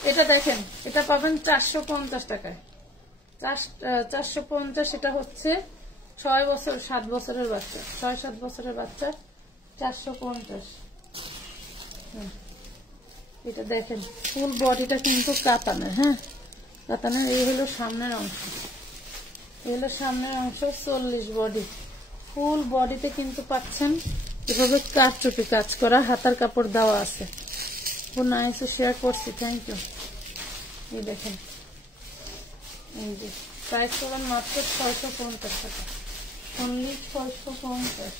এটা দেখেন, এটা পাবেন 450 টাকায়। 450। এটা হচ্ছে 6 বছর 7 বছরের বাচ্চা, 6-7 বছরের বাচ্চা 450। এটা দেখেন, ফুল বডিটা কিন্তু কাতানের। হ্যাঁ, কাতানের। এই হলো সামনের অংশ, 40 বডি। ফুল বডিতে কিন্তু পাচ্ছেন এভাবে কাটচুপি কাজ করা, হাতার কাপড় দেওয়া আছে। নাইস, শেয়ার করছি, থ্যাংক ইউ। এই দেখেন, এই যে প্রাইস পাবেন মাত্র 650 টাকা, অনলি 650।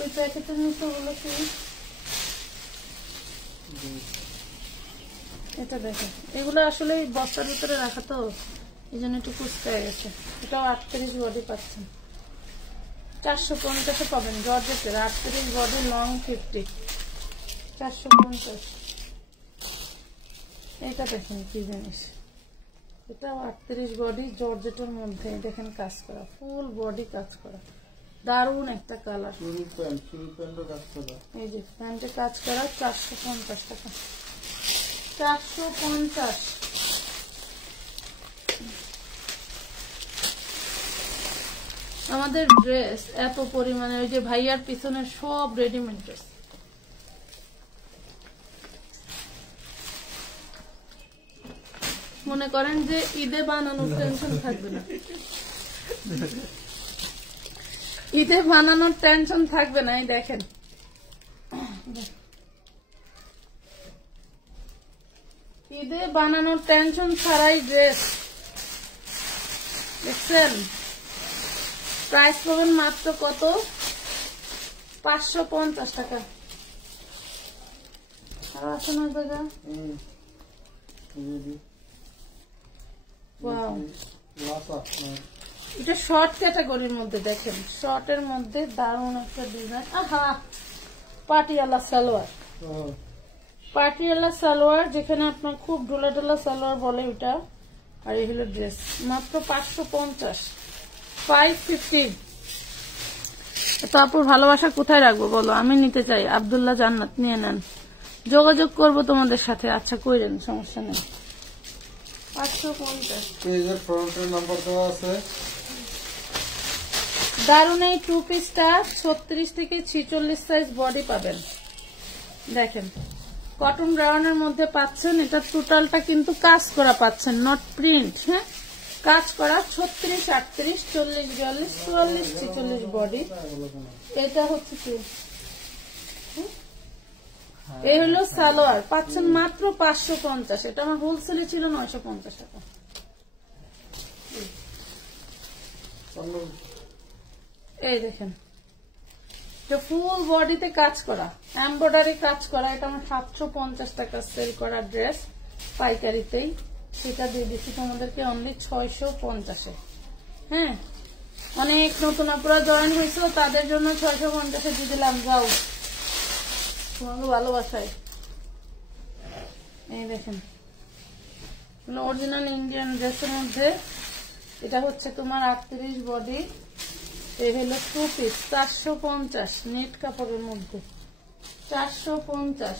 ওই প্যাকেটের নিচে ওগুলো কি, এটা দেখেন, এগুলো আসলে বস্তার ভিতরে রাখা তো, এই জন্য একটু কুচকায় গেছে। এটাও 38 বডি পাচ্ছেন, 450 পাবেন। জর্জেটের 38 বডি, লং 50, 450। এটা দেখেন কি জিনিস, এটাও 38 বডি, জর্জেটের মধ্যে দেখেন কাজ করা, ফুল বডি কাজ করা, দারুন একটা কালার। এই যে প্যান্টে কাজ করা, 450 টাকা, 450। আমাদের ড্রেস এত পরিমাণে, ওই যে ভাইয়ার পিছনে সব রেডিমেড ড্রেস। মনে করেন যে ঈদে বানানোর টেনশন থাকবে না, ঈদে বানানোর টেনশন থাকবে না। এই দেখেন ঈদে বানানোর টেনশন ছাড়াই ড্রেস দেখছেন। প্রাইস পাবেন মাত্র কত? 550 টাকা। আর আছে না দাদা? ওয়াও, এটা শর্ট ক্যাটাগরির মধ্যে। দেখেন শর্টের মধ্যে দারুণ একটা ডিজাইন। আহা, পাটিয়ালা সালোয়ার, পাটিয়ালা সালোয়ার, যেখানে আপনার খুব ঢোলা ঢোলা সালোয়ার বলে ওটা। আর এই হলো ড্রেস, মাত্র 550, 550। তারপর ভালোবাসা কোথায় রাখবো বলো? আমি নিতে চাই। আব্দুল্লাহ জান্নাত, নিয়ে নেন, যোগাযোগ করবো তোমাদের সাথে। আচ্ছা কইরেন, সমস্যা নেই। 550 পেজের ফ্রন্টের নাম্বার দেওয়া আছে। দারুণ এই টু পিসটা 36 থেকে 46 সাইজ বডি পাবেন। দেখেন কটন রাউন্ডের মধ্যে পাচ্ছেন। এটা টোটালটা কিন্তু কাজ করা পাচ্ছেন, নট প্রিন্ট। হ্যাঁ, কাজ করা 36, 38, 40, 42, 44, 46 বডি। এটা হচ্ছে কি, এই হলো সালোয়ার, পাচ্ছেন মাত্র 550। এটা আমার হোলসেলে ছিল 950 টাকা। এই দেখেন ফুল বডিতে কাজ করা, এমব্রয়ডারি কাজ করা। এটা আমার 750 টাকা সেল করা ড্রেস পাইকারিতেই, সেটা দিয়ে দিচ্ছি তোমাদেরকে অনলি 650-এ। হ্যাঁ, অনেক নতুন আপুরা জয়েন হয়েছিল, তাদের জন্য 650-এ দিয়ে দিলাম। যাও তোমাকে ভালোবাসায়। এই দেখেন অরিজিনাল ইন্ডিয়ান ড্রেসের মধ্যে, এটা হচ্ছে তোমার 38 বডি। এই হলো টু পিস, 450 নেট কাপড়ের মধ্যে, 450।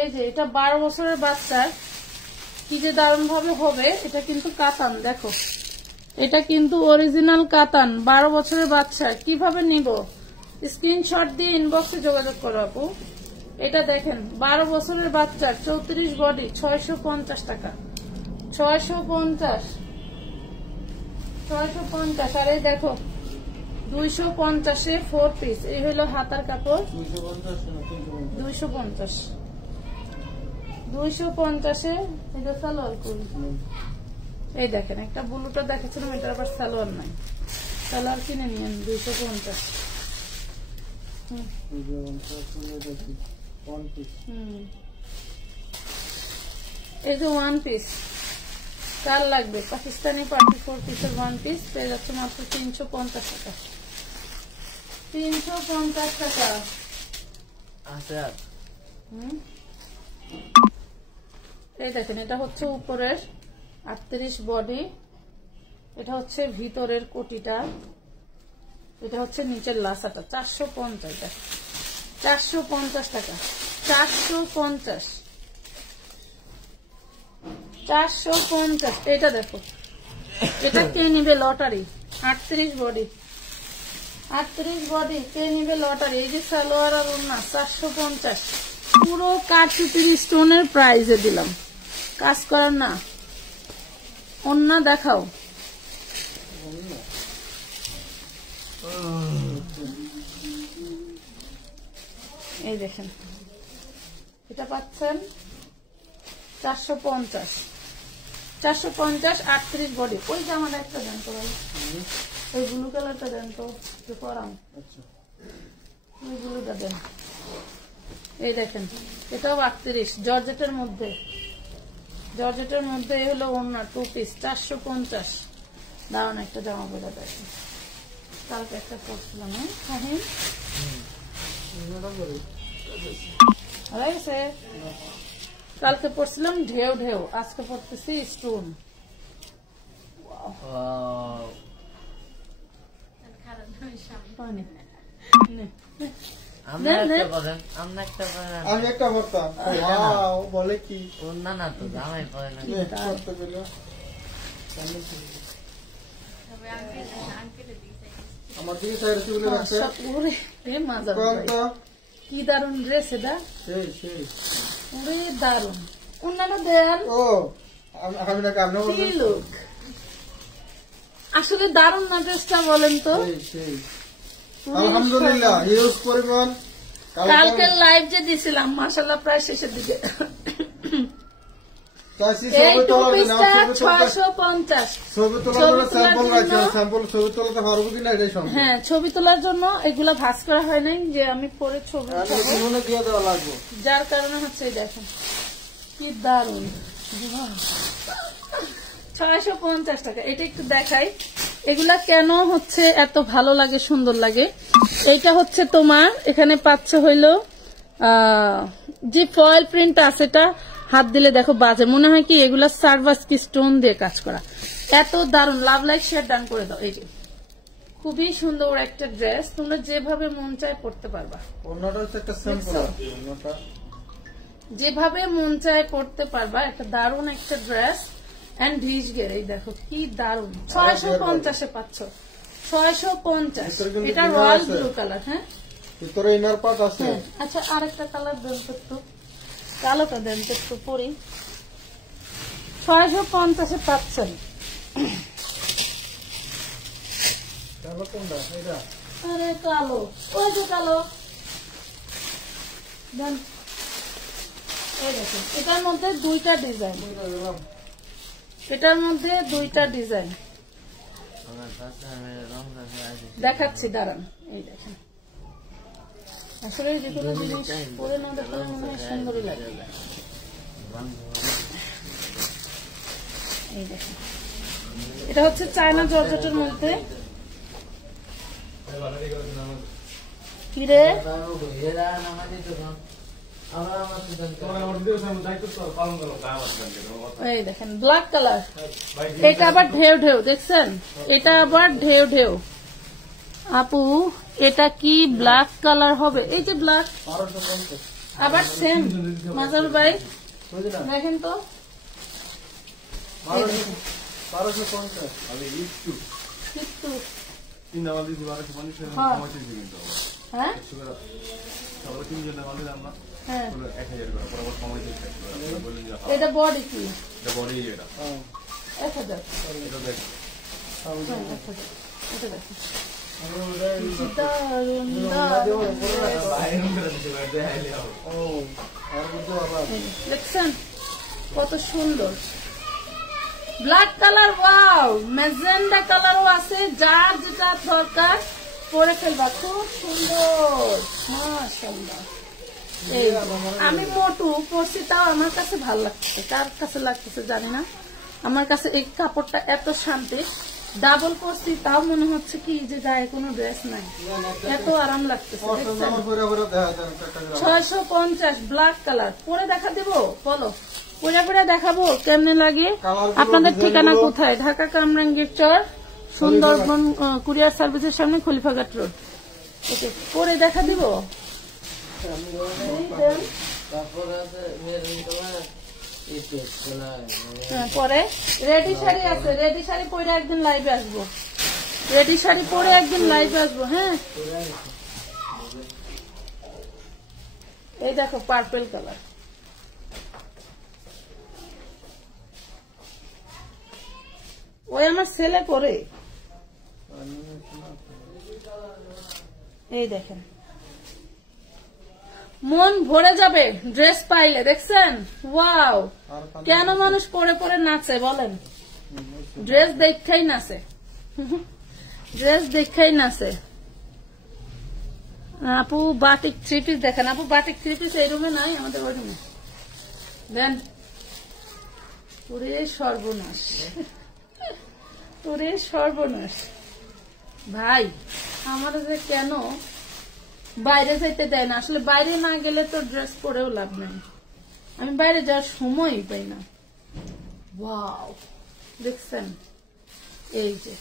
এই যে এটা 12 বছরের বাচ্চার কি যে দারুণ ভাবে হবে। এটা কিন্তু কাতান, দেখো এটা কিন্তু অরিজিনাল কাতান। 12 বছরের বাচ্চা কিভাবে নিব? স্ক্রিনশট দিয়ে ইনবক্সে যোগাযোগ করো আপু। এটা দেখেন 12 বছরের বাচ্চার 34 বডি, 650 টাকা, 650। আর এই দেখো 250-এ 4 পিস। এই হলো হাতার কাপড়, 250-এ এটা সালোয়ার করি। এই দেখেন একটা ব্লুটা দেখেছিলাম, এটার আবার সালোয়ার নাই, সালোয়ার কিনে নিয়েন 250। এই যে 1 পিস কার লাগবে? পাকিস্তানি পার্টি 4 পিসের 1 পিস পেয়ে যাচ্ছে মাত্র 350 টাকা। 350 টাকা। আচ্ছা, এই দেখেন এটা হচ্ছে উপরের 38 বডি, এটা হচ্ছে ভিতরের কোটিটা, এটা হচ্ছে নিচের লাসাটা। 450, 450 টাকা, 450, 450। এটা দেখো, এটা কে নিবে? লটারি। 38 বডি, 38 বডি, কে নিবে? লটারি। এই যে সালোয়ার আর ওড়না, 450। পুরো কারচুপির স্টোনের প্রাইজে দিলাম, কাজ করার না। ওড়না দেখাও। এই দেখেন এটা পাচ্ছেন 450, 450, 38 বডি। ওই জামাটা একটা দেন তো ভাই, ওই ব্লু কালারটা দেন তো, একটু পরাম, ওই ব্লুটা দেন। এই দেখেন এটাও 38 জর্জেটের মধ্যে, জর্জেটের মধ্যে। এই হলো ওড়না, 2 পিস, 450। দারুন একটা জামা পড়া দেখেন, কালকে একটা পরছিলাম। হ্যাঁ কালকে পড়ছিলাম ঢেউ ঢেউ, আজকে পড়তেছি স্টোন। বলে কি না তো জামাই পরে না। আমার দিকে সাইড চুলে রাখছে কি দারুন ড্রেস এটা, সেই সেই দারুন। অন্যান্য দেয়াল ও আমি না কামনে বলছি লোক আসলে দারুন না ড্রেসটা, বলেন তো। সেই সেই আলহামদুলিল্লাহ হিউজ পরিমাণ। কালকে লাইভ যে দিছিলাম মাশাআল্লাহ প্রায় শেষের দিকে, এই টু পিসটা 650। ছবি তোলার স্যাম্পল রাখছি, স্যাম্পল ছবি তোলাতে পারবো কিনা এটাই সম্ভব। হ্যাঁ, ছবি তোলার জন্য এগুলা ভাঁজ করা হয় নাই যে আমি পরে ছবি জীবনে দিয়ে দেওয়া লাগবে, যার কারণে হচ্ছে দেখেন কি দারুন। 650 টাকা। এটা একটু দেখাই এগুলা কেন হচ্ছে এত ভালো লাগে, সুন্দর লাগে। এইটা হচ্ছে তোমার এখানে পাচ্ছ হইলো যে ফয়েল প্রিন্ট আছে, এটা হাত দিলে দেখো বাজে, মনে হয় কি এগুলা সার্ভাস কি স্টোন দিয়ে কাজ করা। এত দারুন। লাভ লাইক শেয়ার ডান করে দাও। এই যে খুবই সুন্দর একটা ড্রেস, তোমরা যেভাবে মন চায় পড়তে পারবা। অন্যটা হচ্ছে একটা স্যাম্পল, অন্যটা যেভাবে মন চায় পড়তে পারবা। একটা দারুন একটা ড্রেস এন্ড ঢিস গের। এই দেখো কি দারুন। 650 পাচ্ছ, 650। এটা রয়্যাল ব্লু কালার। হ্যাঁ, ভিতরে ইনার পার্ট আছে। আচ্ছা, আরেকটা কালার দেন তো একটু, কালোটা দেন তো একটু পরি। 650 পাচ্ছেন। কালো কোনটা? এটা আরে কালো, ওই যে কালো দেন। এই দেখুন এটার মধ্যে দুইটা ডিজাইন, এটার মধ্যে দুইটা ডিজাইন দেখাচ্ছি, দাঁড়ান। এই দেখেন, আসলে যেগুলো জিনিস পরে না দেখলে মনে হয় সুন্দরই লাগে। এই দেখেন, এটা হচ্ছে চায়না জর্জেটের মধ্যে। কিরে এই দেখেন ব্ল্যাক কালার, এটা আবার ঢেউ ঢেউ, দেখছেন? এটা আবার ঢেউ ঢেউ। আপু এটা কি ব্ল্যাক কালার হবে? এই যে ব্ল্যাক, আবার সেম। মাজার ভাই দেখেন তো, 1250। এটা বডি কি? 1000। দেখছেন কত সুন্দর ব্ল্যাক কালার। ওয়াও, ম্যাজেন্ডা কালারও আছে, যার যেটা দরকার পরে ফেলবা। খুব সুন্দর, মাশাআল্লাহ। এই আমি মোটু পরছি, তাও আমার কাছে ভালো লাগছে। কার কাছে লাগতেছে জানি না, আমার কাছে এই কাপড়টা এত শান্তি। ডাবল পরছি তাও মনে হচ্ছে কি যে গায়ে কোনো ড্রেস নাই, এত আরাম লাগতেছে। 650 ব্ল্যাক কালার। পরে দেখা দেবো, বলো পরে পরে দেখাবো কেমনে লাগে। আপনাদের ঠিকানা কোথায়? ঢাকা কামরাঙ্গীর চর, সুন্দরবন কুরিয়ার সার্ভিসের সামনে, খলিফাঘাট রোড। ওকে, পরে দেখা দিব। পরে রেডি শাড়ি আছে, রেডি শাড়ি পরে একদিন লাইভে আসবো, রেডি শাড়ি পরে একদিন লাইভে আসবো। হ্যাঁ, এই দেখো পার্পল কালার। ওই আমার ছেলে পরে, এই দেখেন মন ভরে যাবে ড্রেস পাইলে। দেখছেন? ওয়াও, কেন মানুষ পরে পরে নাচে বলেন? ড্রেস দেখাই নাচে, ড্রেস দেখাই নাচে। আপু বাটিক থ্রি পিস দেখেন। আপু বাটিক থ্রি পিস এই রুমে নাই, আমাদের ওই রুমে দেন। পুরে সর্বনাশ, পুরে সর্বনাশ ভাই। আমার যে কেন বাইরে যাইতে দেয় না, আসলে বাইরে না গেলে তো ড্রেস পরেও লাভ নাই। আমি বাইরে যাওয়ার সময়ই পাই না। ওয়াও, দেখছেন? এই যে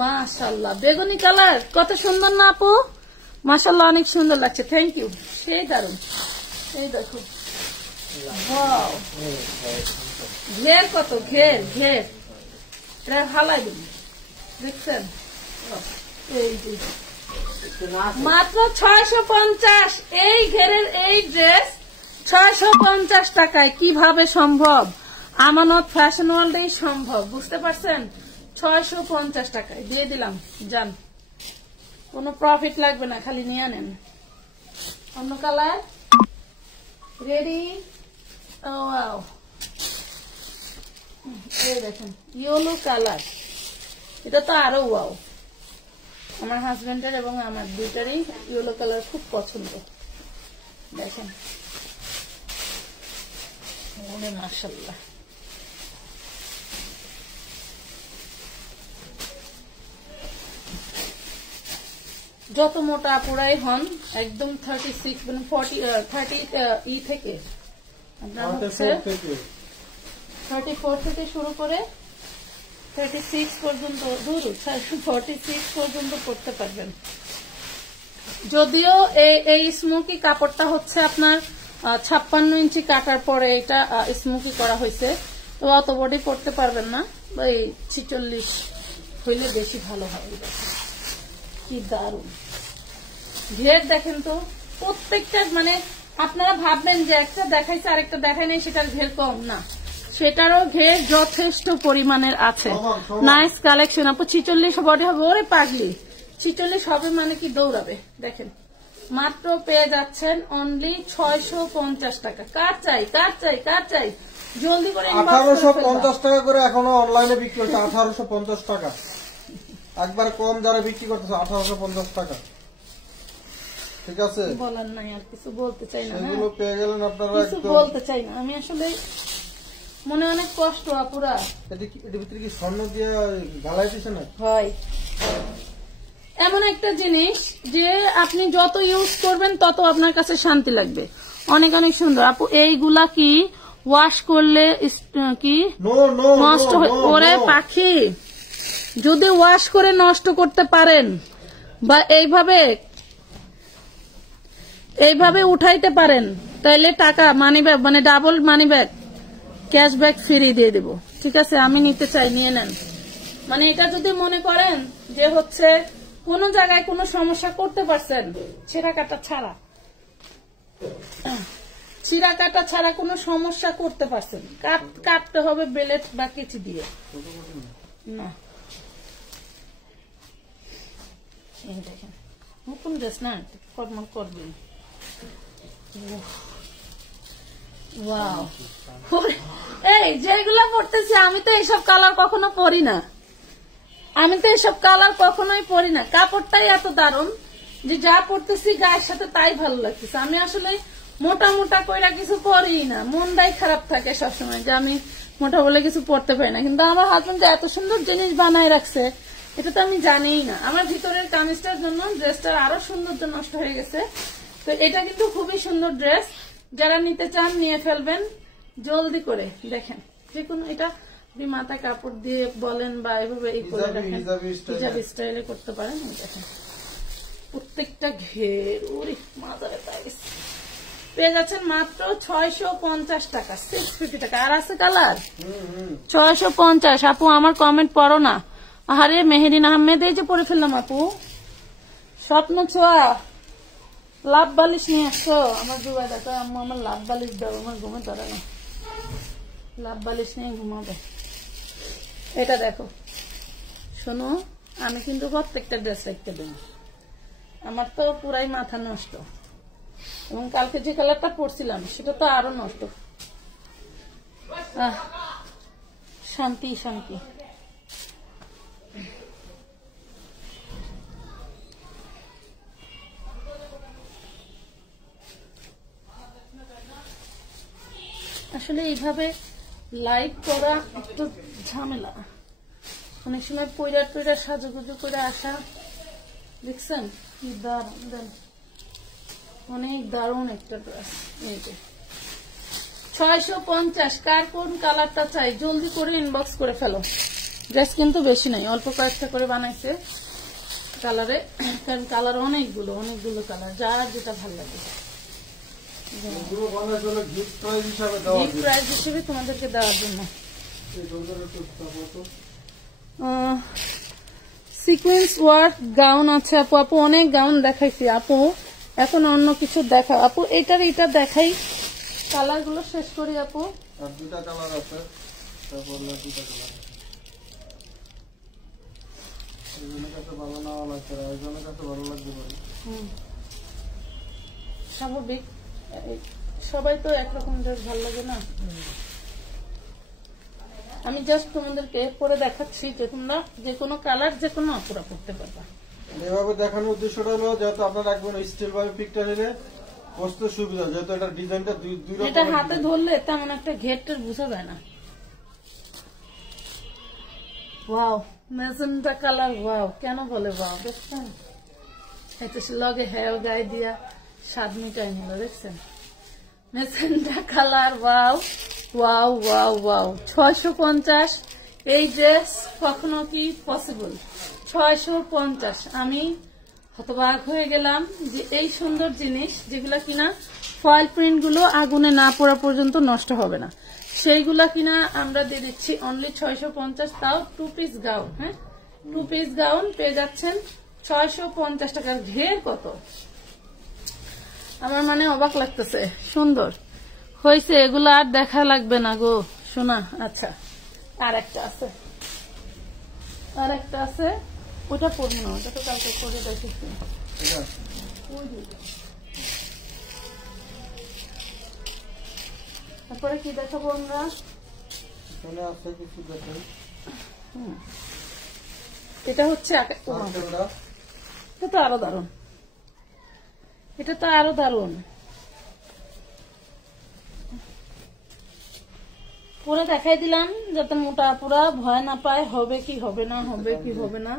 মাশাআল্লাহ বেগুনি কালার, কত সুন্দর না আপু? মাশাআল্লাহ, অনেক সুন্দর লাগছে। থ্যাংক ইউ, সেই দারুন। এই দেখো, ওয়াও, ঘের কত, ঘের ঘের এটা হালাই দেব, দেখছেন? এই যে মাত্র 650 এই ঘেরের এই ড্রেস 650 টাকায় কিভাবে সম্ভব? আমানত ফ্যাশন ওয়ার্ল্ডেই সম্ভব, বুঝতে পারছেন? 650 টাকায় দিয়ে দিলাম, যান, কোনো প্রফিট লাগবে না, খালি নিয়ে নেন। অন্য কালার রেডি? ওয়াও, এই দেখেন ইয়েলো কালার, এটা তো আরো ওয়াও। আমার হাজবেন্ডের এবং আমার দুইটারই ইয়েলো কালার খুব পছন্দ। দেখেন, মাশাআল্লাহ। যত মোটা পুরাই হন, একদম 36 মানে 30 থেকে আপনার হচ্ছে 34 থেকে শুরু করে 36 পর্যন্ত, 46 পর্যন্ত পড়তে পারবেন। যদিও এই স্মোকি কাপড়টা হচ্ছে আপনার 56 ইঞ্চি কাটার পরে এটা স্মোকি করা হয়েছে, তো অত বডি পড়তে পারবেন না, এই 46 হইলে বেশি ভালো হয়। কি দারুন ঘের দেখেন তো, প্রত্যেকটা মানে আপনারা ভাববেন যে একটা দেখাইছে আরেকটা দেখায় নাই, সেটার ঘের কম না, সেটারও ঘের যথেষ্ট পরিমাণের আছে। নাইস কালেকশন আপু। 46 বডি হবে? ওরে পাগলি, 46 হবে মানে কি দৌড়াবে। দেখেন মাত্র পেয়ে যাচ্ছেন অনলি 650 টাকা। কার চাই কার চাই কার চাই, জলদি করে 1850 টাকা করে এখনো অনলাইনে বিক্রি হচ্ছে। 1850 টাকা একবার কম যারা বিক্রি করতেছে, 1850 টাকা। ঠিক আছে, বলার নাই, আর কিছু বলতে চাই না, সেগুলো পেয়ে গেলেন আপনারা, কিছু বলতে চাই না আমি, আসলে মনে অনেক কষ্ট আপুরা। এটার ভিতরে কি স্বর্ণ দিয়ে গালাই দিছে না? হয় এমন একটা জিনিস যে আপনি যত ইউজ করবেন তত আপনার কাছে শান্তি লাগবে। অনেক অনেক সুন্দর আপু। এইগুলা কি ওয়াশ করলে কি নষ্ট হয়? ওরে পাখি, যদি ওয়াশ করে নষ্ট করতে পারেন বা এইভাবে উঠাইতে পারেন, তাহলে টাকা মানি ব্যাগ মানে double money bag cashback free দিয়ে দেব। ঠিক আছে, আমি নিতে চাই, নিয়ে নেন। মানে এটা যদি মনে করেন যে হচ্ছে কোন জায়গায় কোনো সমস্যা করতে পারছেন, ছিঁড়া কাটা ছাড়া কোনো সমস্যা করতে পারছেন, কাটতে হবে বেলেট বা কেচি দিয়ে না। দেখেন নতুন ড্রেস না, কর্মল করবেন। এই যেগুলা পড়তেছি আমি তো এইসব কালার কখনো পরি না, কখনোই পরি না। কাপড়টাই এত দারুণ যে যা পড়তেছি গায়ের সাথে তাই ভালো লাগতেছে। আমি আসলে মোটা মোটা কইরা কিছু পরি না, মনটাই খারাপ থাকে সবসময় যে আমি মোটা বলে কিছু পড়তে পারি না। কিন্তু আমার হাজবেন্ড এত সুন্দর জিনিস বানায় রাখছে, এটা তো আমি জানিই না। আমার ভিতরের কামিজটার জন্য ড্রেসটার আরো সৌন্দর্য নষ্ট হয়ে গেছে। তো এটা কিন্তু খুবই সুন্দর ড্রেস, যারা নিতে চান নিয়ে ফেলবেন জলদি করে। দেখেন যে কোনো এটা মাথা কাপড় দিয়ে বলেন বা এভাবে হিজাব স্টাইলে করতে পারেন। দেখেন প্রত্যেকটা ঘের, ওরে মাথায় পেয়ে যাচ্ছেন মাত্র 650 টাকা, 650 টাকা। আর আছে কালার 650। আপু আমার কমেন্ট পড়ো না। আরে মেহেরিন আহমেদ, এই যে পড়ে ফেললাম আপু। স্বপ্ন ছোঁয়া লাভ বালিশ নিয়ে আসছো? আমার দুবার দেখো আম্মু আমার লাভ বালিশ দাও, আমার ঘুমে ধরে না, লাভ বালিশ নিয়ে ঘুমাবে। এটা দেখো, শোনো, আমি কিন্তু প্রত্যেকটা ড্রেস রাখতে দেব, আমার তো পুরাই মাথা নষ্ট। এবং কালকে যে কালারটা পরছিলাম সেটা তো আরো নষ্ট। শান্তি শান্তি। আসলে এইভাবে লাইভ করা একটু ঝামেলা, অনেক সময় পয়রা সাজুগুজু করে আসা। দেখছেন কি দারুণ, অনেক দারুণ একটা ড্রেস। 650। কার কোন কালারটা চাই জলদি করে ইনবক্স করে ফেলো। ড্রেস কিন্তু বেশি নাই, অল্প কয়েকটা করে বানাইছে কালারে, কারণ কালার অনেকগুলো কালার, যার যেটা ভালো লাগে গিফট প্রাইজ হিসেবে তোমাদেরকে দেওয়ার জন্য। সিকোয়েন্স ওয়ার্ক গাউন আছে আপু। আপু অনেক গাউন দেখাইছি আপু, এখন অন্য কিছু দেখা আপু। এটা দেখাই, কালার গুলো শেষ করি আপু। আর দুটা কালার আছে, তারপর দুটা কালার আছে। এইজনের কাছে ভালো না লাগছে, এইজনের কাছে ভালো লাগবে ভাই। স্বাভাবিক, সবাই তো একরকম ড্রেস ভালো লাগে না। আমি জাস্ট তোমাদেরকে পরে দেখাচ্ছি যে তোমরা যে কোনো কালার যে কোনো আপুরা করতে পারবা। এভাবে দেখানোর উদ্দেশ্যটা হলো যেহেতু আপনারা একবার স্টিল ভাবে পিকটা নিলে বসতে সুবিধা, যেহেতু এটা ডিজাইনটা দুই রকম। এটা হাতে ধরলে তেমন একটা ঘেরটার বোঝা যায় না। ওয়াও, ম্যাজেন্টা কালার, ওয়াও কেন বলে ওয়াও, দেখছেন? এটা লগে হেয়ার গায়ে দিয়া স্বাদ মিটাই নিল, দেখছেন? Magenta colour, wow wow wow wow. 650 এই ড্রেস কখনো কি পসিবল? 650। আমি হতবাক হয়ে গেলাম যে এই সুন্দর জিনিস যেগুলা কিনা ফয়েল প্রিন্ট গুলো আগুনে না পড়া পর্যন্ত নষ্ট হবে না, সেইগুলা কিনা আমরা দিয়ে দিচ্ছি অনলি 650। তাও 2 পিস গাউন। হ্যাঁ, 2 পিস গাউন পেয়ে যাচ্ছেন 650 টাকার। ঘের কত, আমার মানে অবাক লাগতেছে, সুন্দর হয়েছে। এগুলো আর দেখা লাগবে না গো শোনা। আচ্ছা, আর একটা আছে, ওটা পড়বো না, ওটা তো কালকে করে দেখেছি। তারপরে কি দেখাবো আমরা? এটা হচ্ছে এটা তো আরো দারুন, এটা তো আরো দারুন। পুরো দেখাই দিলাম যাতে মোটা পুরা ভয় না পায় হবে কি হবে না, হবে কি হবে না।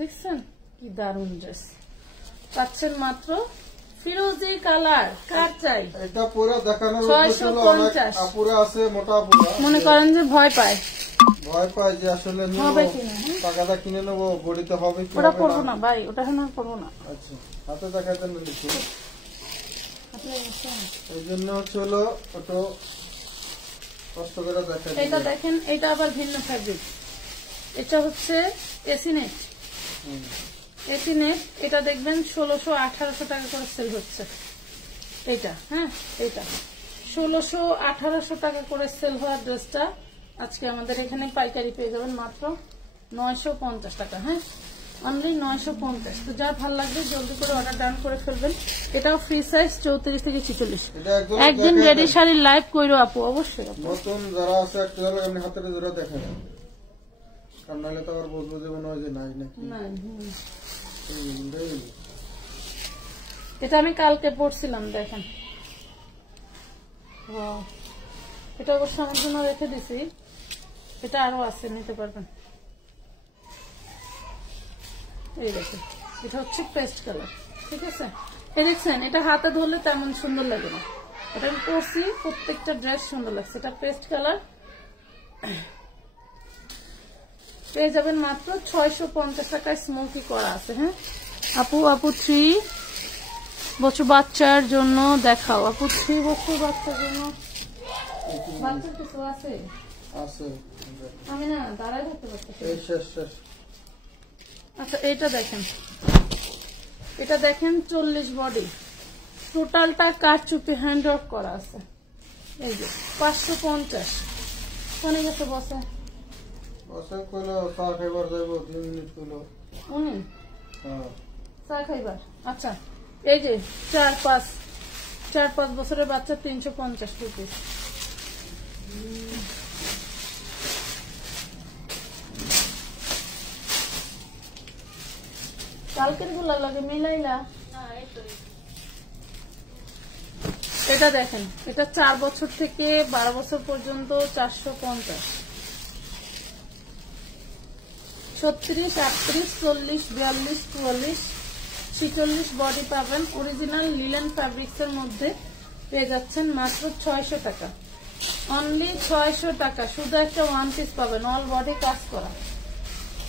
দেখছেন কি দারুন ড্রেস পাচ্ছেন মাত্র ফিরোজি কালার। কার চাই? এটা পুরো দেখানোর উদ্দেশ্য হলো অনেক আপুরা আছে মোটা আপুরা মনে করেন যে ভয় পায় যে আসলে টাকাটা কিনে নেবো, বডিতে হবে কি ওটা করবো না ভাই, ওটা করবো না। আচ্ছা, হাতে দেখাতেন না কিছু, এই জন্য হলো একটু কষ্ট করে দেখাই। এটা দেখেন, এটা আবার ভিন্ন ফ্যাব্রিক। এটা হচ্ছে এসি নেট। এটা দেখবেন 1600-1800 টাকা করে সেল হচ্ছে। এটা হ্যাঁ, এটা 1600-1800 টাকা করে সেল হওয়ার ড্রেসটা আজকে আমাদের এখানে পাইকারি পেয়ে যাবেন মাত্র 950 টাকা। হ্যাঁ, অনলি 950। তো যা ভালো লাগবে জলদি করে অর্ডার ডান করে ফেলবেন। এটাও ফ্রি সাইজ 34 থেকে 46। একদিন রেডি শাড়ি লাইভ কইরো আপু, অবশ্যই। নতুন যারা আছে একটু এমনি হাতে ধরে দেখেন, কারণ নাহলে তো আবার বুঝবো যে মনে হয় যে নাই নাকি। এটা আমি কালকে পড়ছিলাম, দেখেন। এটা অবশ্য আমার জন্য রেখে দিছি, এটা আরো আছে, নিতে পারবেন। এই দেখেন, এটা হচ্ছে পেস্ট কালার, ঠিক আছে? এই দেখছেন, এটা হাতে ধরলে তেমন সুন্দর লাগে না, এটা আমি পরছি, প্রত্যেকটা ড্রেস সুন্দর লাগছে। এটা পেস্ট কালার পেয়ে যাবেন মাত্র 650 টাকায়। স্মোকি করা আছে। হ্যাঁ আপু, 3 বছর বাচ্চার জন্য দেখাও আপু। 3 বছর বাচ্চার জন্য বাচ্চার কিছু আছে? আমি না দাঁড়াই থাকতে পারতেছি। আচ্ছা, এটা দেখেন 40 বডি, টোটালটা কারচুপি হ্যান্ড ওয়ার্ক করা আছে। এই যে 550। কোনে গেছে বসে? চা খাইবার। আচ্ছা, এই যে 4-5 বছরের বাচ্চা 350 রুপিস। কালকের গুলা লাগে মিলাইলা। এটা দেখেন, এটা 4 বছর থেকে 12 বছর পর্যন্ত 450। 36, 38, 40, 42, 44, 46 বডি পাবেন। অরিজিনাল লিলেন ফ্যাব্রিক্স এর মধ্যে পেয়ে যাচ্ছেন মাত্র 600 টাকা। অনলি 600 টাকা। শুধু একটা ওয়ান পিস পাবেন, অল বডি কাজ করা,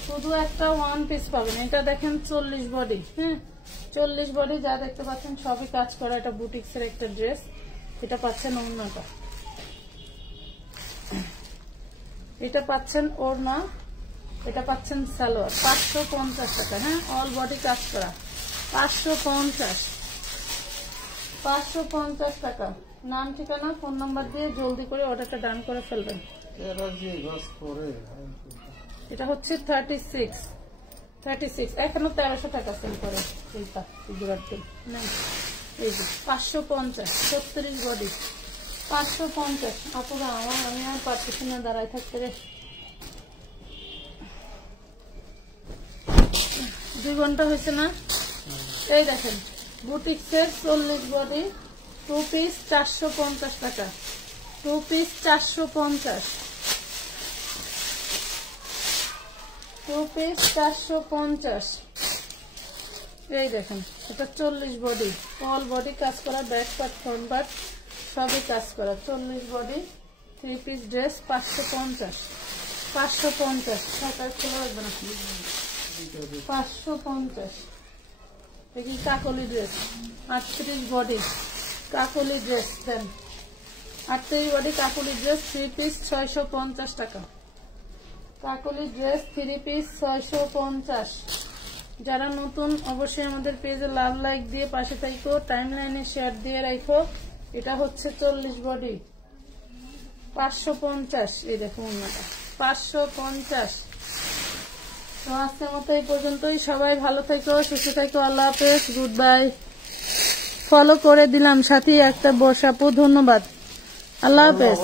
শুধু একটা ওয়ান পিস পাবেন। এটা দেখেন 40 বডি। হ্যাঁ, 40 বডি যা দেখতে পাচ্ছেন সবই কাজ করা। এটা বুটিক্স এর একটা ড্রেস, এটা পাচ্ছেন ওড়নাটা, এটা পাচ্ছেন ওড়না, এটা পাচ্ছেন সালোয়ার। 550 টাকা। হ্যাঁ, অল বডি কাজ করা। 550 টাকা। নাম ঠিকানা ফোন নাম্বার দিয়ে জলদি করে অর্ডারটা ডান করে ফেলবেন। এটা হচ্ছে 36 এখনো 1300 টাকা সেল করে। এইটা এই যে 550 36 বডি 550। আপুরা আমি আর পারতেছি না দাঁড়ায় থাকতে রে। 2 ঘন্টা হয়েছে না? এই দেখেন বুটিক্সের 40 বডি 2 পিস 450 টাকা। 2 পিস 450, 2 পিস 450। এই দেখেন এটা 40 বডি, অল বডি কাজ করা, ব্যাক পার্ট ফ্রন্ট পার্ট সবই কাজ করা। 40 বডি 3 পিস ড্রেস 550। 550 টাকা খোলা রাখবে না। 550। দেখি কাকলি ড্রেস 38 বডি কাকলি ড্রেস দেন। 38 বডি কাকলি ড্রেস 3 পিস 650 টাকা। কাকলি ড্রেস 3 পিস 650। যারা নতুন অবশ্যই আমাদের পেজে লাভ লাইক দিয়ে পাশে থাকো, টাইম লাইনে শেয়ার দিয়ে রাখো। এটা হচ্ছে 40 বডি 550। এই দেখো ওড়নাটা 550। তো আজকের মতো এই পর্যন্তই। সবাই ভালো থেকো, সুস্থ থেকো। আল্লাহ হাফেজ, গুড বাই। ফলো করে দিলাম সাথী একটা বসাপু, ধন্যবাদ। আল্লাহ হাফেজ।